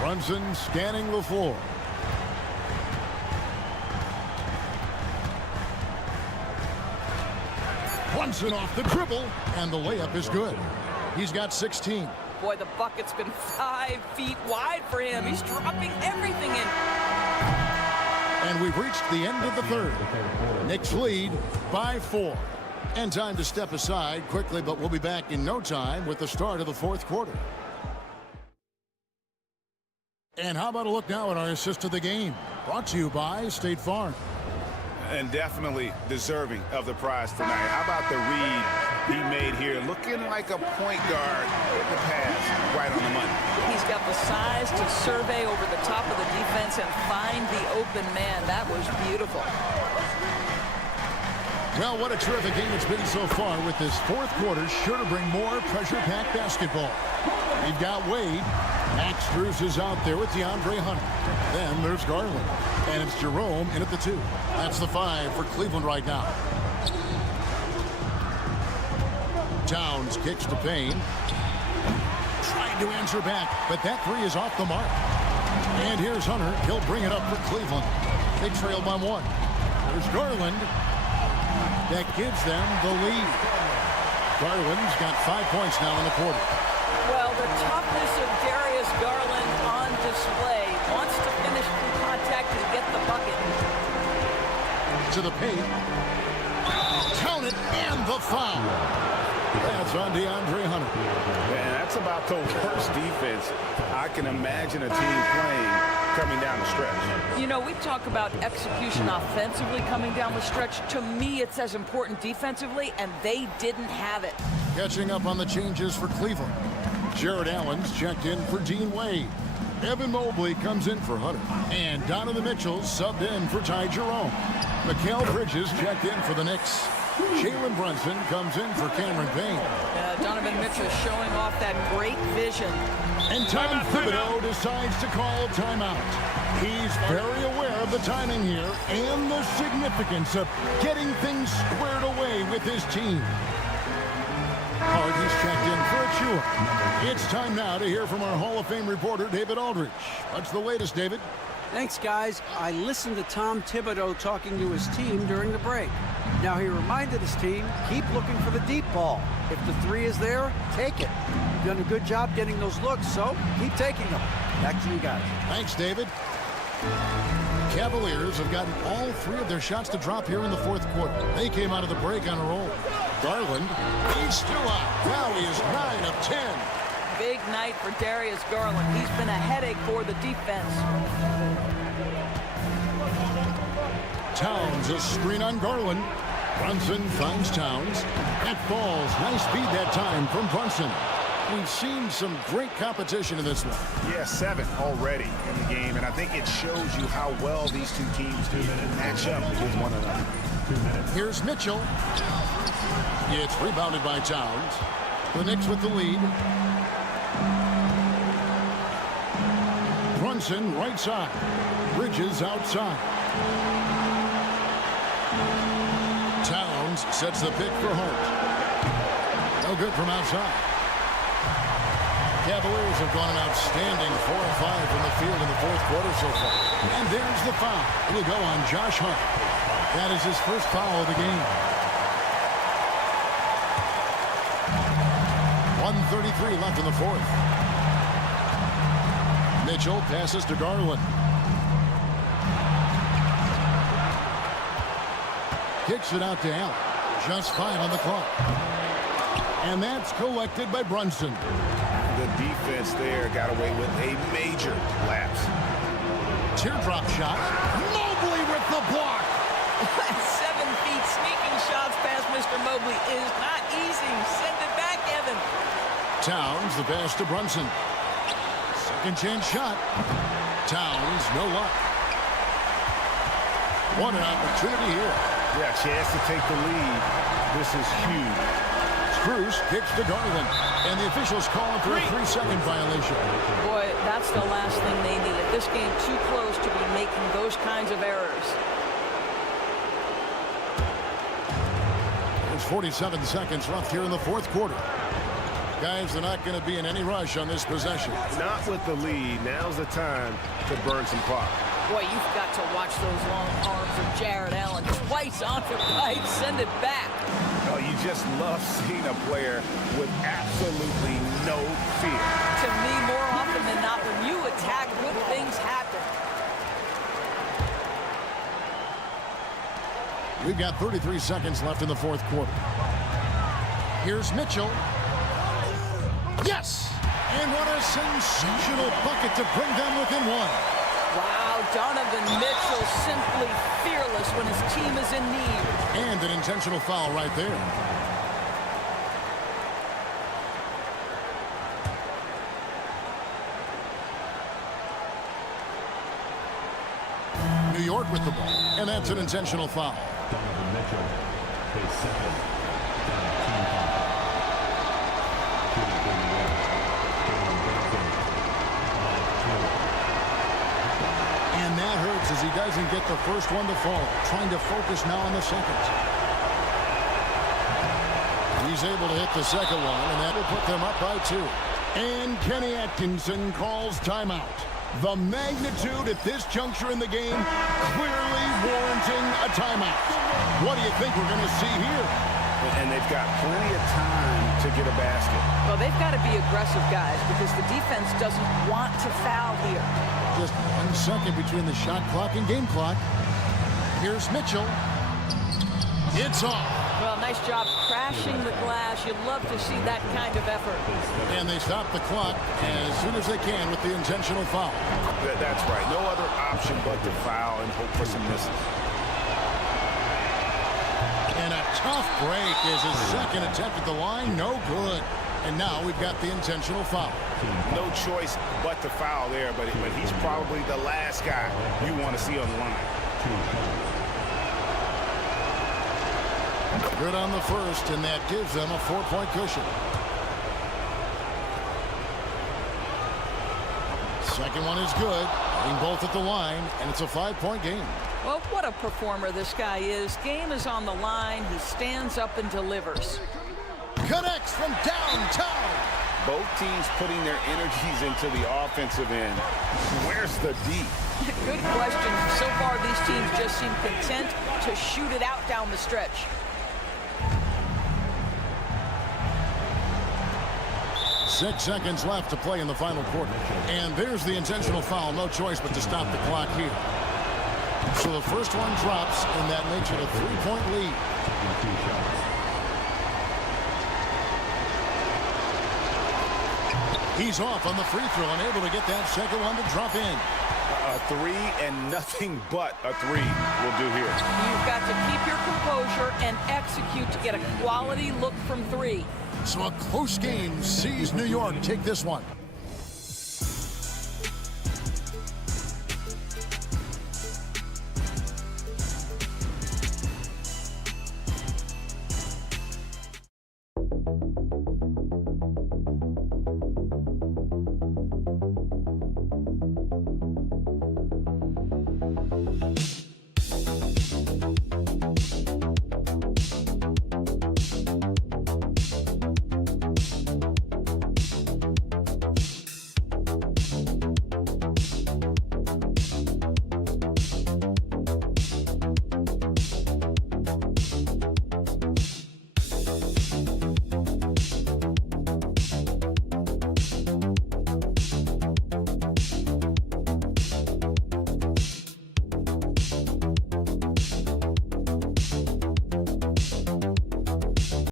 Brunson scanning the floor. Brunson off the dribble, and the layup is good. He's got 16. Boy, the bucket's been 5 feet wide for him. He's dropping everything in. And we've reached the end of the third. Knicks lead by 4. And time to step aside quickly, but we'll be back in no time with the start of the fourth quarter. And how about a look now at our assist of the game? Brought to you by State Farm. And definitely deserving of the prize tonight. How about the read he made here? Looking like a point guard with the pass right on the money. He's got the size to survey over the top of the defense and find the open man. That was beautiful. Well, what a terrific game it's been so far, with this fourth quarter sure to bring more pressure-packed basketball. We've got Wade. Max Strus is out there with DeAndre Hunter. Then there's Garland. And it's Jerome in at the 2. That's the 5 for Cleveland right now. Towns kicks to Payne. Trying to answer back, but that 3 is off the mark. And here's Hunter. He'll bring it up for Cleveland. They trail by 1. There's Garland. That gives them the lead. Garland's got 5 points now in the quarter. Well, the toughness of Darius Garland on display. Wants to finish through contact and get the bucket. To the paint. Count it, and the foul. That's on DeAndre Hunter. And that's about the worst defense I can imagine a team playing coming down the stretch. You know, we talk about execution offensively coming down the stretch. To me, it's as important defensively, and they didn't have it. Catching up on the changes for Cleveland. Jared Allen's checked in for Dean Wade. Evan Mobley comes in for Hunter. And Donovan Mitchell subbed in for Ty Jerome. Mikal Bridges checked in for the Knicks. Jalen Brunson comes in for Cameron Payne. Donovan Mitchell showing off that great vision. And Tom Thibodeau decides to call timeout. He's very aware of the timing here and the significance of getting things squared away with his team. Hardy's checked in for Achua. It's time now to hear from our Hall of Fame reporter, David Aldridge. What's the latest, David? Thanks, guys. I listened to Tom Thibodeau talking to his team during the break. Now, he reminded his team, keep looking for the deep ball. If the 3 is there, take it. You've done a good job getting those looks, so keep taking them. Back to you guys. Thanks, David. Cavaliers have gotten all 3 of their shots to drop here in the fourth quarter. They came out of the break on a roll. Garland, he's still out. Now he is 9 of 10. Big night for Darius Garland. He's been a headache for the defense. Towns, a screen on Garland. Brunson finds Towns. That falls. Nice speed that time from Brunson. We've seen some great competition in this one. Yeah, 7 already in the game, and I think it shows you how well these two teams do match up against one another. Here's Mitchell. It's rebounded by Towns. The Knicks with the lead. Brunson right side. Bridges outside. Towns sets the pick for Hart. No good from outside. Cavaliers have gone an outstanding 4 of 5 from the field in the fourth quarter so far. And there's the foul. It will go on Josh Hart. That is his first foul of the game. 1:33 left in the fourth. Mitchell passes to Garland. Kicks it out to Allen. Just 5 on the clock. And that's collected by Brunson. The defense there got away with a major lapse. Teardrop shot. Mobley with the block. 7 feet sneaking shots past Mr. Mobley is not easy. Send it back, Evan. Towns, the pass to Brunson. Second chance shot. Towns, no luck. What an opportunity here. Yeah, chance to take the lead. This is huge. Strus kicks to Garland, and the officials call him for a 3-second violation. Boy, that's the last thing they needed. This game too close to be making those kinds of errors. There's 47 seconds left here in the fourth quarter. Guys, they're not going to be in any rush on this possession. Not with the lead. Now's the time to burn some clock. Boy, you've got to watch those long arms of Jared Allen. Twice on the right, send it back. Oh, you just love seeing a player with absolutely no fear. To me, more often than not, when you attack, good things happen. We've got 33 seconds left in the fourth quarter. Here's Mitchell. Yes! And what a sensational bucket to bring them within one. Wow, Donovan Mitchell simply fearless when his team is in need. And an intentional foul right there. New York with the ball, and that's an intentional foul. Donovan Mitchell, his second. And that hurts as he doesn't get the first one to fall. Trying to focus now on the second. He's able to hit the second one, and that will put them up by 2. And Kenny Atkinson calls timeout. The magnitude at this juncture in the game clearly warranting a timeout. What do you think we're going to see here? And they've got plenty of time to get a basket. Well, they've got to be aggressive, guys, because the defense doesn't want to foul here. Just 1 second between the shot clock and game clock. Here's Mitchell. It's off. Well, nice job crashing the glass. You'd love to see that kind of effort. And they stop the clock as soon as they can with the intentional foul. That's right. No other option but to foul and hope for some misses. And a tough break is his second attempt at the line. No good. And now we've got the intentional foul. No choice but to foul there, but he's probably the last guy you want to see on the line. Good on the first, and that gives them a 4-point cushion. Second one is good. Hitting both at the line, and it's a 5-point game. Well, what a performer this guy is. Game is on the line. He stands up and delivers. Connects from downtown. Both teams putting their energies into the offensive end. Where's the D? Good question. So far, these teams just seem content to shoot it out down the stretch. Six seconds left to play in the final quarter. And there's the intentional foul. No choice but to stop the clock here. So the first one drops, and that makes it a 3-point lead. He's off on the free throw and able to get that second one to drop in. A 3 and nothing but a 3 will do here. You've got to keep your composure and execute to get a quality look from 3. So a close game sees New York take this one.